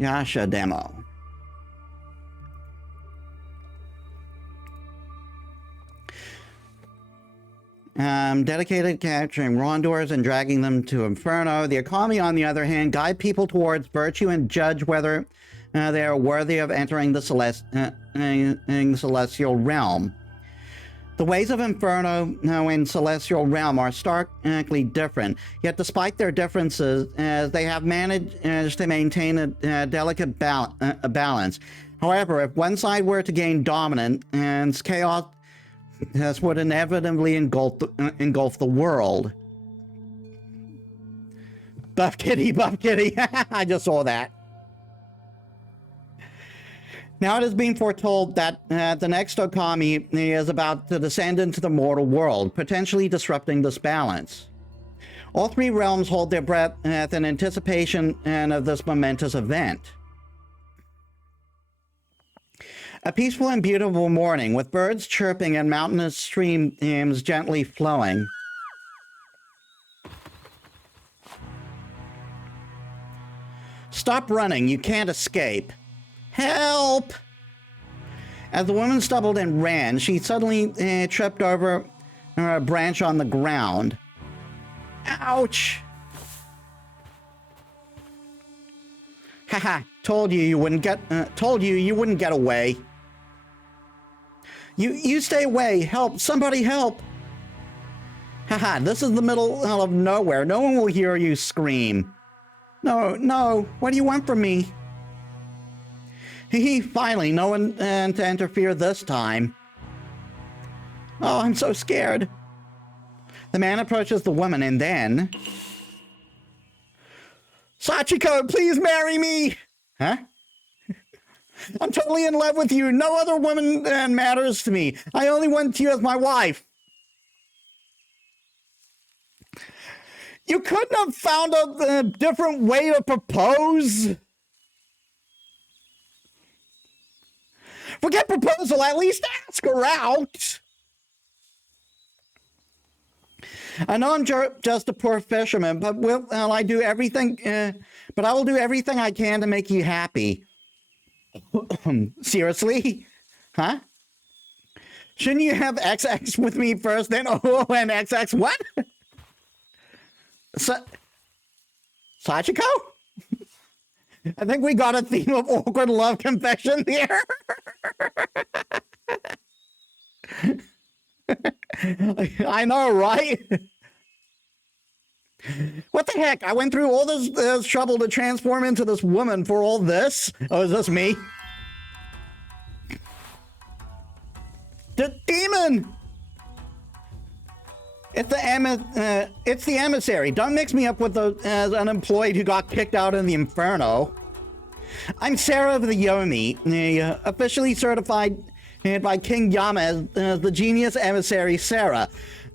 Yasha demo. Dedicated to capturing wrongdoers and dragging them to Inferno. The Okami, on the other hand, guide people towards virtue and judge whether they are worthy of entering the celestial realm. The ways of Inferno and Celestial Realm are starkly different, yet despite their differences, they have managed to maintain a delicate balance. However, if one side were to gain dominance, chaos would inevitably engulf the world. Buff Kitty, Buff Kitty. I just saw that. Now it is being foretold that the next Okami is about to descend into the mortal world, potentially disrupting this balance. All three realms hold their breath in anticipation of this momentous event. A peaceful and beautiful morning with birds chirping and mountainous streams gently flowing. Stop running, you can't escape. Help! As the woman stumbled and ran, she suddenly tripped over a branch on the ground. Ouch! Haha! Told you you wouldn't get away. You stay away. Help! Somebody help! Haha! This is the middle of nowhere. No one will hear you scream. No. What do you want from me? Finally, no one to interfere this time. Oh, I'm so scared. The man approaches the woman and then... Sachiko, please marry me! Huh? I'm totally in love with you. No other woman matters to me. I only want you as my wife. You couldn't have found a different way to propose? Forget proposal, at least ask her out. I know I'm just a poor fisherman, but I will do everything I can to make you happy. Seriously? Huh? Shouldn't you have XX with me first, then OO and XX? What? Sachiko? I think we got a theme of awkward love confession here. I know, right? What the heck? I went through all this trouble to transform into this woman for all this? Oh, is this me? Demon! It's the emissary. Don't mix me up with the unemployed who got kicked out in the Inferno. I'm Sarah of the Yomi, officially certified by King Yama as the genius emissary Sarah.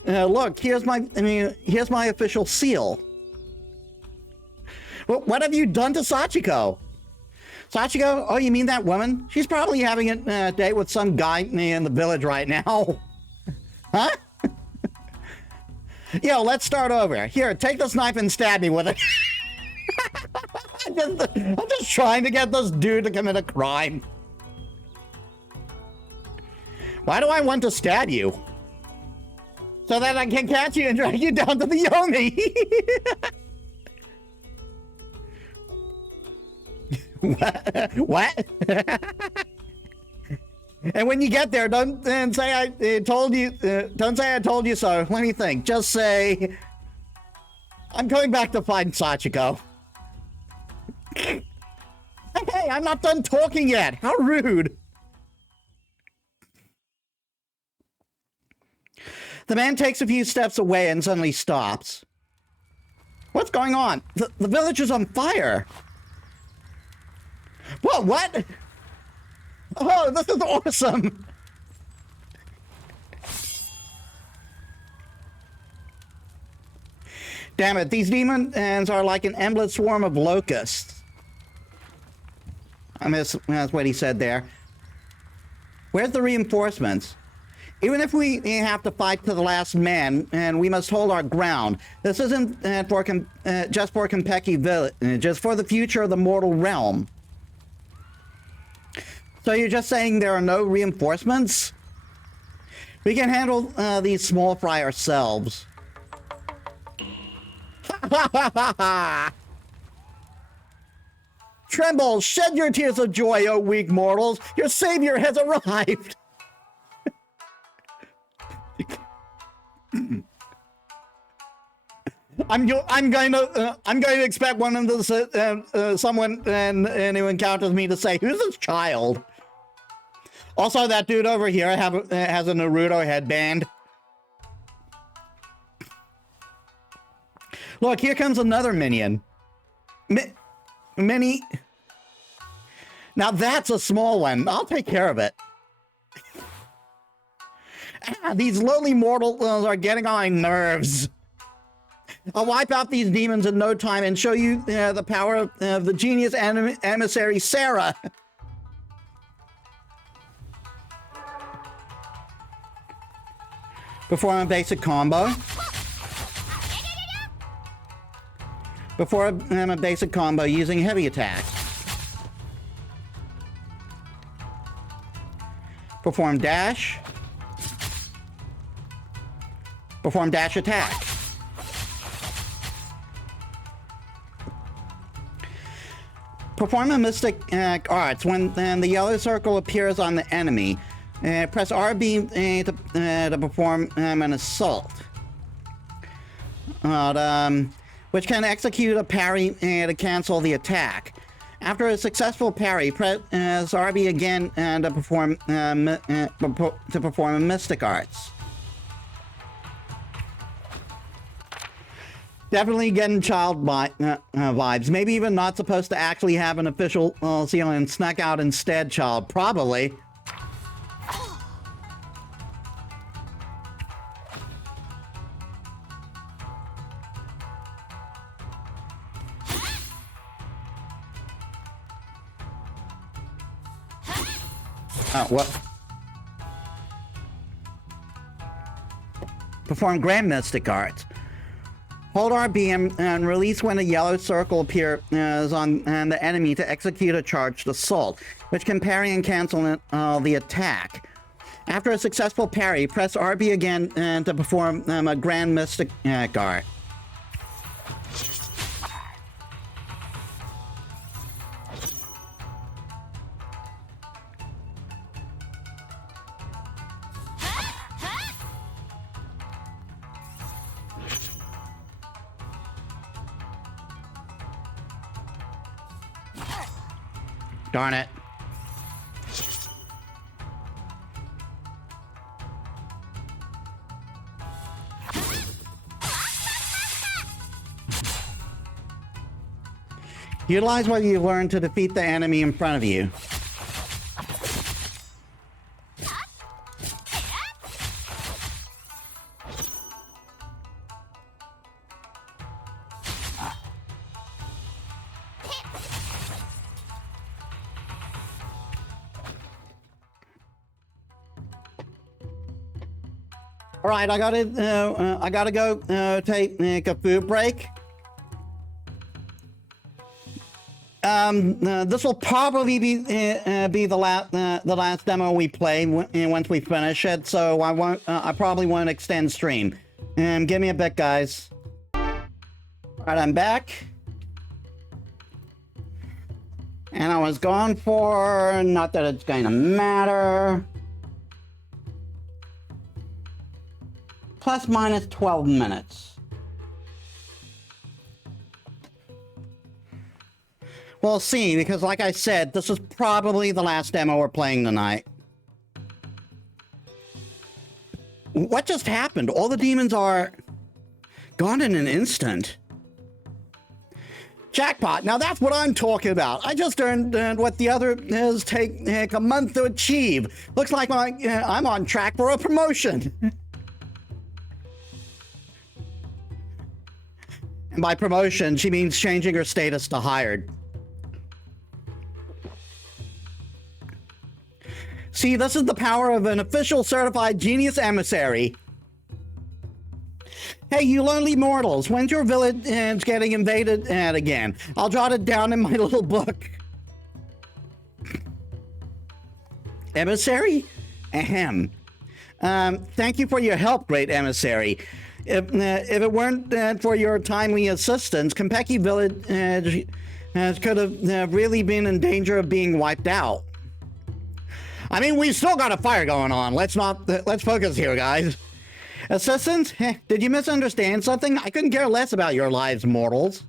Look, here's my official seal. What have you done to Sachiko? Sachiko? Oh, you mean that woman? She's probably having a date with some guy in the village right now. Huh? Yo, let's start over. Here, take this knife and stab me with it. I'm just trying to get this dude to commit a crime. Why do I want to stab you? So that I can catch you and drag you down to the Yomi. What? And when you get there, don't say I told you. Don't say I told you so. Let me think. Just say I'm coming back to find Sachiko. Hey, I'm not done talking yet. How rude. The man takes a few steps away and suddenly stops. What's going on? The village is on fire. Whoa, what? Oh, this is awesome. Damn it, these demons are like an endless swarm of locusts. That's what he said there. Where's the reinforcements? Even if we have to fight to the last man, and we must hold our ground. This isn't just for Konpeki Village, just for the future of the mortal realm. So you're just saying there are no reinforcements? We can handle these small fry ourselves. Tremble, shed your tears of joy, O weak mortals! Your savior has arrived! I'm going to expect one of the someone who encounters me to say, "Who's this child?" Also, that dude over here has a Naruto headband. Look, here comes another minion. Mini. Now that's a small one. I'll take care of it. These lowly mortals are getting on my nerves. I'll wipe out these demons in no time and show you the power of the genius emissary Sarah. Perform a basic combo. Perform a basic combo using heavy attack. Perform dash. Perform dash attack. Perform a mystic arts when the yellow circle appears on the enemy. Press RB to perform an assault. Which can execute a parry to cancel the attack. After a successful parry, press RB again to perform a mystic arts. Definitely getting child vibes. Maybe even not supposed to actually have an official seal and snuck out instead, child. Probably. What? Perform Grand Mystic Arts. Hold RB and release when a yellow circle appears on the enemy to execute a charged assault, which can parry and cancel the attack. After a successful parry, press RB again to perform a Grand Mystic Art. Darn it. Utilize what you learned to defeat the enemy in front of you. All right, I gotta go take a food break. This will probably be the last demo we play once we finish it. So I probably won't extend stream. Give me a bit, guys. All right, I'm back. And I was gone for, not that it's going to matter, plus minus 12 minutes. We'll see, because like I said, this is probably the last demo we're playing tonight. What just happened? All the demons are gone in an instant. Jackpot. Now that's what I'm talking about. I just earned what the other is take a month to achieve. Looks like I'm on track for a promotion. And by promotion, she means changing her status to hired. See, this is the power of an official certified genius emissary. Hey, you lonely mortals, when's your village getting invaded again? I'll jot it down in my little book. Emissary? Ahem. Thank you for your help, great emissary. If it weren't for your timely assistance, Konpeki Village could have really been in danger of being wiped out. I mean, we've still got a fire going on. Let's focus here, guys. Assistance? Did you misunderstand something? I couldn't care less about your lives, mortals.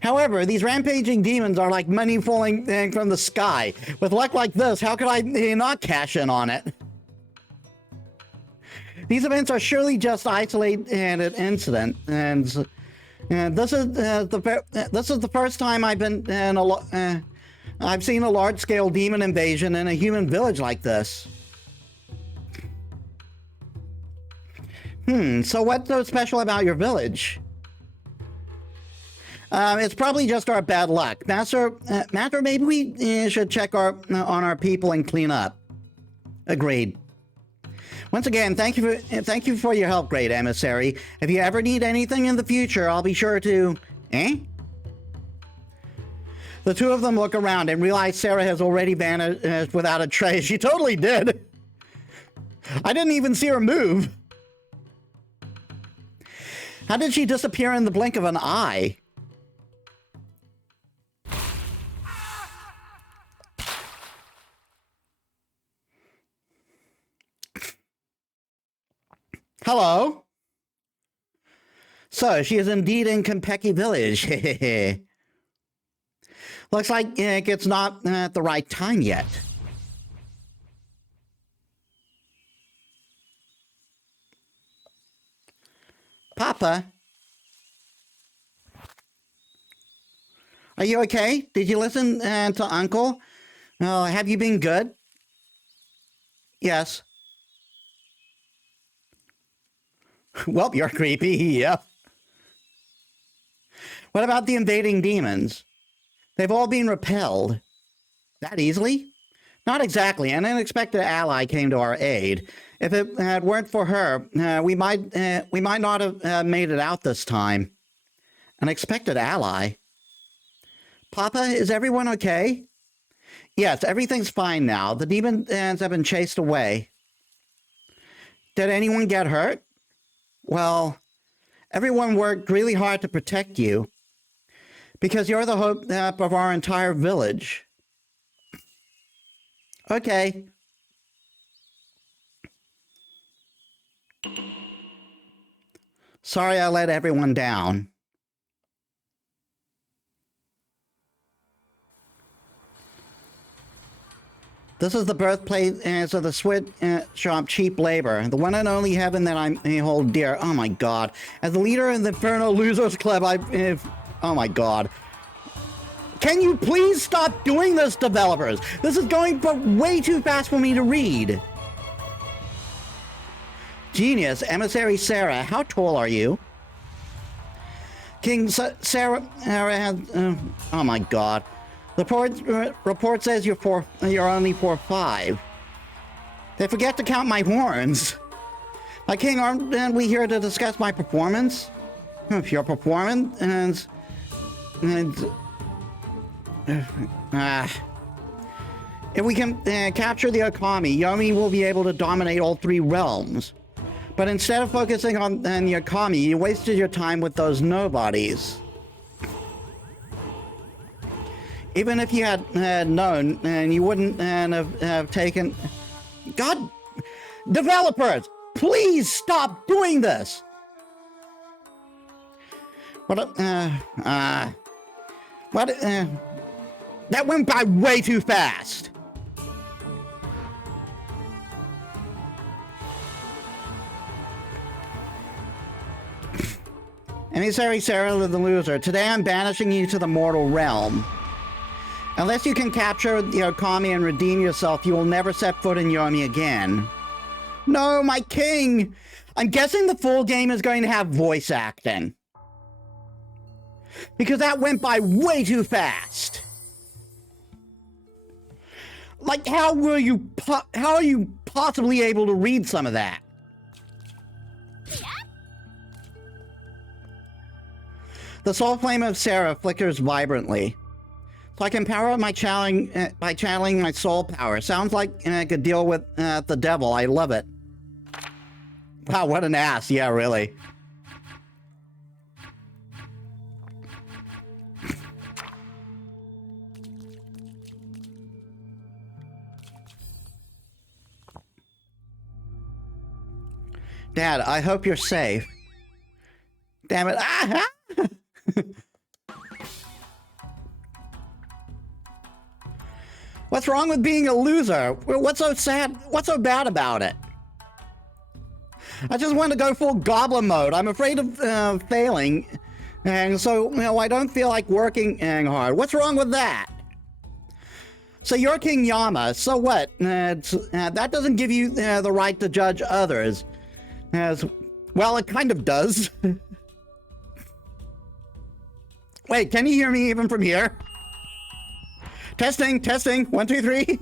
However, these rampaging demons are like money falling from the sky. With luck like this, how could I not cash in on it? These events are surely just isolated incident, and this is the first time I've seen a large-scale demon invasion in a human village like this. So what's so special about your village? It's probably just our bad luck. Master, maybe we should check on our people and clean up. Agreed. Once again, thank you for your help, great emissary. If you ever need anything in the future, I'll be sure to... The two of them look around and realize Sarah has already vanished without a trace. She totally did. I didn't even see her move. How did she disappear in the blink of an eye? Hello? So, she is indeed in Konpeki Village. Looks like it's not at the right time yet. Papa? Are you okay? Did you listen to Uncle? Have you been good? Yes. Well, you're creepy, yep. What about the invading demons? They've all been repelled. That easily? Not exactly. An unexpected ally came to our aid. If it weren't for her, we might not have made it out this time. An expected ally? Papa, is everyone okay? Yes, everything's fine now. The demons have been chased away. Did anyone get hurt? Well, everyone worked really hard to protect you. Because you're the hope of our entire village. Okay. Sorry I let everyone down. This is the birthplace of the sweat shop cheap labor, the one and only heaven that I hold dear. Oh my god. As the leader of the Inferno Losers Club, oh my god. Can you please stop doing this, developers? This is going way too fast for me to read. Genius, Emissary Sarah, how tall are you? King Sarah has, oh my god. The report says you're only 4'5". They forget to count my horns. My king, aren't we here to discuss my performance? If your performance if we can capture the Okami, Yomi will be able to dominate all 3 realms. But instead of focusing on the Okami, you wasted your time with those nobodies. Even if you had known, and you wouldn't have taken... God! Developers! Please stop doing this! That went by way too fast! Emissary Sarah the loser, today I'm banishing you to the mortal realm. Unless you can capture the Okami and redeem yourself, you will never set foot in Yomi again. No, my king! I'm guessing the full game is going to have voice acting. Because that went by way too fast. Like, how are you possibly able to read some of that? The soul flame of Sarah flickers vibrantly. So I can power up my by channeling my soul power. Sounds like I could deal with the devil. I love it. Wow, what an ass. Yeah, really. Dad, I hope you're safe. Damn it. Ah! What's wrong with being a loser? What's so sad? What's so bad about it? I just want to go full goblin mode. I'm afraid of failing, and so I don't feel like working hard. What's wrong with that? So you're King Yama. So what? That doesn't give you the right to judge others. As well, it kind of does. Wait, can you hear me even from here? Testing, testing, 1, 2, 3.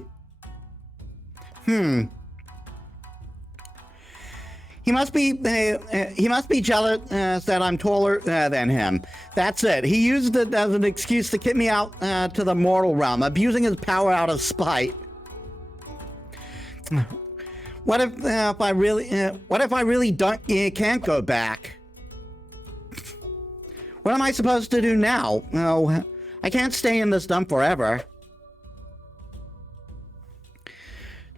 He must be jealous that I'm taller than him. That's it. He used it as an excuse to kick me out to the mortal realm, abusing his power out of spite. What if I really can't go back? What am I supposed to do now? Oh, I can't stay in this dump forever.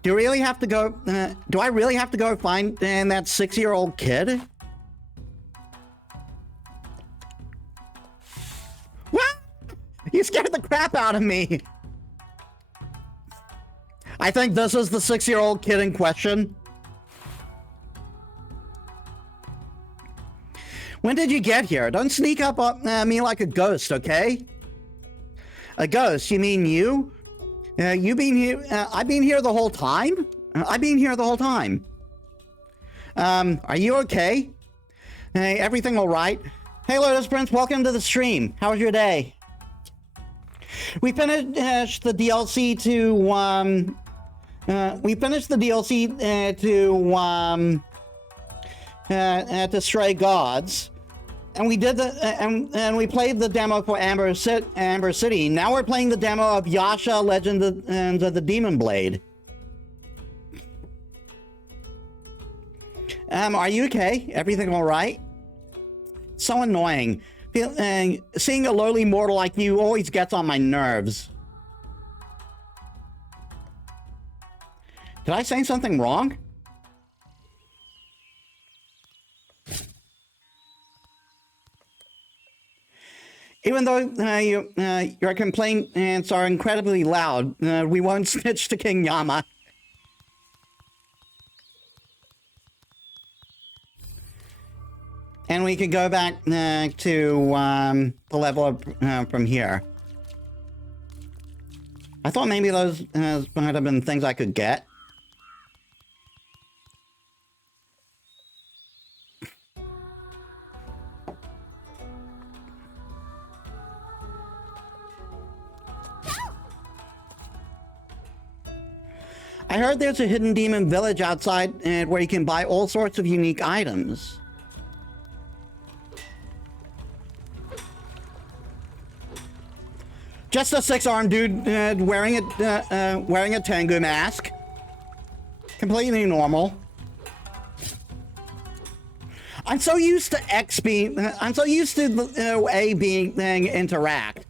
Do I really have to go find that 6-year-old kid? What? You scared the crap out of me. I think this is the 6-year-old kid in question. When did you get here? Don't sneak up on me like a ghost, okay? A ghost? You mean you? You been here? I've been here the whole time? I've been here the whole time. Are you okay? Hey, everything all right? Hey, Lotus Prince, welcome to the stream. How was your day? We finished the DLC to Stray Gods. And we did and we played the demo for Amber City. Now we're playing the demo of Yasha, Legend of the Demon Blade. Are you okay? Everything all right? So annoying. Seeing a lowly mortal like you always gets on my nerves. Did I say something wrong? Even though your complaints are incredibly loud, we won't snitch to King Yama. And we can go back to the level up from here. I thought maybe those might have been things I could get. I heard there's a hidden demon village outside where you can buy all sorts of unique items. Just a six-armed dude wearing a Tengu mask. Completely normal. I'm so used to X being. I'm so used to A being interact.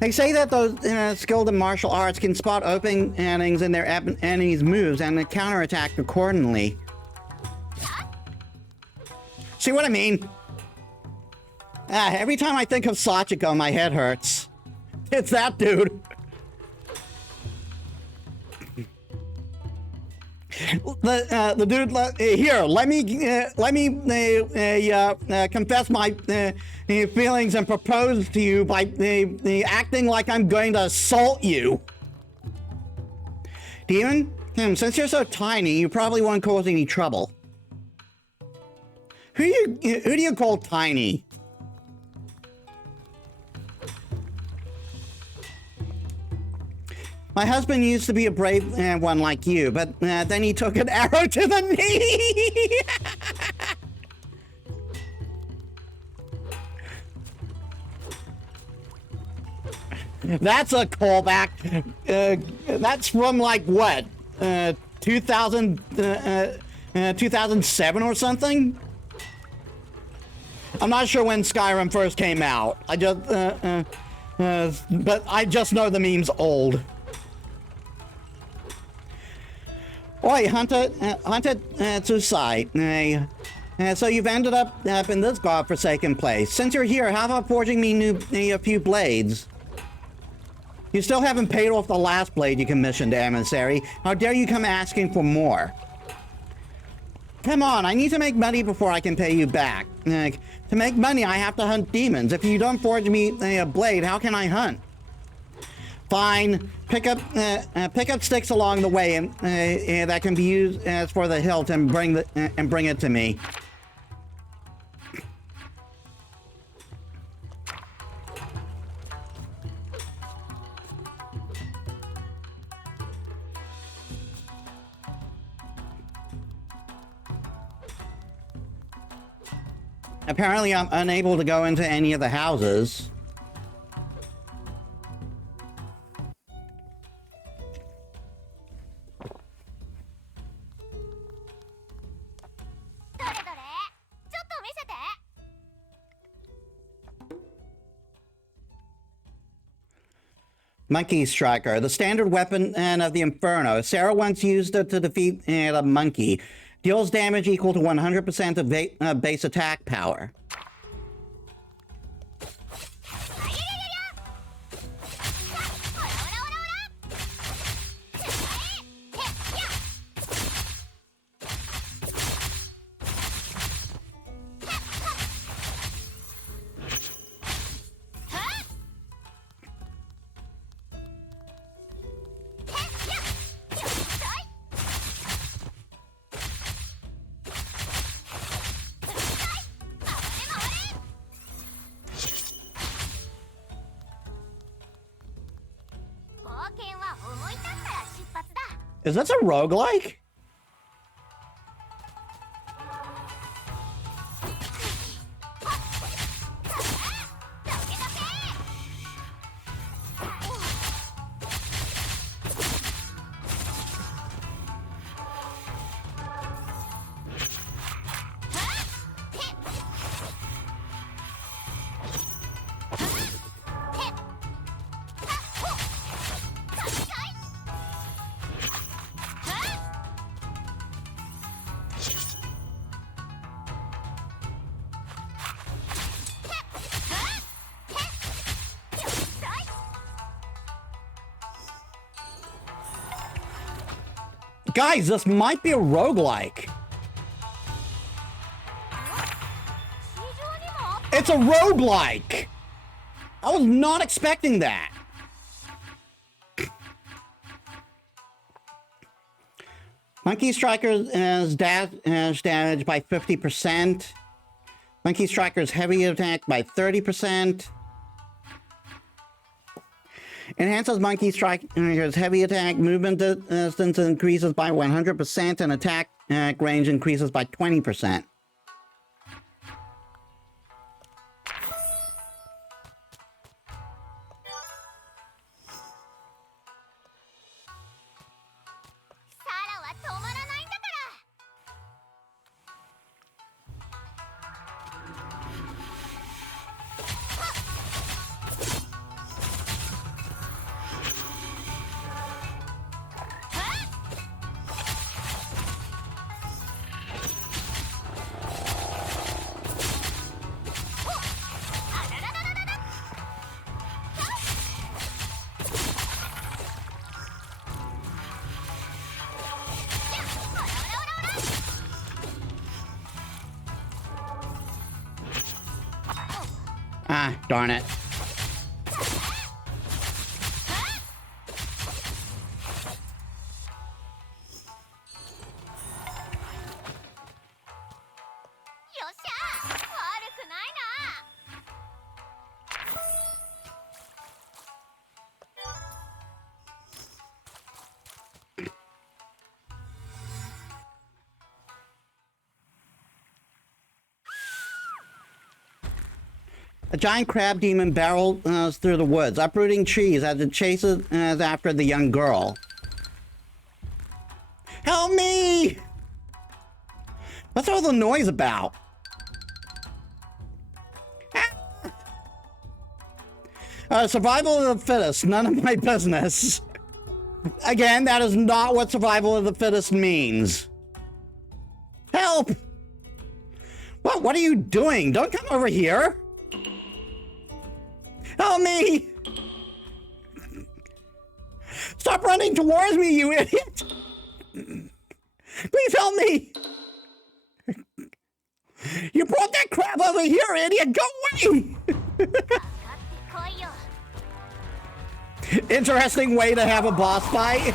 They say that those skilled in martial arts can spot openings in their enemies' moves and counterattack accordingly. See what I mean? Every time I think of Sachiko, my head hurts. It's that dude. The dude here. Let me confess my feelings and propose to you by acting like I'm going to assault you. Demon, since you're so tiny, you probably won't cause any trouble. Who do you call tiny? My husband used to be a brave one like you, but then he took an arrow to the knee. That's a callback. That's from like what? 2007 or something? I'm not sure when Skyrim first came out. But I just know the meme's old. Oi, Hunter Tsusai. So you've ended up in this godforsaken place. Since you're here, how about forging me a few blades? You still haven't paid off the last blade you commissioned, emissary. How dare you come asking for more? Come on, I need to make money before I can pay you back. To make money, I have to hunt demons. If you don't forge me a blade, how can I hunt? Fine. Pick up sticks along the way and that can be used as for the hilt and bring it to me. Apparently, I'm unable to go into any of the houses. Monkey Striker, the standard weapon of the Inferno. Sarah once used it to defeat a monkey. Deals damage equal to 100% of base attack power. Is this a roguelike? Guys, this might be a roguelike. It's a roguelike. I was not expecting that. Monkey Striker's dash damage by 50%. Monkey Striker's heavy attack by 30%. Enhances Monkey Striker's heavy attack. Movement distance increases by 100% and attack range increases by 20%. Ah, darn it. A giant crab demon barrels through the woods, uprooting trees as it chases after the young girl. Help me! What's all the noise about? Survival of the fittest, none of my business. Again, that is not what survival of the fittest means. Help! What are you doing? Don't come over here! Help me! Stop running towards me, you idiot! Please help me! You brought that crap over here, idiot! Go away! Interesting way to have a boss fight.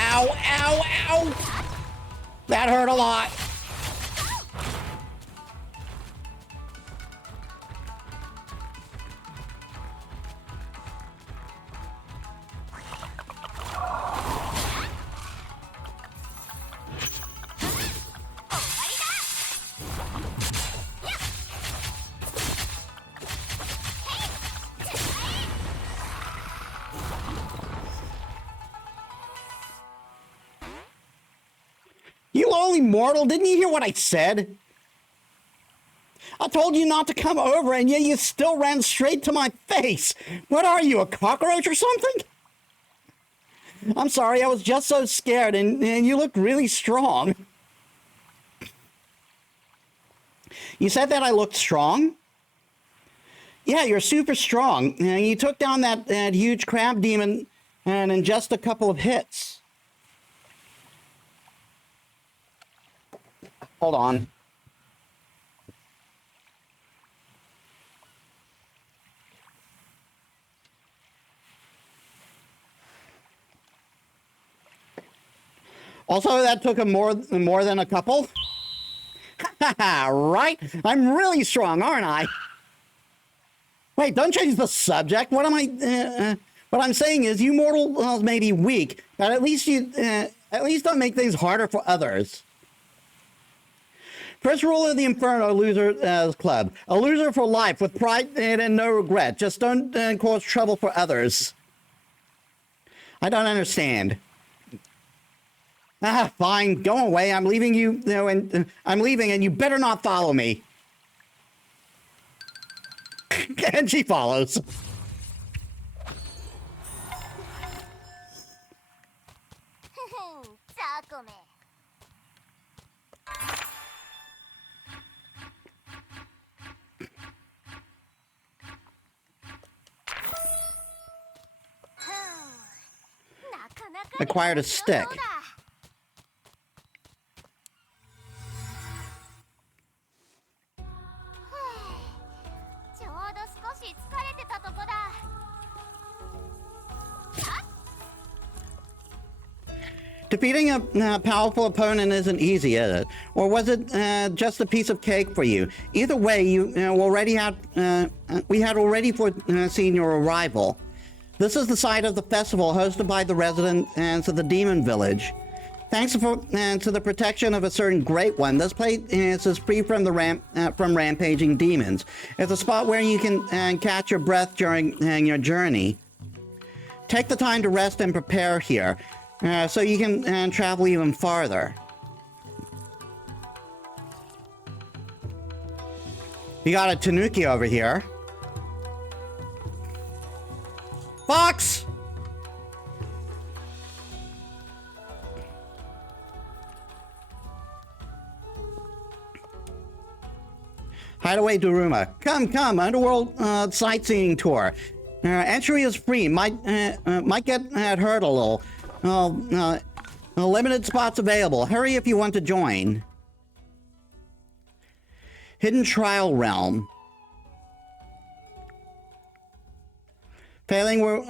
Ow, ow, ow! That hurt a lot. You lonely mortal, didn't you hear what I said? I told you not to come over, and yet you still ran straight to my face. What are you, a cockroach or something? I'm sorry, I was just so scared, and you looked really strong. You said that I looked strong? Yeah, you're super strong. You took down that huge crab demon and in just a couple of hits. Hold on. Also, that took him more than a couple. Right? I'm really strong, aren't I? Wait, don't change the subject. What I'm saying is, you mortals may be weak, but at least don't make things harder for others. First rule of the Inferno Losers Club. A loser for life with pride and no regret. Just don't cause trouble for others. I don't understand. Fine. Go away. I'm leaving you, and I'm leaving, and you better not follow me. And she follows. Acquired a stick. Defeating a powerful opponent isn't easy, is it? Or was it just a piece of cake for you? Either way, you already had we had already foreseen your arrival. This is the site of the festival hosted by the residents of the Demon Village. Thanks to the protection of a certain Great One, this place is free from from rampaging demons. It's a spot where you can catch your breath during your journey. Take the time to rest and prepare here, so you can travel even farther. You got a Tanuki over here. Fox! Hideaway Daruma. Come, underworld sightseeing tour. Entry is free. Might get hurt a little. Limited spots available. Hurry if you want to join. Hidden Trial Realm. Failing will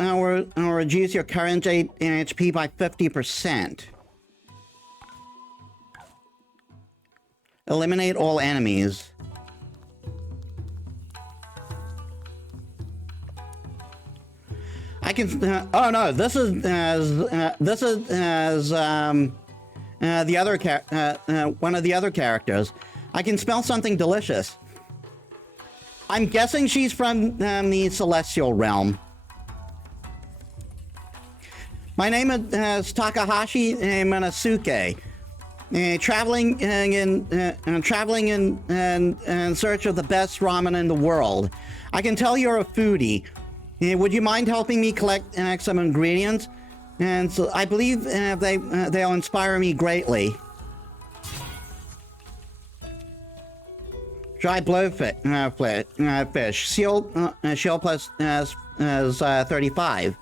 reduce your current HP by 50%. Eliminate all enemies. I can. Oh no! This is the other one of the other characters. I can smell something delicious. I'm guessing she's from the Celestial Realm. My name is Takahashi Minosuke. Traveling in search of the best ramen in the world. I can tell you're a foodie. Would you mind helping me collect some ingredients? And so I believe they'll inspire me greatly. Dry blowfish, fish, shell plus 35.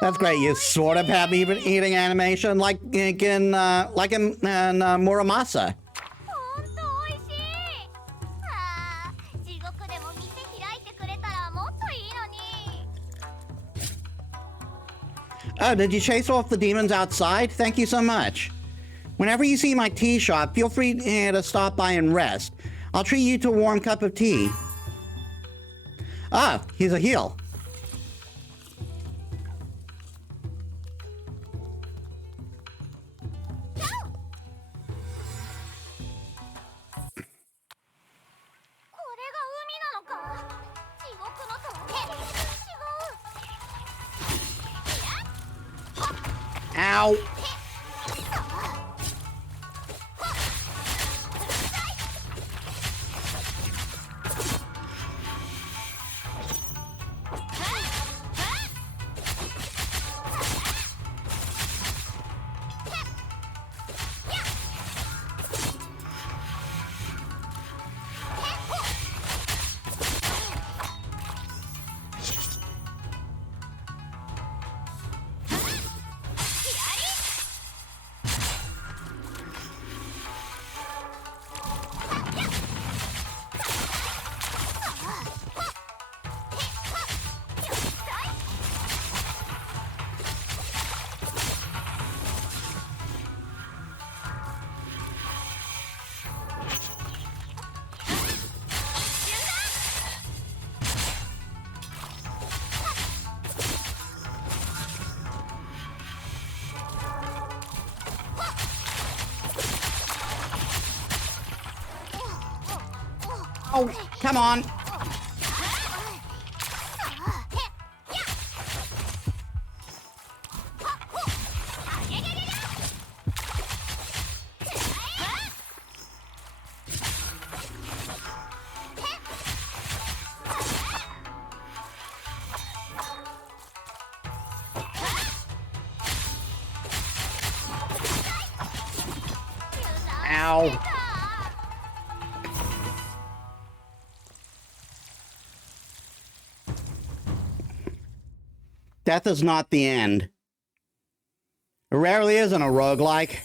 That's great. You sort of have even eating animation like in Muramasa. Oh, did you chase off the demons outside? Thank you so much. Whenever you see my tea shop, feel free to stop by and rest. I'll treat you to a warm cup of tea. Ah, he's a heel. Ow. Oh, come on. Ow. Death is not the end. It rarely is in a roguelike.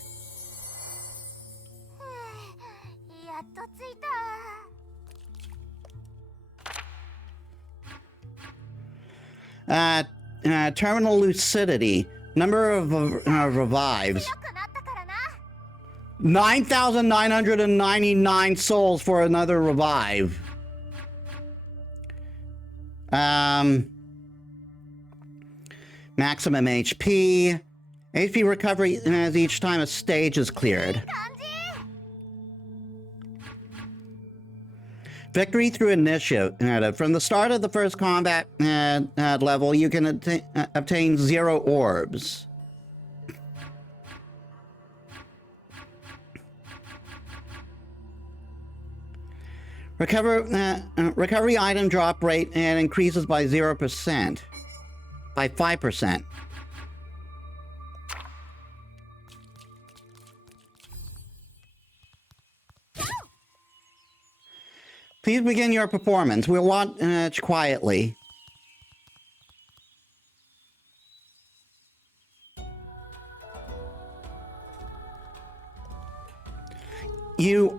やっと着いた。 Terminal lucidity. Number of revives. 強くなったからな。 9,999 souls for another revive. Maximum HP. HP recovery as each time a stage is cleared. 感じ。 Victory through initiative. From the start of the first combat level, you can obtain 0 orbs. Recovery item drop rate and increases by 0%. By 5%. Please begin your performance. We'll watch quietly.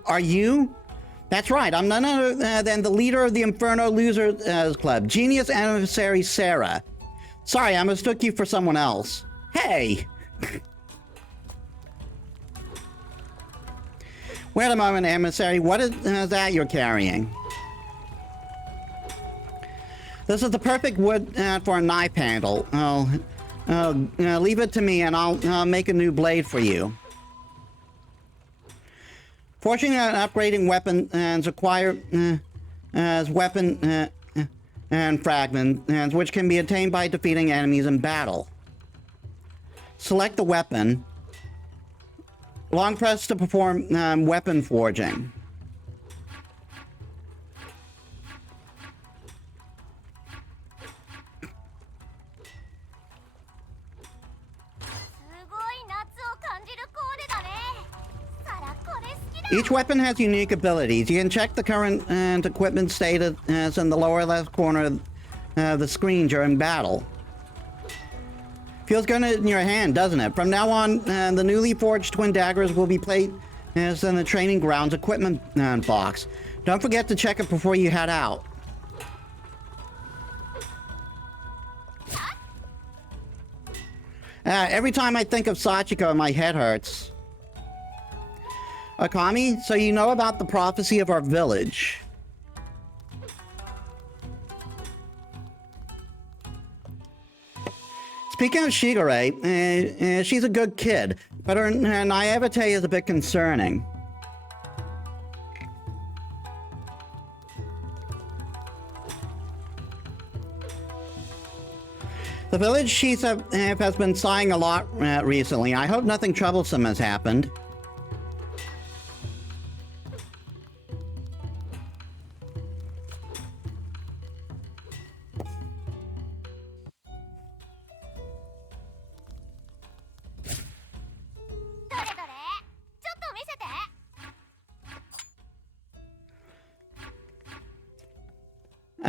Are you? That's right, I'm none other than the leader of the Inferno Losers Club, Genius Emissary Sarah. Sorry, I mistook you for someone else. Hey! Wait a moment, Emissary, what is that you're carrying? This is the perfect wood for a knife handle. Leave it to me and I'll make a new blade for you. Forging and upgrading weapons require weapon and fragments, which can be attained by defeating enemies in battle. Select the weapon. Long press to perform weapon forging. Each weapon has unique abilities. You can check the current equipment status in the lower left corner of the screen during battle. Feels good in your hand, doesn't it? From now on, the newly forged twin daggers will be placed in the training grounds equipment box. Don't forget to check it before you head out. Every time I think of Sachiko, my head hurts. Akami, so you know about the prophecy of our village. Speaking of Shigure, she's a good kid, but her naivete is a bit concerning. The village chief has been sighing a lot recently. I hope nothing troublesome has happened.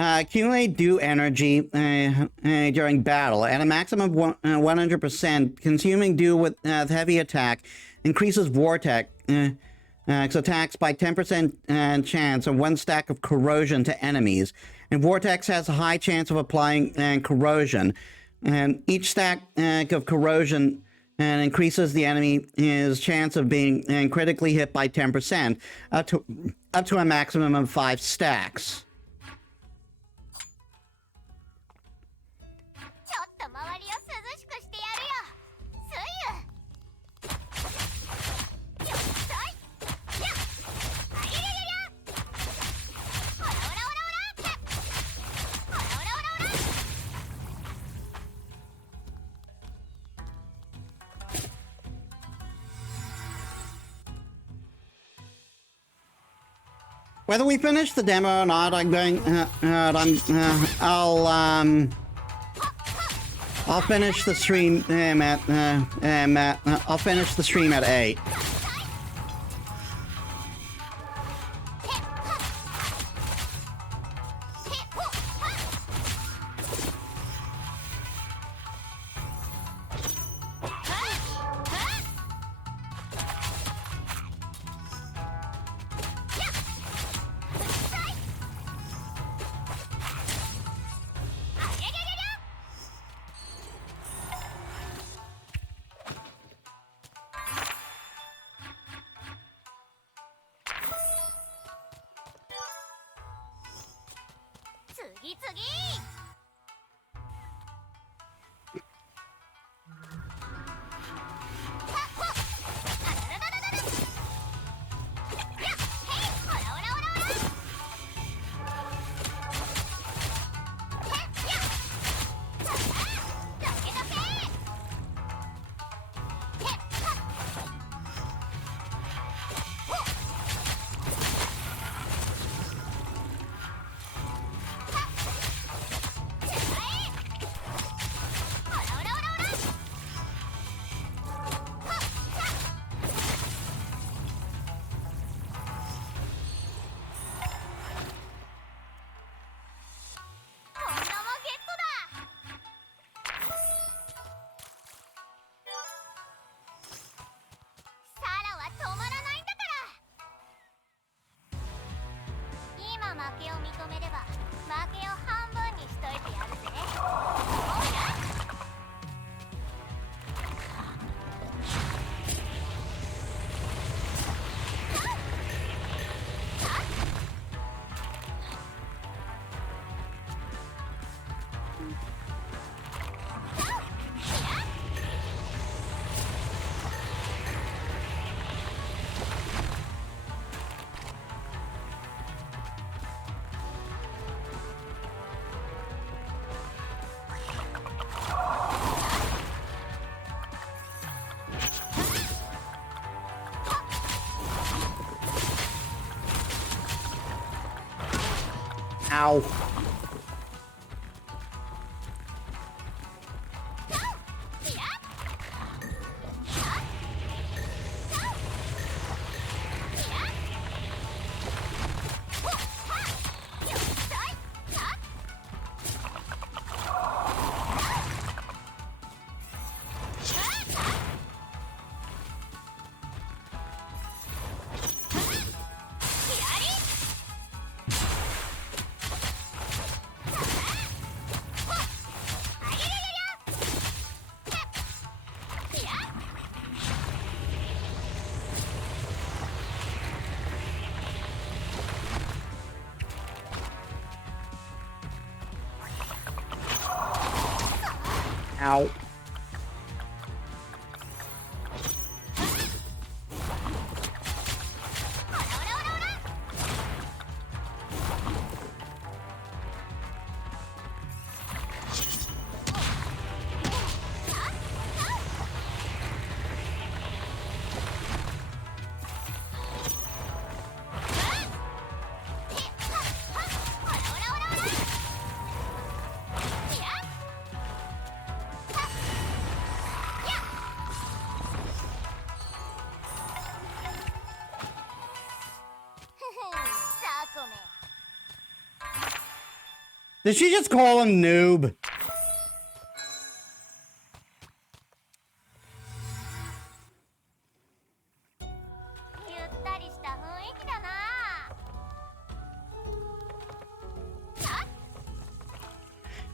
Accumulate dew energy during battle at a maximum of 100%. Consuming dew with heavy attack increases vortex attacks by 10% chance of 1 stack of corrosion to enemies. And vortex has a high chance of applying corrosion. And each stack of corrosion increases the enemy's chance of being critically hit by 10%, up to a maximum of 5 stacks. Whether we finish the demo or not, I'll finish the stream I'll finish the stream at 8. Ow. Ow. Did she just call him noob?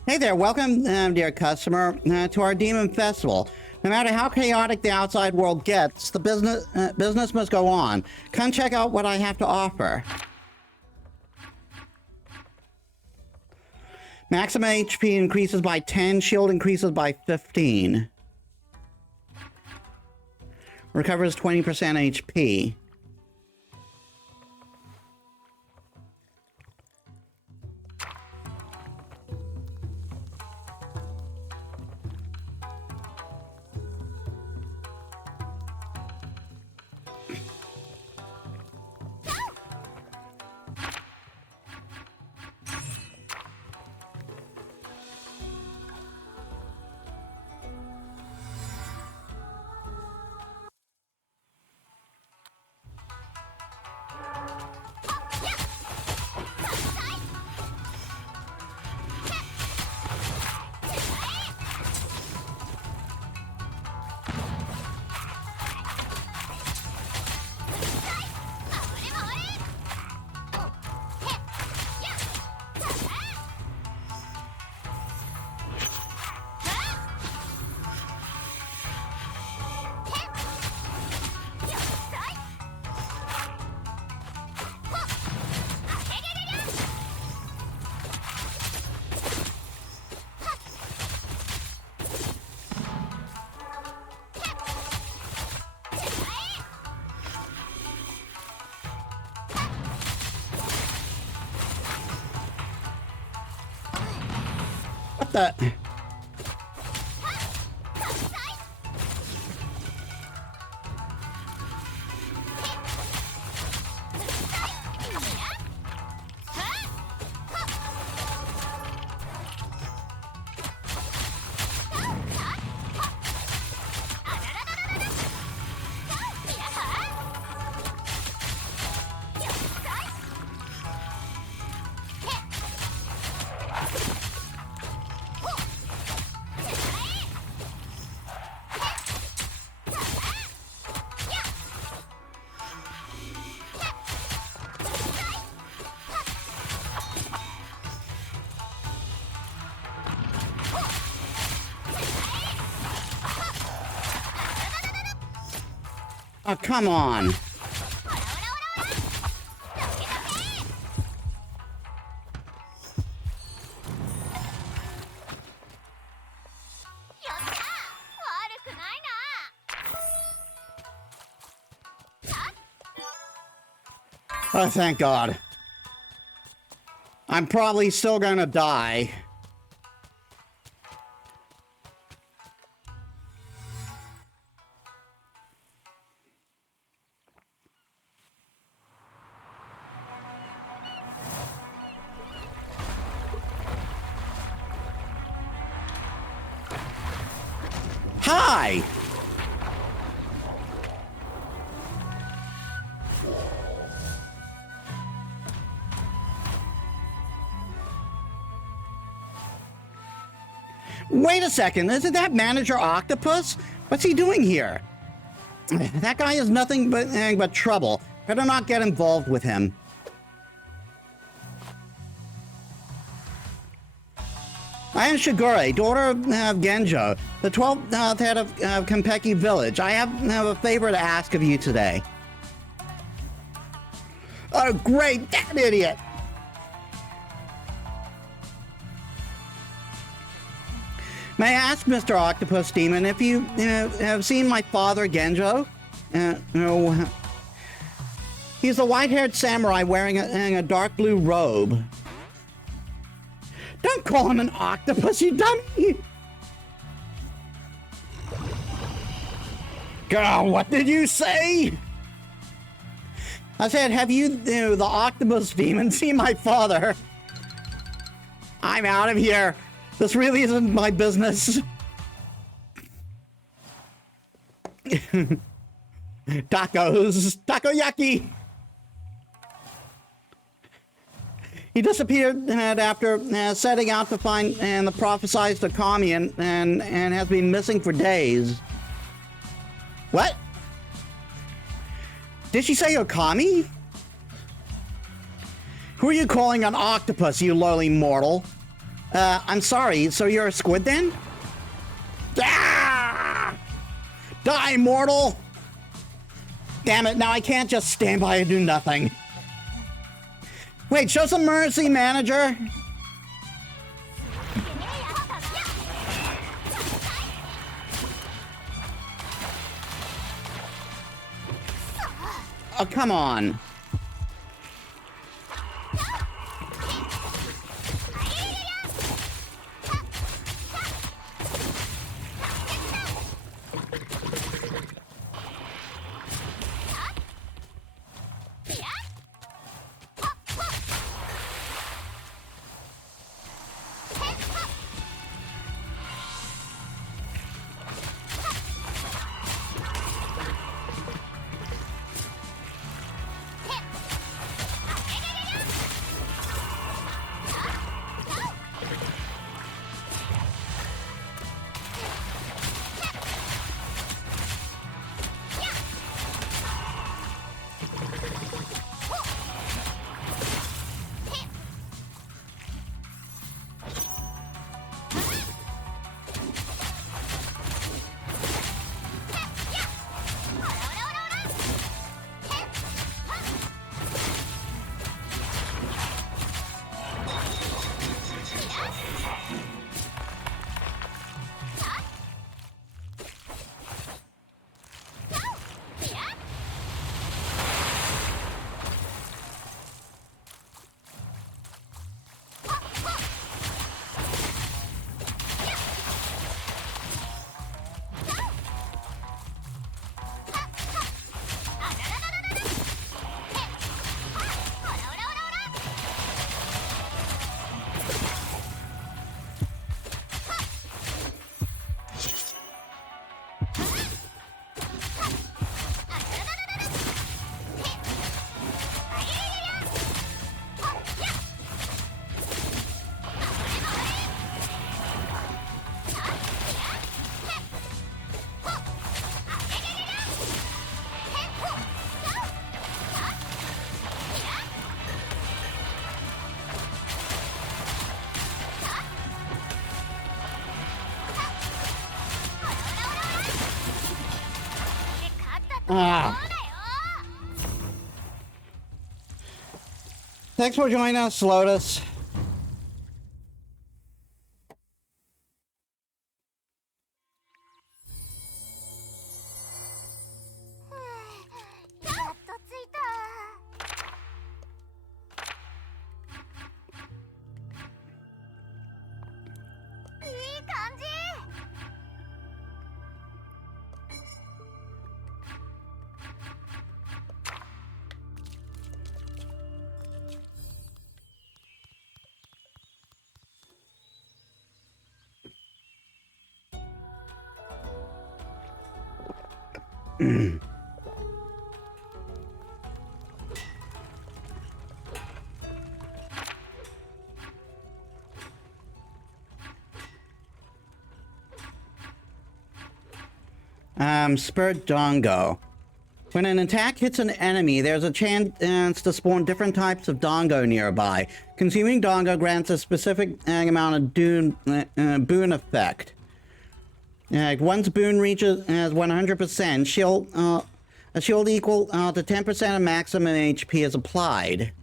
Hey there, welcome, dear customer, to our Demon Festival. No matter how chaotic the outside world gets, the business must go on. Come check out what I have to offer. Maximum HP increases by 10, shield increases by 15. Recovers 20% HP. the? Oh, come on. Oh, thank God. I'm probably still gonna die. Hi! Wait a second, isn't that Manager Octopus? What's he doing here? That guy is nothing but trouble. Better not get involved with him. I am Shigure, daughter of Genjo, the 12th head of Konpeki Village. I have a favor to ask of you today. Oh, great, that idiot! May I ask, Mr. Octopus Demon, if you have seen my father, Genjo? He's a white-haired samurai wearing a dark blue robe. Don't call him an octopus, you dummy! Girl, what did you say? I said, have you, the Octopus Demon, seen my father? I'm out of here. This really isn't my business. Tacos. Takoyaki. He disappeared after setting out to find the prophesized Akami and has been missing for days. What? Did she say Okami? Who are you calling an octopus, you lowly mortal? I'm sorry, so you're a squid then? Ah! Die, mortal! Damn it, now I can't just stand by and do nothing. Wait, show some mercy, manager! Oh, come on. Ah. Thanks for joining us, Lotus. Spirit Dongo. When an attack hits an enemy, there's a chance to spawn different types of Dongo nearby. Consuming Dongo grants a specific amount of boon effect. Once boon reaches 100%, a shield equal to 10% of maximum HP is applied.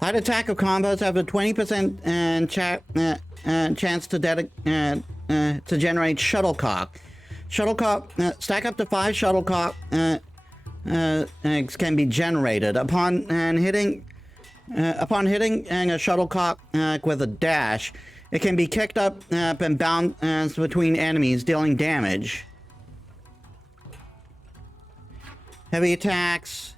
Light attack or combos have a 20% chance to generate shuttlecock. Stack up to 5 shuttlecock can be generated. Upon hitting a shuttlecock with a dash, it can be kicked up and bounced between enemies, dealing damage. Heavy attacks.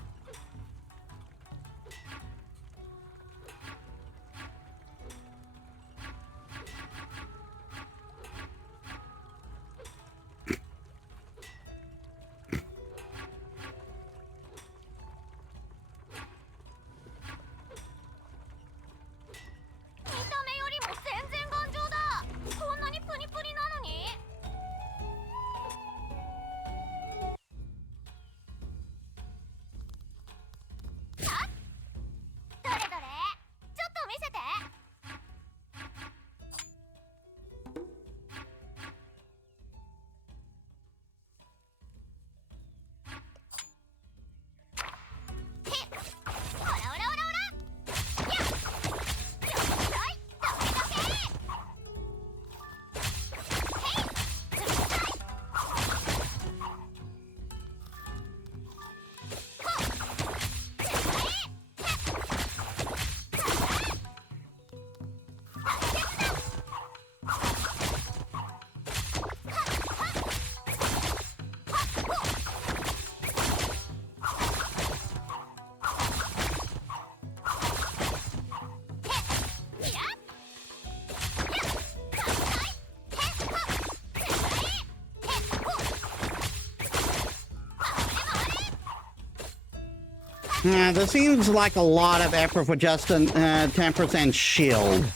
Yeah, this seems like a lot of effort for just a 10% shield.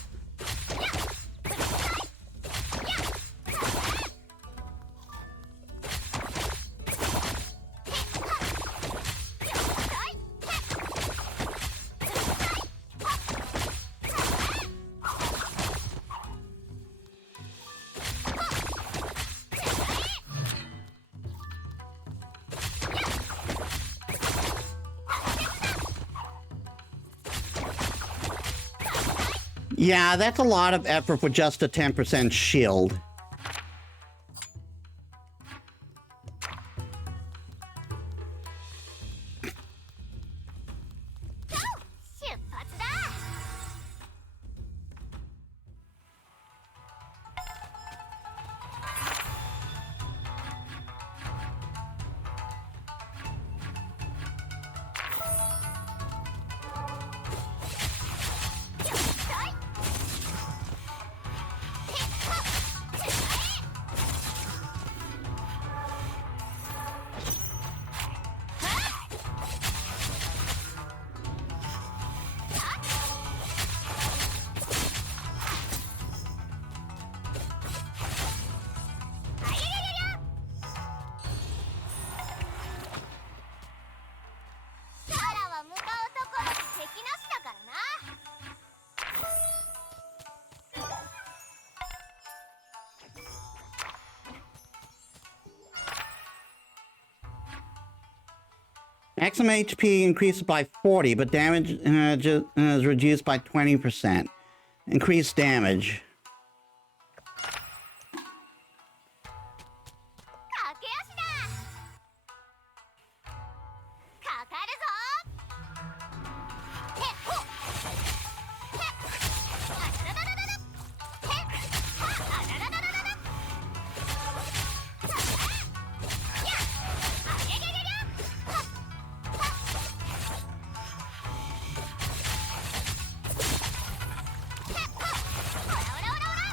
Yeah, that's a lot of effort for just a 10% shield. XM HP increases by 40, but damage is reduced by 20%. Increased damage. 駆け足だ。かかるぞ。へっほ。へっ。あららららら。へっ。はあらららららら。やっ。あげげげげ。はっ。はっ。へっほ。オラオラオラオラ。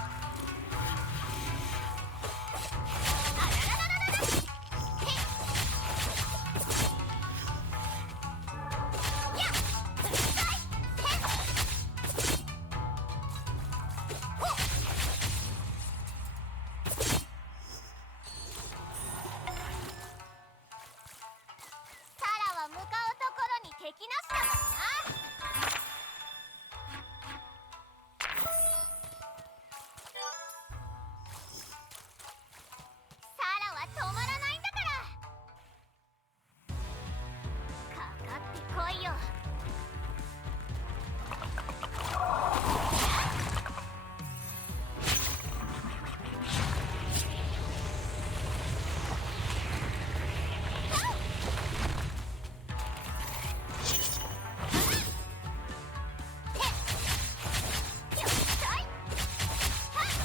あらららららら。へっ。やっ。うるさい。へっ。ほっ。サラは向かうところに敵なしだもんな。サラは止まらないんだから。かかってこいよ。よっしゃい。はっ。はっ。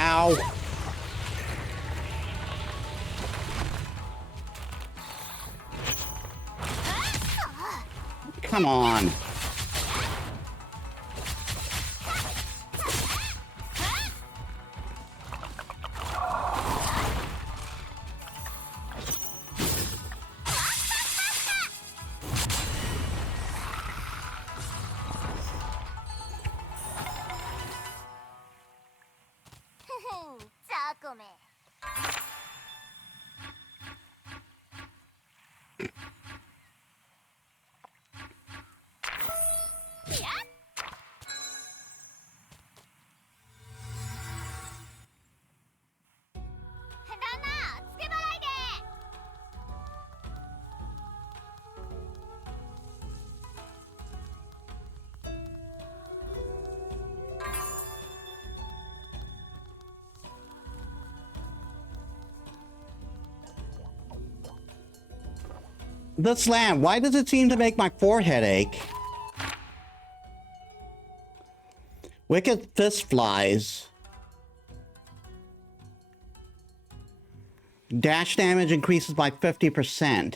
Ow. Come on. Hmm, ザコめ。いや。旦那、つけ払いで。This lamp, why does it seem to make my forehead ache? Wicked fist flies. Dash damage increases by 50%.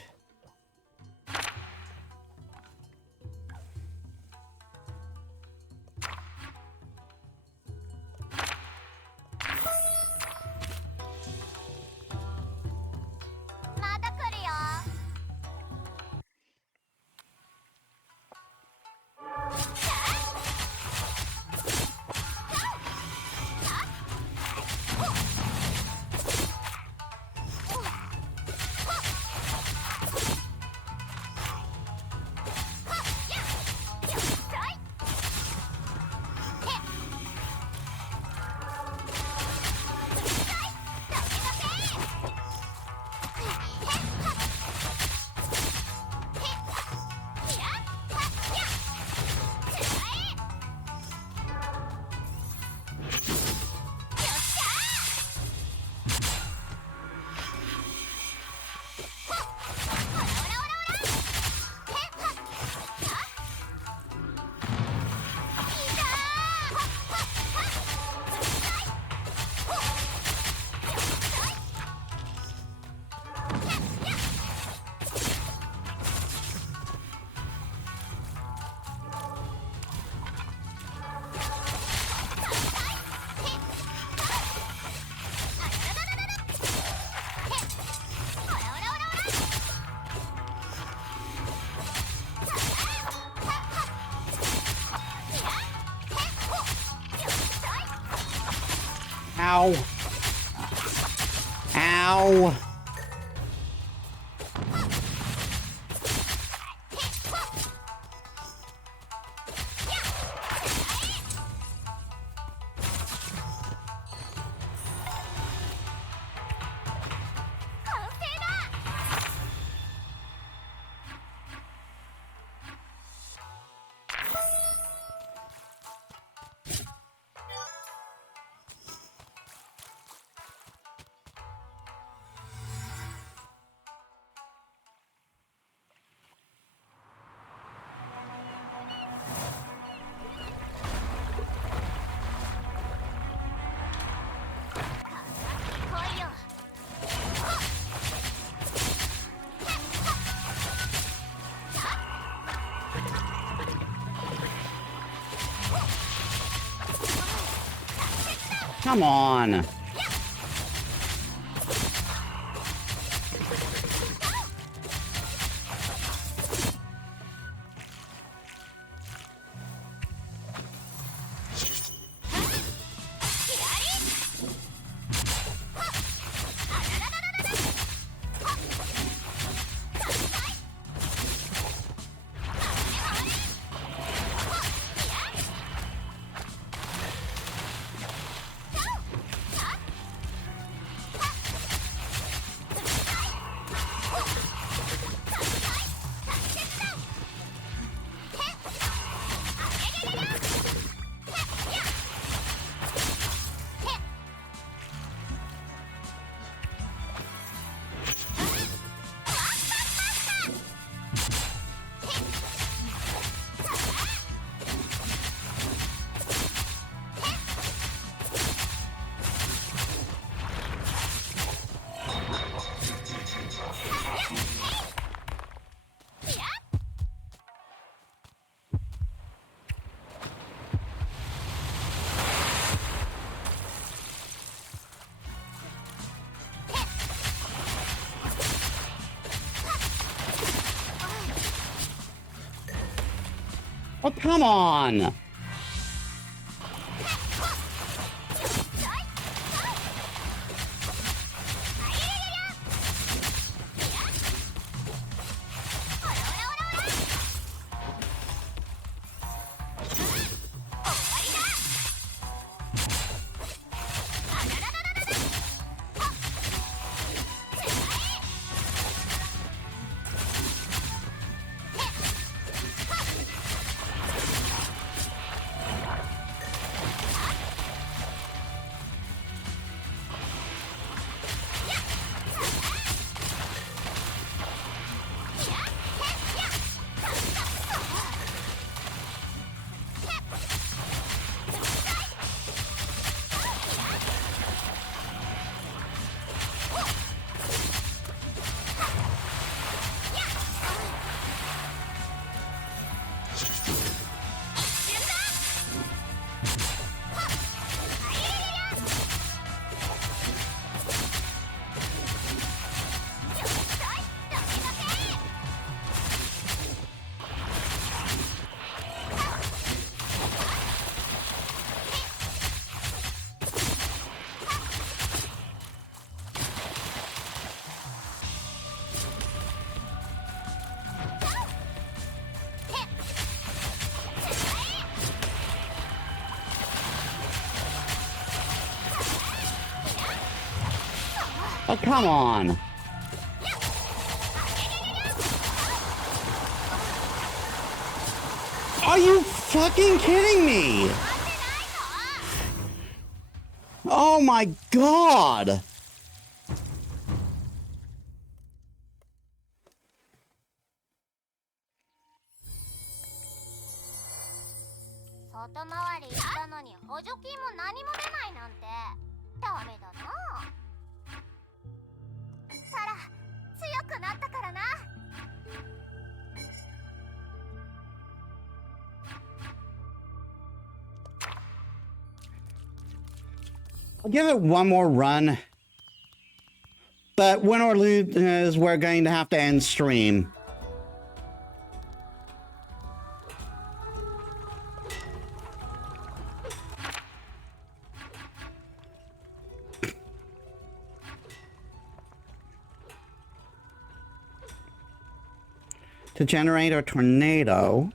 Ow. Ow. Come on. Oh, come on. Oh, come on. Are you fucking kidding me? Oh my god. I'll give it one more run. But win or lose, we're going to have to end stream. to generate a tornado.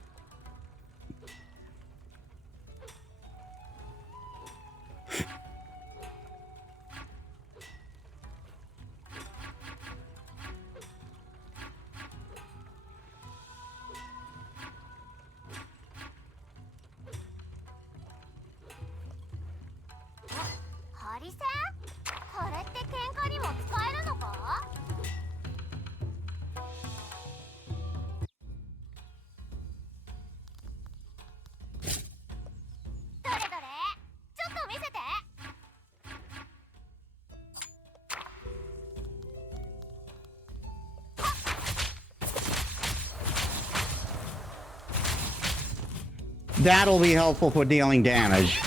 That'll be helpful for dealing damage.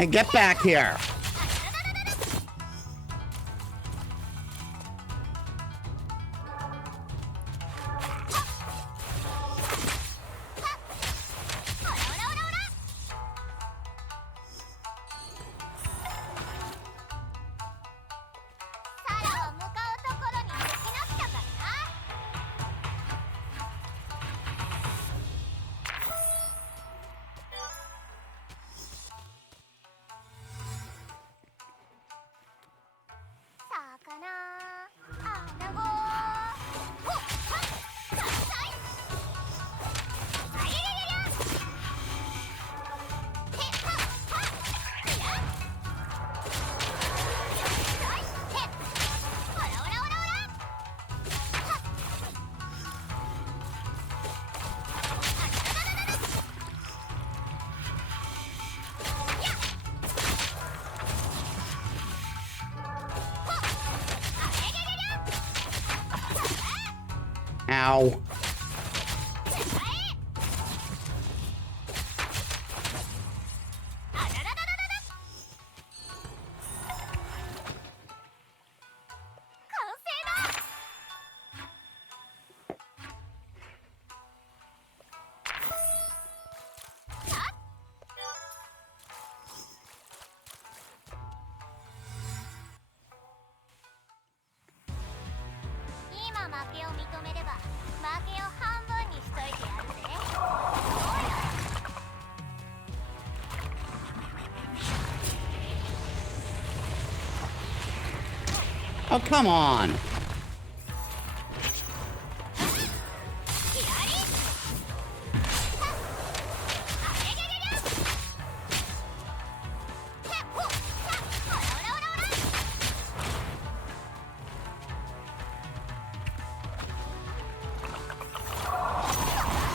Hey, get back here. Ow. Oh, come on.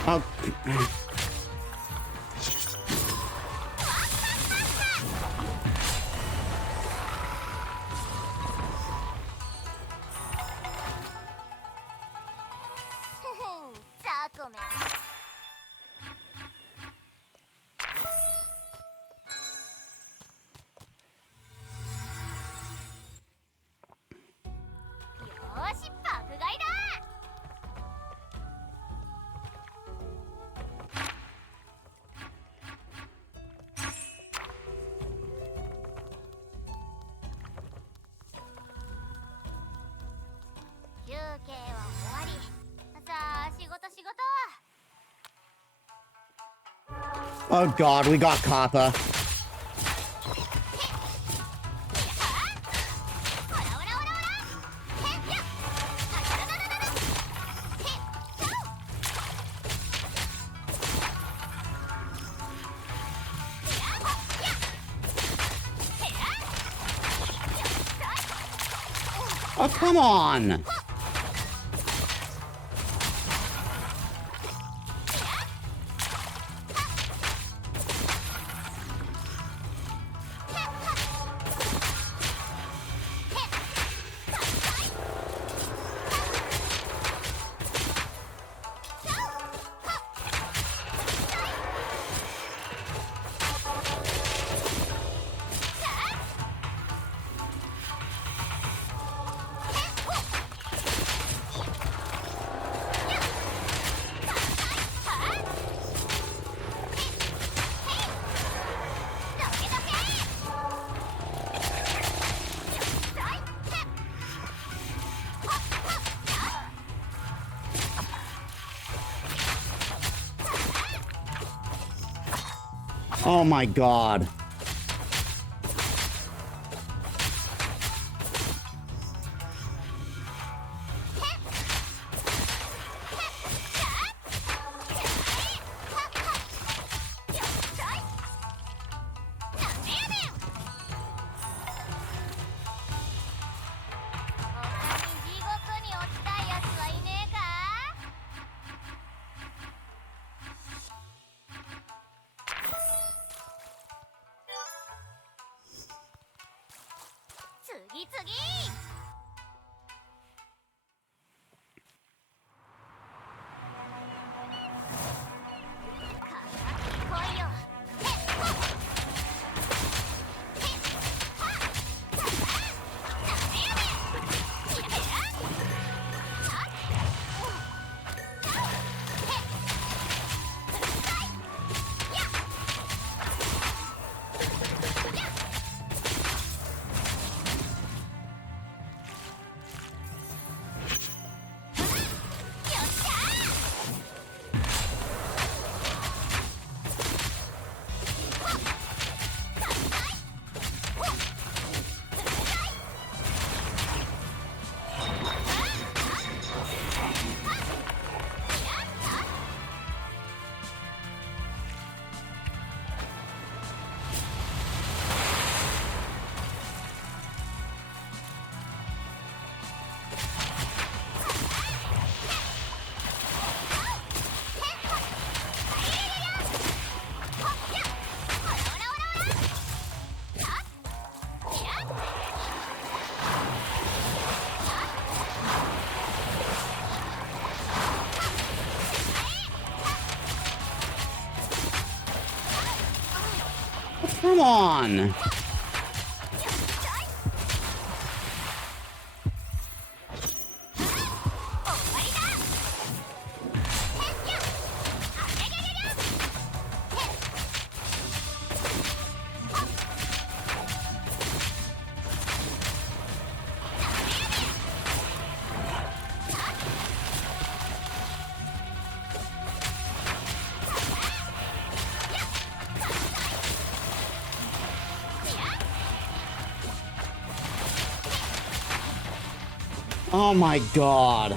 Oh. Oh god, we got Kappa. Oh, come on! Oh my god. Come on. Oh my god.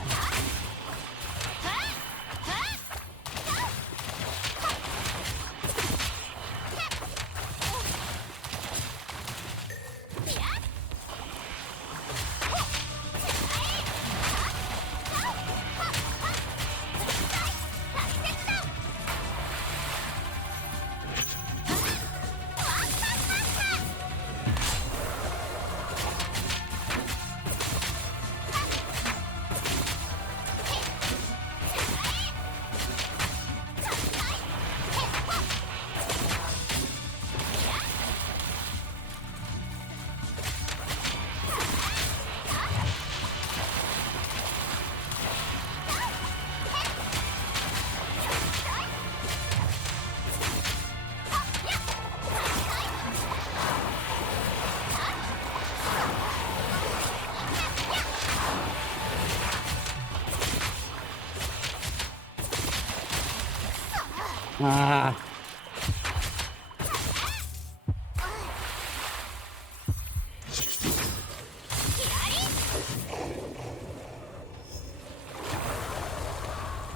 Ah.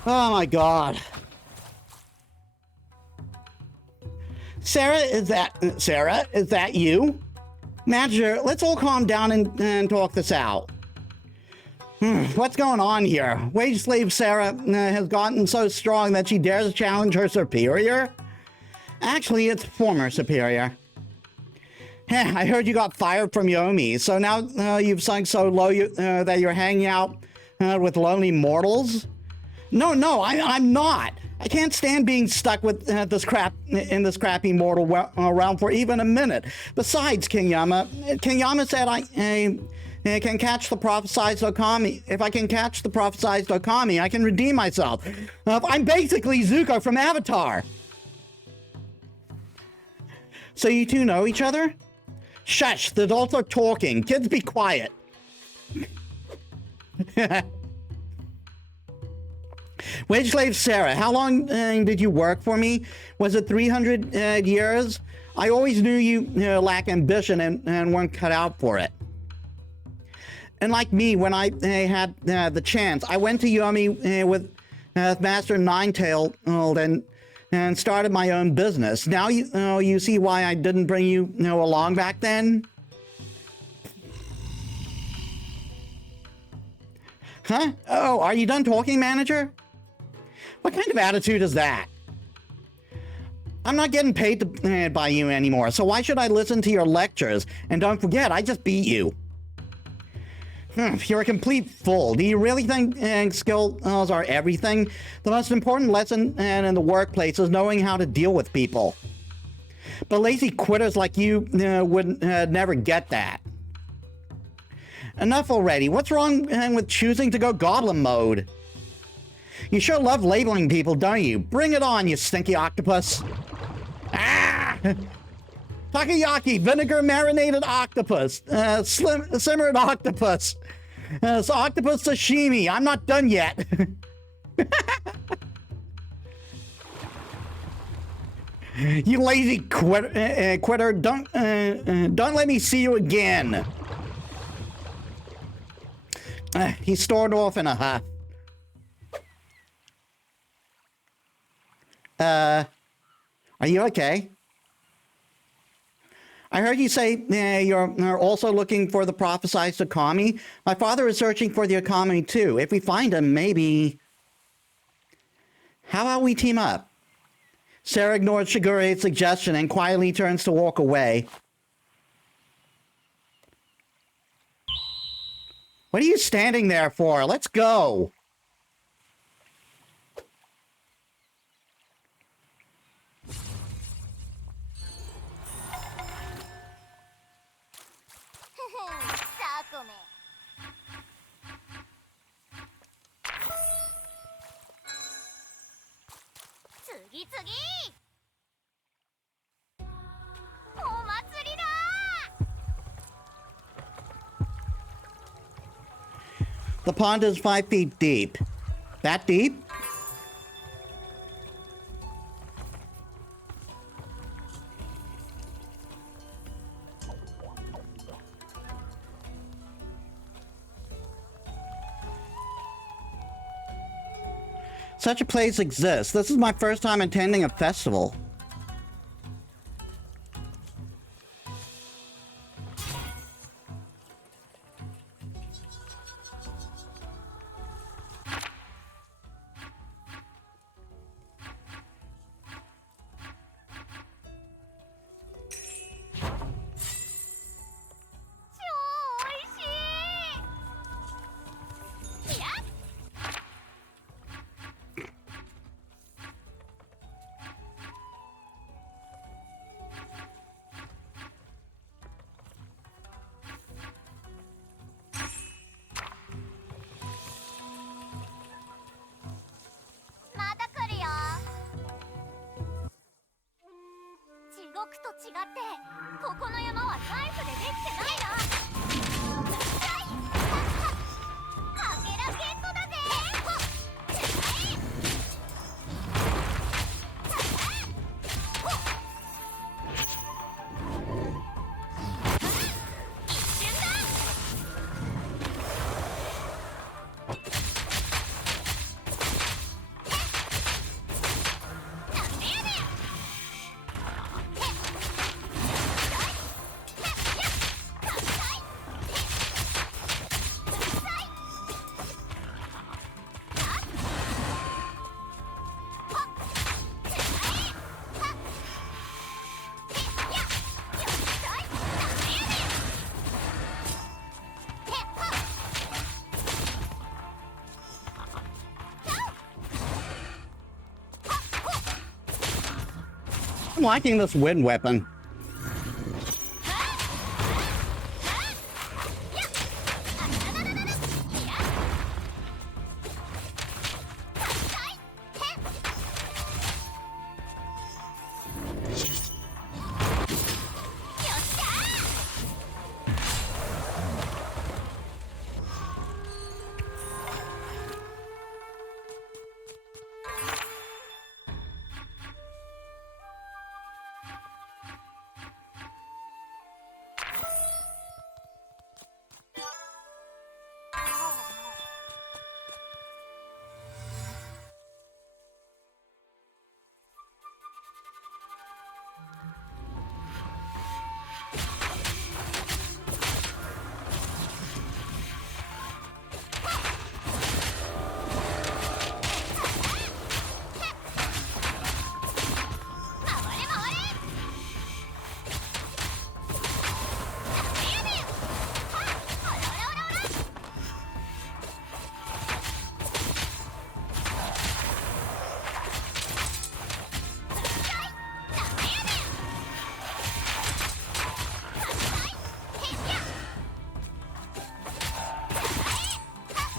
Oh my god. Sarah, is that you? Manager, let's all calm down and talk this out. What's going on here? Wage slave Sarah has gotten so strong that she dares challenge her superior? Actually, it's former superior. I heard you got fired from Yomi, so now you've sunk so low that you're hanging out with lonely mortals? No, I'm not. I can't stand being stuck with this crappy mortal around for even a minute. Besides, King Yama said I can catch the prophesized Okami. If I can catch the prophesized Okami, I can redeem myself. I'm basically Zuko from Avatar. So you two know each other? Shush, the adults are talking. Kids, be quiet. Wage slave Sarah, how long did you work for me? Was it 300 years? I always knew you lack ambition and weren't cut out for it. And like me, when I had the chance, I went to Yomi with Master Ninetail and started my own business. Now you see why I didn't bring you along back then? Huh? Oh, are you done talking, manager? What kind of attitude is that? I'm not getting paid by you anymore, so why should I listen to your lectures? And don't forget, I just beat you. You're a complete fool. Do you really think skills are everything? The most important lesson in the workplace is knowing how to deal with people. But lazy quitters like you would never get that. Enough already. What's wrong with choosing to go goblin mode? You sure love labeling people, don't you? Bring it on, you stinky octopus. Ah! Takoyaki, vinegar marinated octopus. Simmered octopus. Octopus sashimi. I'm not done yet. You lazy quitter. Don't let me see you again. He stormed off in a huff. Are you okay? I heard you say you're also looking for the prophesized Akami. My father is searching for the Akami too. If we find him, maybe... How about we team up? Sarah ignores Shigure's suggestion and quietly turns to walk away. What are you standing there for? Let's go. The pond is 5 feet deep. That deep? Such a place exists. This is my first time attending a festival. I'm liking this wind weapon.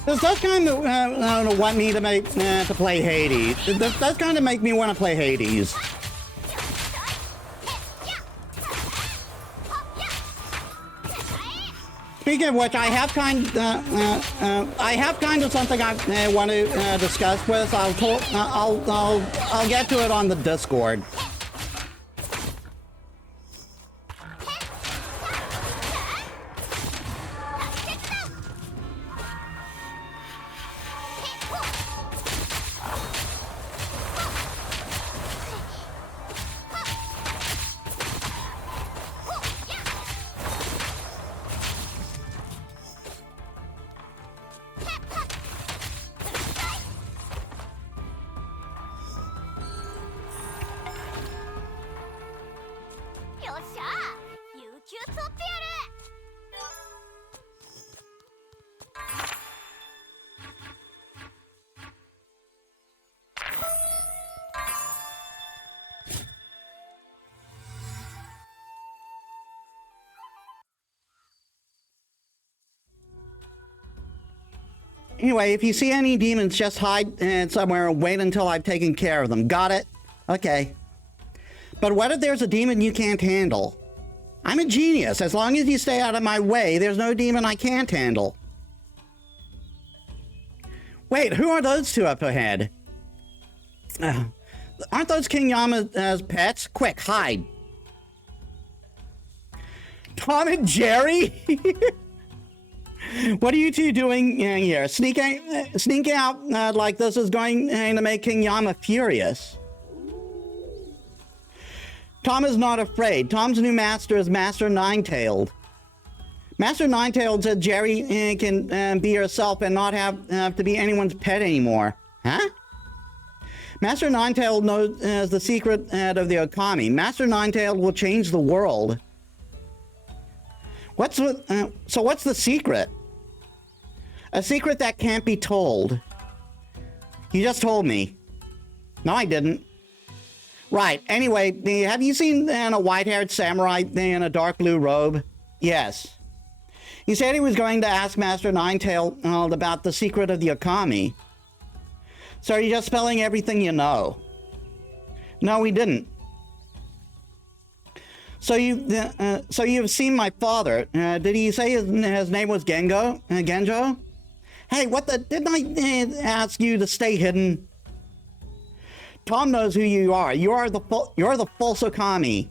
This does kind of want me to make to play Hades. This does kind of make me want to play Hades. Speaking of which, I have kind of something I want to discuss with. I'll get to it on the Discord. Anyway, if you see any demons, just hide somewhere and wait until I've taken care of them. Got it? Okay. But what if there's a demon you can't handle? I'm a genius. As long as you stay out of my way, there's no demon I can't handle. Wait, who are those two up ahead? Aren't those King Yama's pets? Quick, hide. Tom and Jerry? What are you two doing here? Sneaking out like this is going to make King Yama furious. Tom is not afraid. Tom's new master is Master Ninetailed. Master Ninetailed said Jerry can be herself and not have to be anyone's pet anymore. Huh? Master Ninetailed knows the secret of the Okami. Master Ninetailed will change the world. So what's the secret? A secret that can't be told. You just told me. No, I didn't. Right. Anyway, have you seen a white-haired samurai in a dark blue robe? Yes. He said he was going to ask Master Ninetailed about the secret of the Okami. So are you just spelling everything you know? No, we didn't. So you've seen my father. Did he say his name was Genjo? Hey, didn't I ask you to stay hidden? Tom knows who you are. You're the false Okami.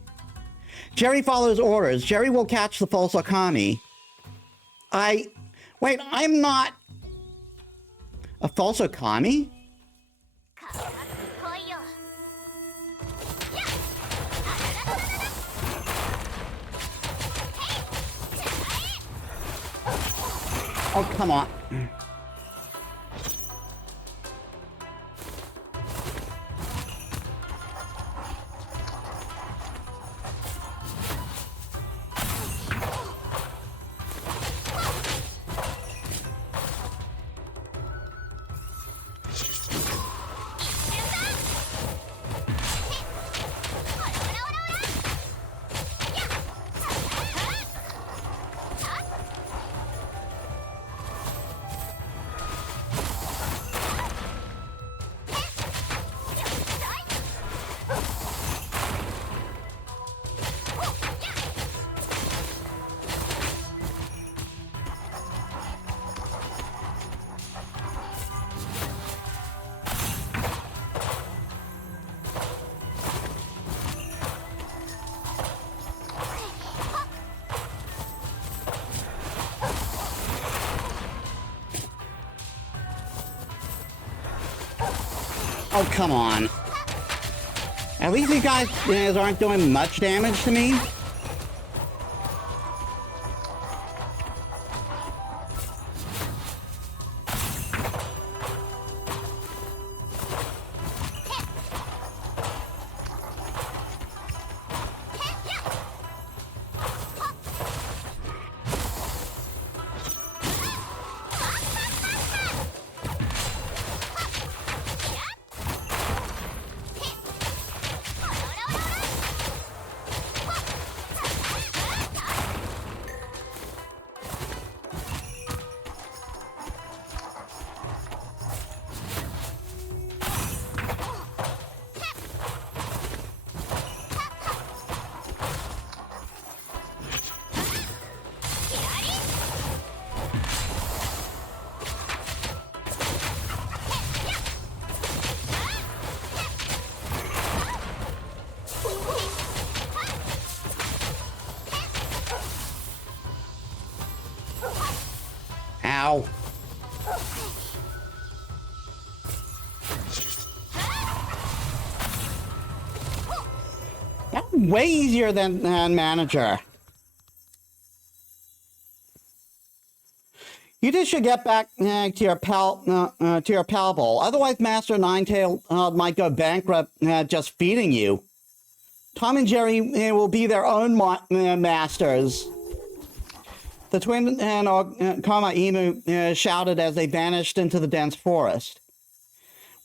Jerry follows orders. Jerry will catch the false Okami. Wait, I'm not a false Okami? Oh, come on. Oh, come on. At least you guys aren't doing much damage to me. way easier than manager. You just should get back to your pal bowl. Otherwise, Master Ninetail might go bankrupt just feeding you. Tom and Jerry will be their own masters. The twin and Kama Emu shouted as they vanished into the dense forest.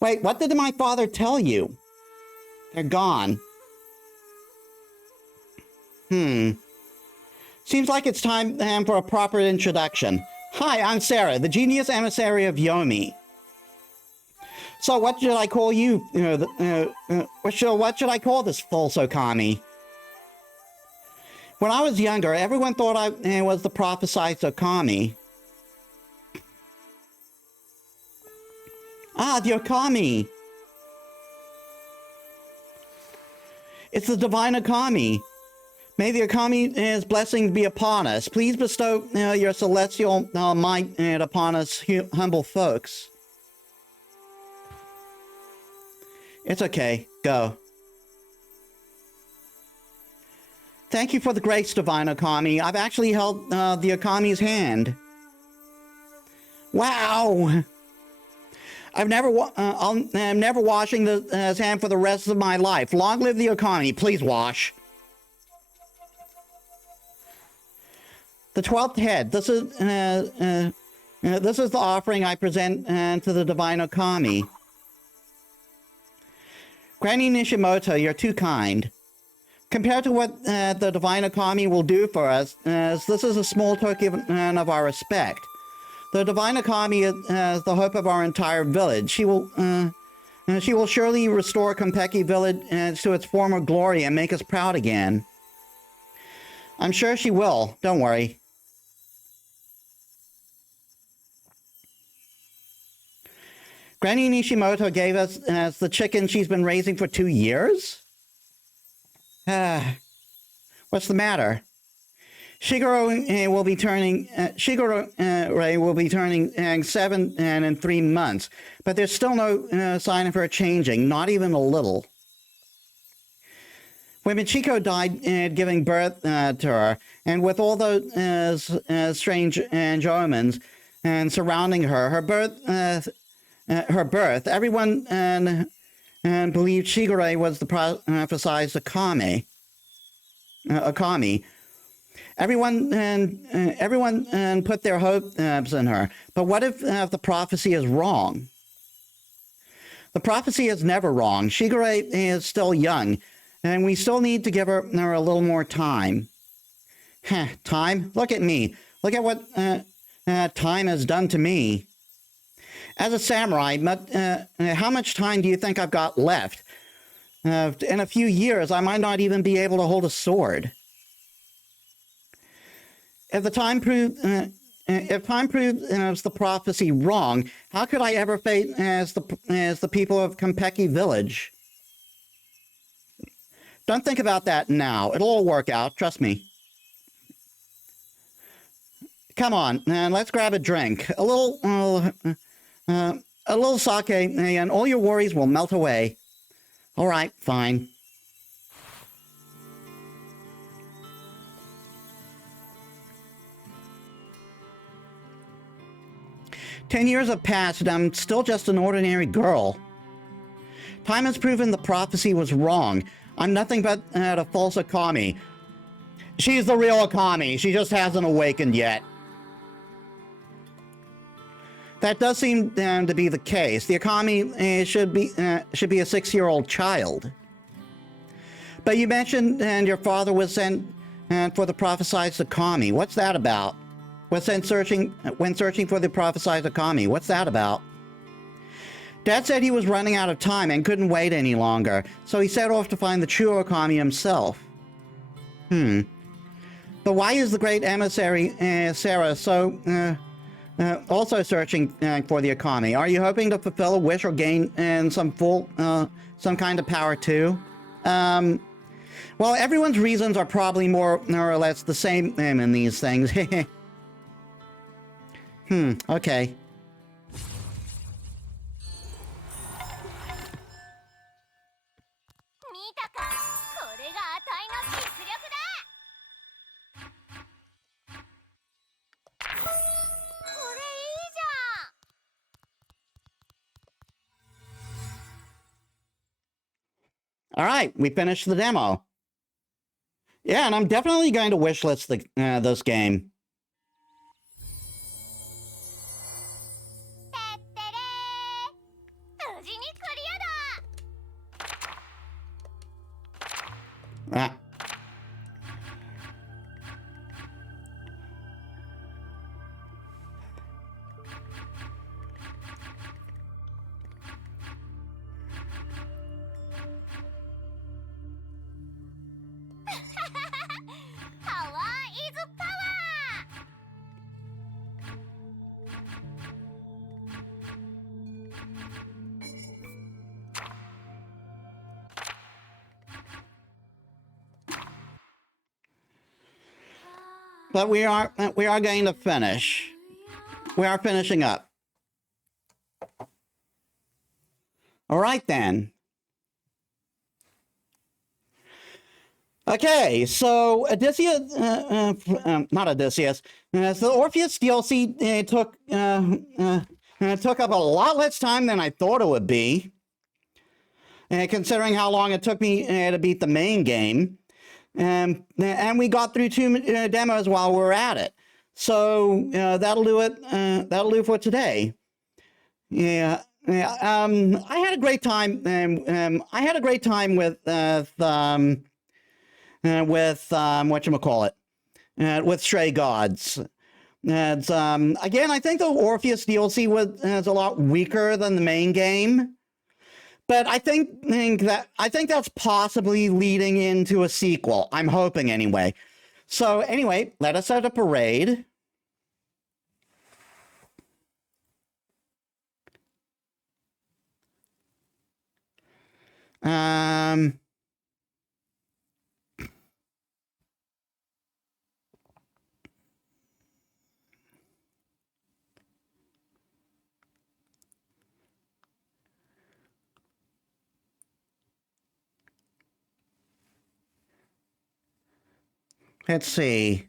Wait, what did my father tell you? They're gone. Seems like it's time for a proper introduction. Hi, I'm Sarah, the genius emissary of Yomi. So what should I call you? What should I call this false Okami? When I was younger, everyone thought I was the prophesized Okami. Ah, the Okami. It's the divine Okami. May the Okami's blessings be upon us. Please bestow your celestial might upon us humble folks. It's okay. Go. Thank you for the grace, divine Okami. I've actually held the Okami's hand. Wow! I'm never washing his hand for the rest of my life. Long live the Okami. Please wash. The 12th head. This is the offering I present to the divine Okami. Granny Nishimoto, you're too kind. Compared to what the divine Okami will do for us, this is a small token of our respect. The divine Okami is the hope of our entire village. She will surely restore Konpeki village to its former glory and make us proud again. I'm sure she will. Don't worry. Granny Nishimoto gave us the chicken she's been raising for 2 years? What's the matter? Shigoro will be turning 7 in 3 months, but there's still no sign of her changing, not even a little. When Michiko died giving birth to her, and with all those strange omens and surrounding her birth, everyone believed Shigure was the prophesized Okami. Everyone put their hopes in her. But what if the prophecy is wrong? The prophecy is never wrong. Shigure is still young, and we still need to give her a little more time. Time? Look at me. Look at what time has done to me. As a samurai, how much time do you think I've got left? In a few years, I might not even be able to hold a sword. If time proves the prophecy wrong, how could I ever fate as the people of Konpeki village? Don't think about that now. It'll all work out. Trust me. Come on, let's grab a drink. A little sake, and all your worries will melt away. All right, fine. "10 years have passed, and I'm still just an ordinary girl. Time has proven the prophecy was wrong. I'm nothing but a false Okami. She's the real Okami. She just hasn't awakened yet." That does seem to be the case. The Okami should be a 6-year-old child. But you mentioned your father was sent for the prophesied Okami. What's that about? Was sent when searching for the prophesied Okami. What's that about? Dad said he was running out of time and couldn't wait any longer, so he set off to find the true Okami himself. But why is the great emissary Sarah also searching for the Okami? Are you hoping to fulfill a wish or gain some kind of power too? Well, everyone's reasons are probably more or less the same in these things. Okay. All right, we finished the demo. Yeah, and I'm definitely going to wishlist this game. てってれー無事にクリアだ Ah. Power is power! But we are going to finish. We are finishing up. All right then. Okay, so Odysseus, not Odysseus. So Orpheus DLC took up a lot less time than I thought it would be, considering how long it took me to beat the main game. And we got through 2 demos while we're at it. So that'll do it. That'll do for today. Yeah. I had a great time. I had a great time with whatchamacallit, with Stray Gods. And again, I think the Orpheus DLC was a lot weaker than the main game. But I think that's possibly leading into a sequel. I'm hoping anyway. So anyway, let us start a parade. Let's see.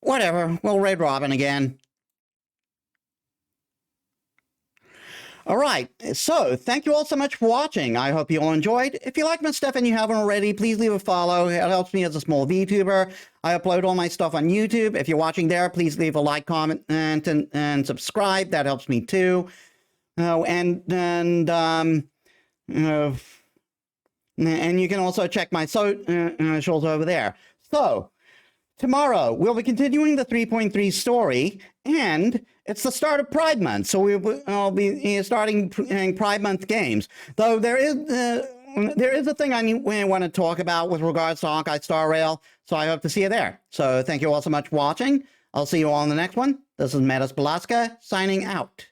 Whatever. We'll raid Robin again. All right, so thank you all so much for watching. I hope you all enjoyed. If you like my stuff and you haven't already, please leave a follow. It helps me as a small VTuber. I upload all my stuff on YouTube. If you're watching there, please leave a like, comment, and subscribe. That helps me too. And you can also check my socials over there. So tomorrow we'll be continuing the 3.3 story, and it's the start of Pride Month, so I'll be starting Pride Month games. Though there is a thing I want to talk about with regards to Honkai Star Rail, so I hope to see you there. So thank you all so much for watching. I'll see you all in the next one. This is Metis Balaska signing out.